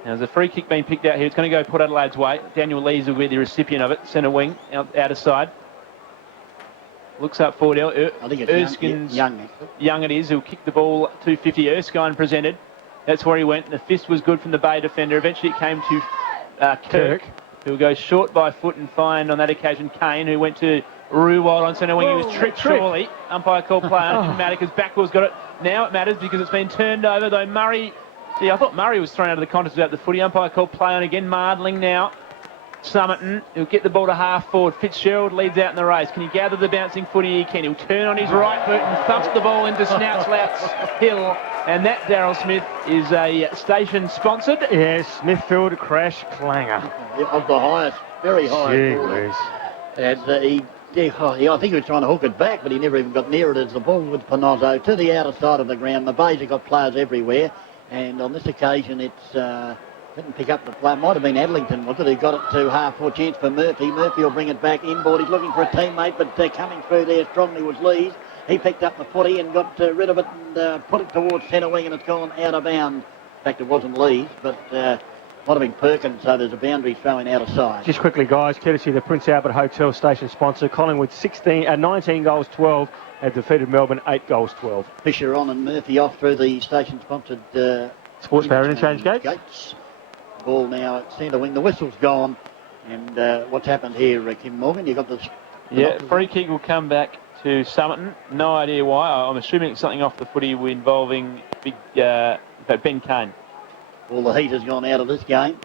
Now, there's a free kick being picked out here. It's going to go Port Adelaide's way. Daniel Lees will be the recipient of it. Centre wing, outer side. Looks up forward. I think it's Erskine's young it is. He'll kick the ball 250. Erskine presented. That's where he went. The fist was good from the Bay defender. Eventually it came to Kirk, who will go short by foot and find on that occasion Kane, who went to Ruwald on centre wing. He was tripped surely. Umpire called play on. It didn't matter because Backwell's got it. Now it matters because it's been turned over, though Murray... See, I thought Murray was thrown out of the contest without the footy. Umpire called play on again. Mardling now. Summerton, he'll get the ball to half forward. Fitzgerald leads out in the race. Can he gather the bouncing footy? He can. He'll turn on his right boot and thumps the ball into Snout-Slouts Hill. And that, Daryl Smith, is a station-sponsored. Yes, Smithfield Crash Clanger. Of the highest, very high. And I think he was trying to hook it back, but he never even got near it as the ball with Panozzo to the outer side of the ground. The Bays have got players everywhere. And on this occasion, it's... didn't pick up the play. Might have been Adlington, was it? He got it to half-forward chance for Murphy. Murphy will bring it back inboard. He's looking for a teammate, but coming through there strongly was Lees. He picked up the footy and got rid of it and put it towards centre wing, and it's gone out of bounds. In fact, it wasn't Lees, but might have been Perkins, so there's a boundary throwing out of side. Just quickly, guys, courtesy of the Prince Albert Hotel station sponsor, Collingwood 19 goals 12 have defeated Melbourne 8 goals 12. Fisher on and Murphy off through the station-sponsored Sports Power Interchange gates. Ball now at centre wing. The whistle's gone. And what's happened here, Kim Morgan? You got this. Yeah, free kick will come back to Summerton. No idea why. I'm assuming it's something off the footy involving Ben Kane. All the heat has gone out of this game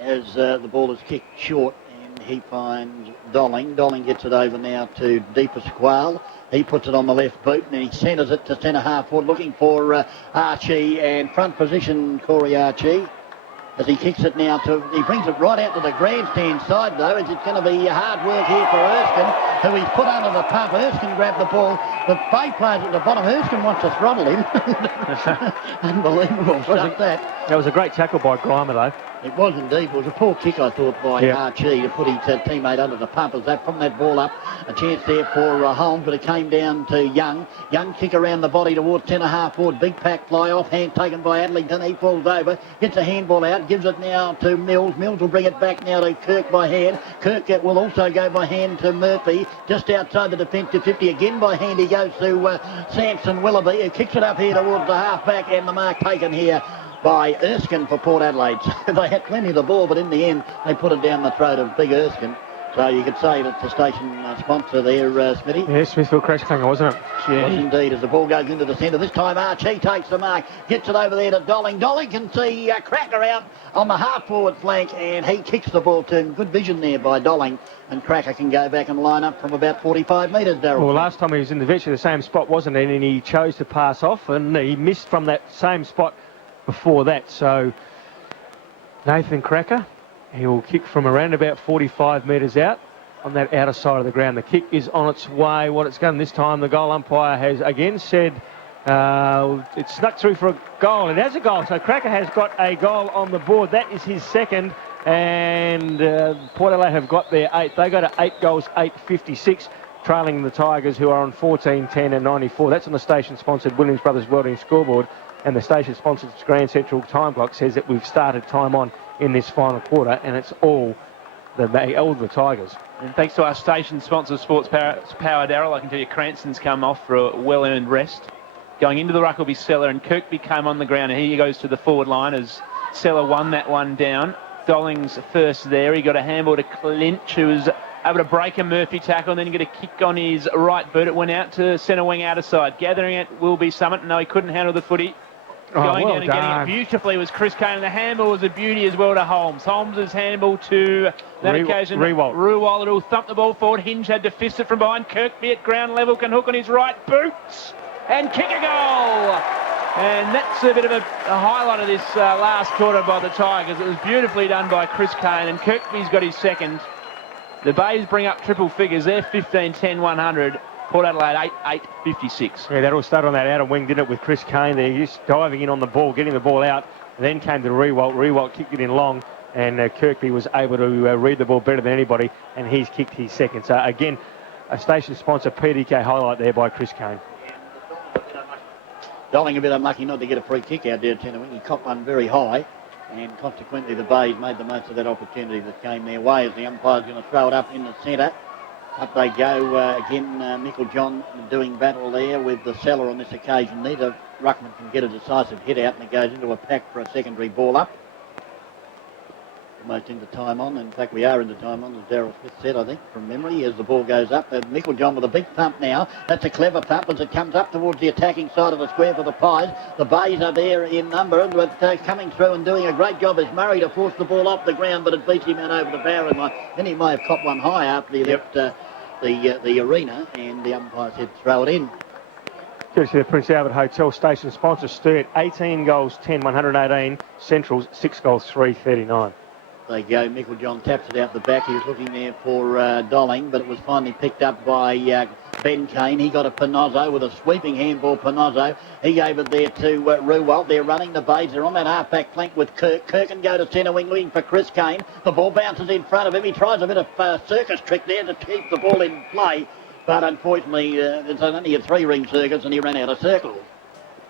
as the ball is kicked short, and he finds Dolling. Dolling gets it over now to De Pasquale. He puts it on the left boot and he centres it to centre half forward, looking for Archie, and front position Corey Archie. As he kicks it now he brings it right out to the grandstand side, though, as it's going to be hard work here for Erskine, who he's put under the pump. Erskine grabbed the ball. The Bay players at the bottom. Erskine wants to throttle him. Unbelievable stuff, that. That was a great tackle by Grimer, though. It was indeed. It was a poor kick, I thought, by Archie to put his teammate under the pump. As that from that ball up, a chance there for Holmes, but it came down to Young. Young kick around the body towards centre half forward. Big pack fly off, hand taken by Adlington. He falls over, gets a handball out, gives it now to Mills. Mills will bring it back now to Kirk by hand. Kirk will also go by hand to Murphy, just outside the defensive 50. Again by hand he goes to Samson Willoughby, who kicks it up here towards the half-back, and the mark taken here by Erskine for Port Adelaide. They had plenty of the ball, but in the end they put it down the throat of Big Erskine. So you could say that's the station sponsor there, Smithy. Yeah, Smithfield Crash Clanger, wasn't it? Yeah. Was indeed, as the ball goes into the centre. This time Archie takes the mark, gets it over there to Dolling. Dolling can see Cracker out on the half-forward flank, and he kicks the ball to him. Good vision there by Dolling. And Cracker can go back and line up from about 45 metres, Darryl. Well, last time he was in virtually the same spot, wasn't he? And he chose to pass off, and he missed from that same spot before that. So Nathan Cracker, he will kick from around about 45 metres out on that outer side of the ground. The kick is on its way. What it's done this time, the goal umpire has again said it snuck through for a goal. It has a goal, so Cracker has got a goal on the board. That is his second, and Port Adelaide have got their 8th. They go to 8 goals, 8.56, trailing the Tigers, who are on 14, 10 and 94. That's on the station-sponsored Williams Brothers Welding scoreboard. And the station-sponsored Grand Central time clock says that we've started time on in this final quarter, and it's all the Tigers. And thanks to our station sponsor, Sports Power, Darryl, I can tell you Cranston's come off for a well-earned rest. Going into the ruck will be Seller, and Kirkby came on the ground, and he goes to the forward line as Seller won that one down. Dolling's first there. He got a handball to Clinch, who was able to break a Murphy tackle, and then he got a kick on his right boot. It went out to centre wing outer side. Gathering it will be Summit. No, he couldn't handle the footy. Going down and getting it beautifully was Chris Kane. The handball was a beauty as well to Holmes. Holmes' handball to that occasion. Ruwald will thump the ball forward. Hinge had to fist it from behind. Kirkby at ground level can hook on his right boots and kick a goal. And that's a bit of a highlight of this last quarter by the Tigers. It was beautifully done by Chris Kane, and Kirkby's got his second. The Bays bring up triple figures. They're 15, 10, 100. Port Adelaide 8.56. Yeah, that all started on that outer wing, didn't it, with Chris Kane there, just diving in on the ball, getting the ball out, and then came to Rewalt. Rewalt kicked it in long, and Kirkby was able to read the ball better than anybody, and he's kicked his second. So again, a station sponsor PDK highlight there by Chris Kane. Dolling a bit unlucky not to get a free kick out there at centre wing. He copped one very high, and consequently the Bays made the most of that opportunity that came their way, as the umpire's going to throw it up in the centre. Up they go again, Michael John doing battle there with the Seller on this occasion. Neither ruckman can get a decisive hit out, and it goes into a pack for a secondary ball up. Almost into time on. In fact, we are into time on, as Daryl Smith said, I think, from memory, as the ball goes up. Michael John with a big pump now. That's a clever pump as it comes up towards the attacking side of the square for the Pies. The Bays are there in number, but coming through and doing a great job is Murray to force the ball off the ground, but it beats him out over the boundary line. Then he may have copped one high after he left the arena, and the umpire said throw it in. Courtesy of the Prince Albert Hotel station sponsor, Sturt, 18 goals, 10, 118. Centrals, 6 goals, 3, 39. They go. Michael John taps it out the back. He was looking there for Dolling, but it was finally picked up by Ben Kane. He got a Panozzo with a sweeping handball. Panozzo. He gave it there to Ruwalt. They're running the Bays. They're on that half-back flank with Kirk. Kirk can go to centre wing looking for Chris Kane. The ball bounces in front of him. He tries a bit of circus trick there to keep the ball in play, but unfortunately it's only a 3-ring circus and he ran out of circles.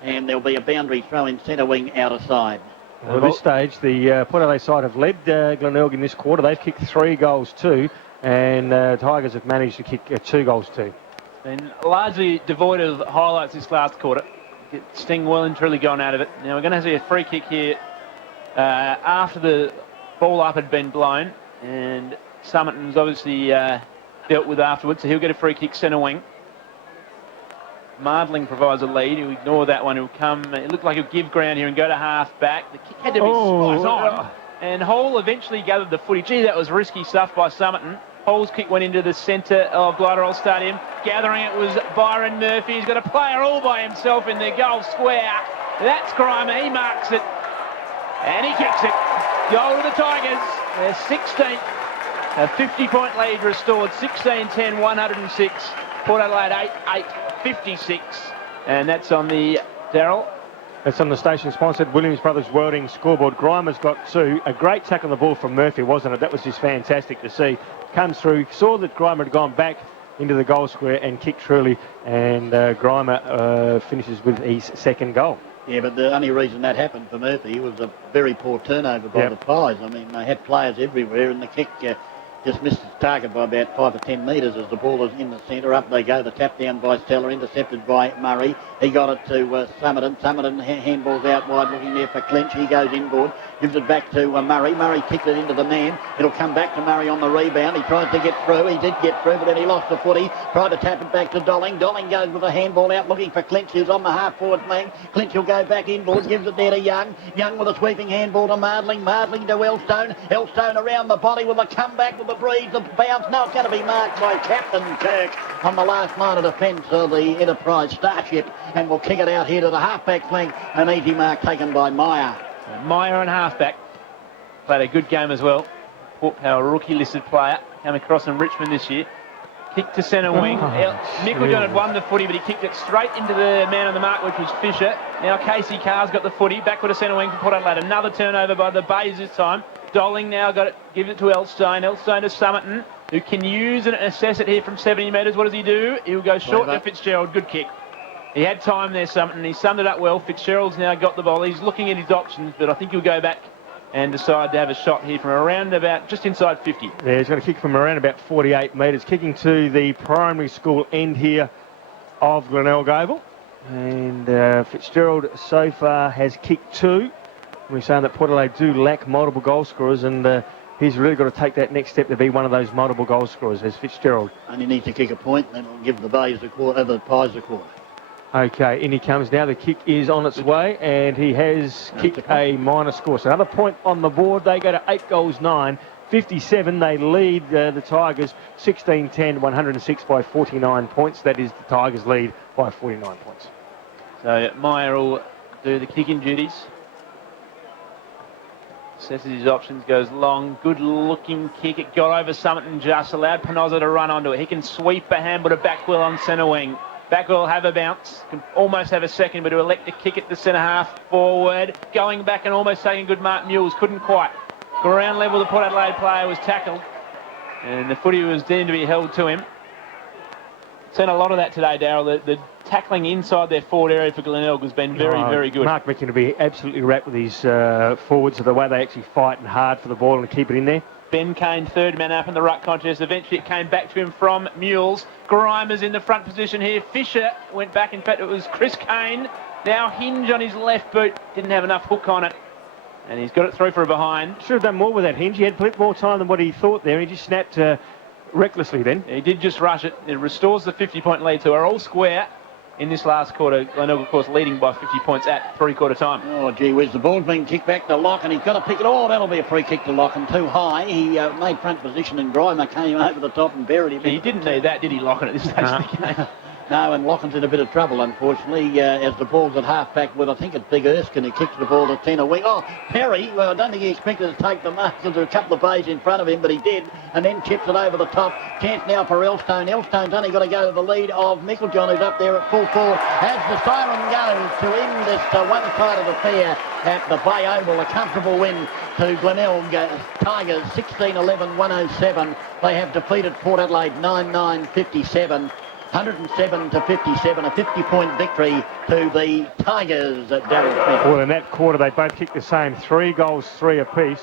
And there'll be a boundary throw in centre wing out of side. Well, at this stage, the Port Adelaide side have led Glenelg in this quarter. They've kicked 3 goals, 2, and Tigers have managed to kick 2 goals, 2. It's been largely devoid of highlights this last quarter. Sting well and truly gone out of it. Now we're going to see a free kick here after the ball up had been blown, and Summerton's obviously dealt with afterwards, so he'll get a free kick centre wing. Mardling provides a lead. He'll ignore that one. He'll come. It looked like he'll give ground here and go to half back. The kick had to be spot on. And Hall eventually gathered the footy. Gee, that was risky stuff by Summerton. Hall's kick went into the centre of Glenelg Stadium. Gathering it was Byron Murphy. He's got a player all by himself in the goal square. That's Grimer. He marks it. And he kicks it. Goal to the Tigers. They're 16th. A 50-point lead restored. 16-10, 106. Port Adelaide 8-56, and that's on the Daryl. That's on the station-sponsored Williams Brothers Welding scoreboard. Grimer's got 2. A great tackle on the ball from Murphy, wasn't it? That was just fantastic to see. Comes through, saw that Grimer had gone back into the goal square and kicked truly, and Grimer finishes with his 2nd goal. Yeah, but the only reason that happened for Murphy was a very poor turnover by the Pies. I mean, they had players everywhere, and the kick just missed its target by about 5 or 10 metres as the ball is in the centre. Up they go. The tap down by Stella, intercepted by Murray. He got it to Summerton. Summerton handballs out wide, looking there for Clinch. He goes inboard, gives it back to Murray. Murray kicks it into the man. It'll come back to Murray on the rebound. He tries to get through. He did get through, but then he lost the footy. Tried to tap it back to Dolling. Dolling goes with a handball out, looking for Clinch, who's on the half-forward flank. Clinch will go back inboard, gives it there to Young. Young with a sweeping handball to Mardling. Mardling to Elstone. Elstone around the body with a comeback with the breeze, the bounce. No, it's going to be marked by Captain Kirk on the last line of defence of the Enterprise Starship, and we'll kick it out here to the half-back flank. An easy mark taken by Meyer. Meyer on half-back. Played a good game as well. Port Power rookie-listed player. Came across in Richmond this year. Kick to centre wing. Michael John had won the footy, but he kicked it straight into the man on the mark, which was Fisher. Now Casey Carr's got the footy. Backward to centre wing for Port Adelaide. Another turnover by the Bays this time. Dolling now got it. Give it to Elstone. Elstone to Summerton, who can use and assess it here from 70 metres. What does he do? He'll go short to Fitzgerald. Good kick. He had time there, Summerton. He summed it up well. Fitzgerald's now got the ball. He's looking at his options, but I think he'll go back and decide to have a shot here from around about just inside 50. Yeah, he's going to kick from around about 48 metres, kicking to the primary school end here of Glenelg Oval. And Fitzgerald so far has kicked 2. We're saying that Port Adelaide do lack multiple goal scorers, and he's really got to take that next step to be one of those multiple goal scorers, as Fitzgerald. Only needs to kick a point, and then we'll give the Bays the quarter, the Pies the quarter. Okay, in he comes now. The kick is on its way, and he has kicked a minor score. So another point on the board. They go to 8 goals, 9. 57, they lead the Tigers 16-10, 106 by 49 points. That is the Tigers lead by 49 points. So Meyer will do the kicking duties. Assesses his options, goes long, good looking kick. It got over Summerton, just allowed Panozzo to run onto it. He can sweep a handball to Backwell on centre wing. Backwell will have a bounce, can almost have a second, but to elect to kick it to centre half forward. Going back and almost taking a good mark, Mules couldn't quite. Ground level, the Port Adelaide player was tackled, and the footy was deemed to be held to him. Seen a lot of that today, Daryl. The tackling inside their forward area for Glenelg has been very, very good. Mark Mecken to be absolutely wrapped with his forwards, the way they actually fight and hard for the ball and keep it in there. Ben Kane, third man up in the ruck contest. Eventually it came back to him from Mules. Grimer's in the front position here. Fisher went back. In fact, it was Chris Kane. Now Hinge on his left boot. Didn't have enough hook on it. And he's got it through for a behind. Should have done more with that Hinge. He had a bit more time than what he thought there. He just snapped recklessly then. He did just rush it. It restores the 50-point lead, so we're all square in this last quarter. Glenelg, of course, leading by 50 points at three-quarter time. Oh, gee whiz, the ball's been kicked back to Lock, and he's got to pick it. Oh, that'll be a free kick to Lock, and too high. He made front position, and Grimer came over the top and buried him. He didn't need that, did he, Locken, at this stage of the game? No, and Locken's in a bit of trouble, unfortunately, as the ball's at half-back with, I think it's Big Erskine, who kicks the ball to 10 a wing. Oh, Perry, well, I don't think he expected to take the mark because there were a couple of bays in front of him, but he did, and then chips it over the top. Chance now for Elstone. Elstone's only got to go to the lead of Micklejohn, who's up there at full forward. As the siren goes to end this one side of the fair at the Bay Oval, a comfortable win to Glenelg. Tigers 16-11-107. They have defeated Port Adelaide 9-9-57. 107 to 57, a 50-point victory to the Tigers at Darryl Smith. Well, in that quarter, they both kicked the same 3 goals, 3 apiece.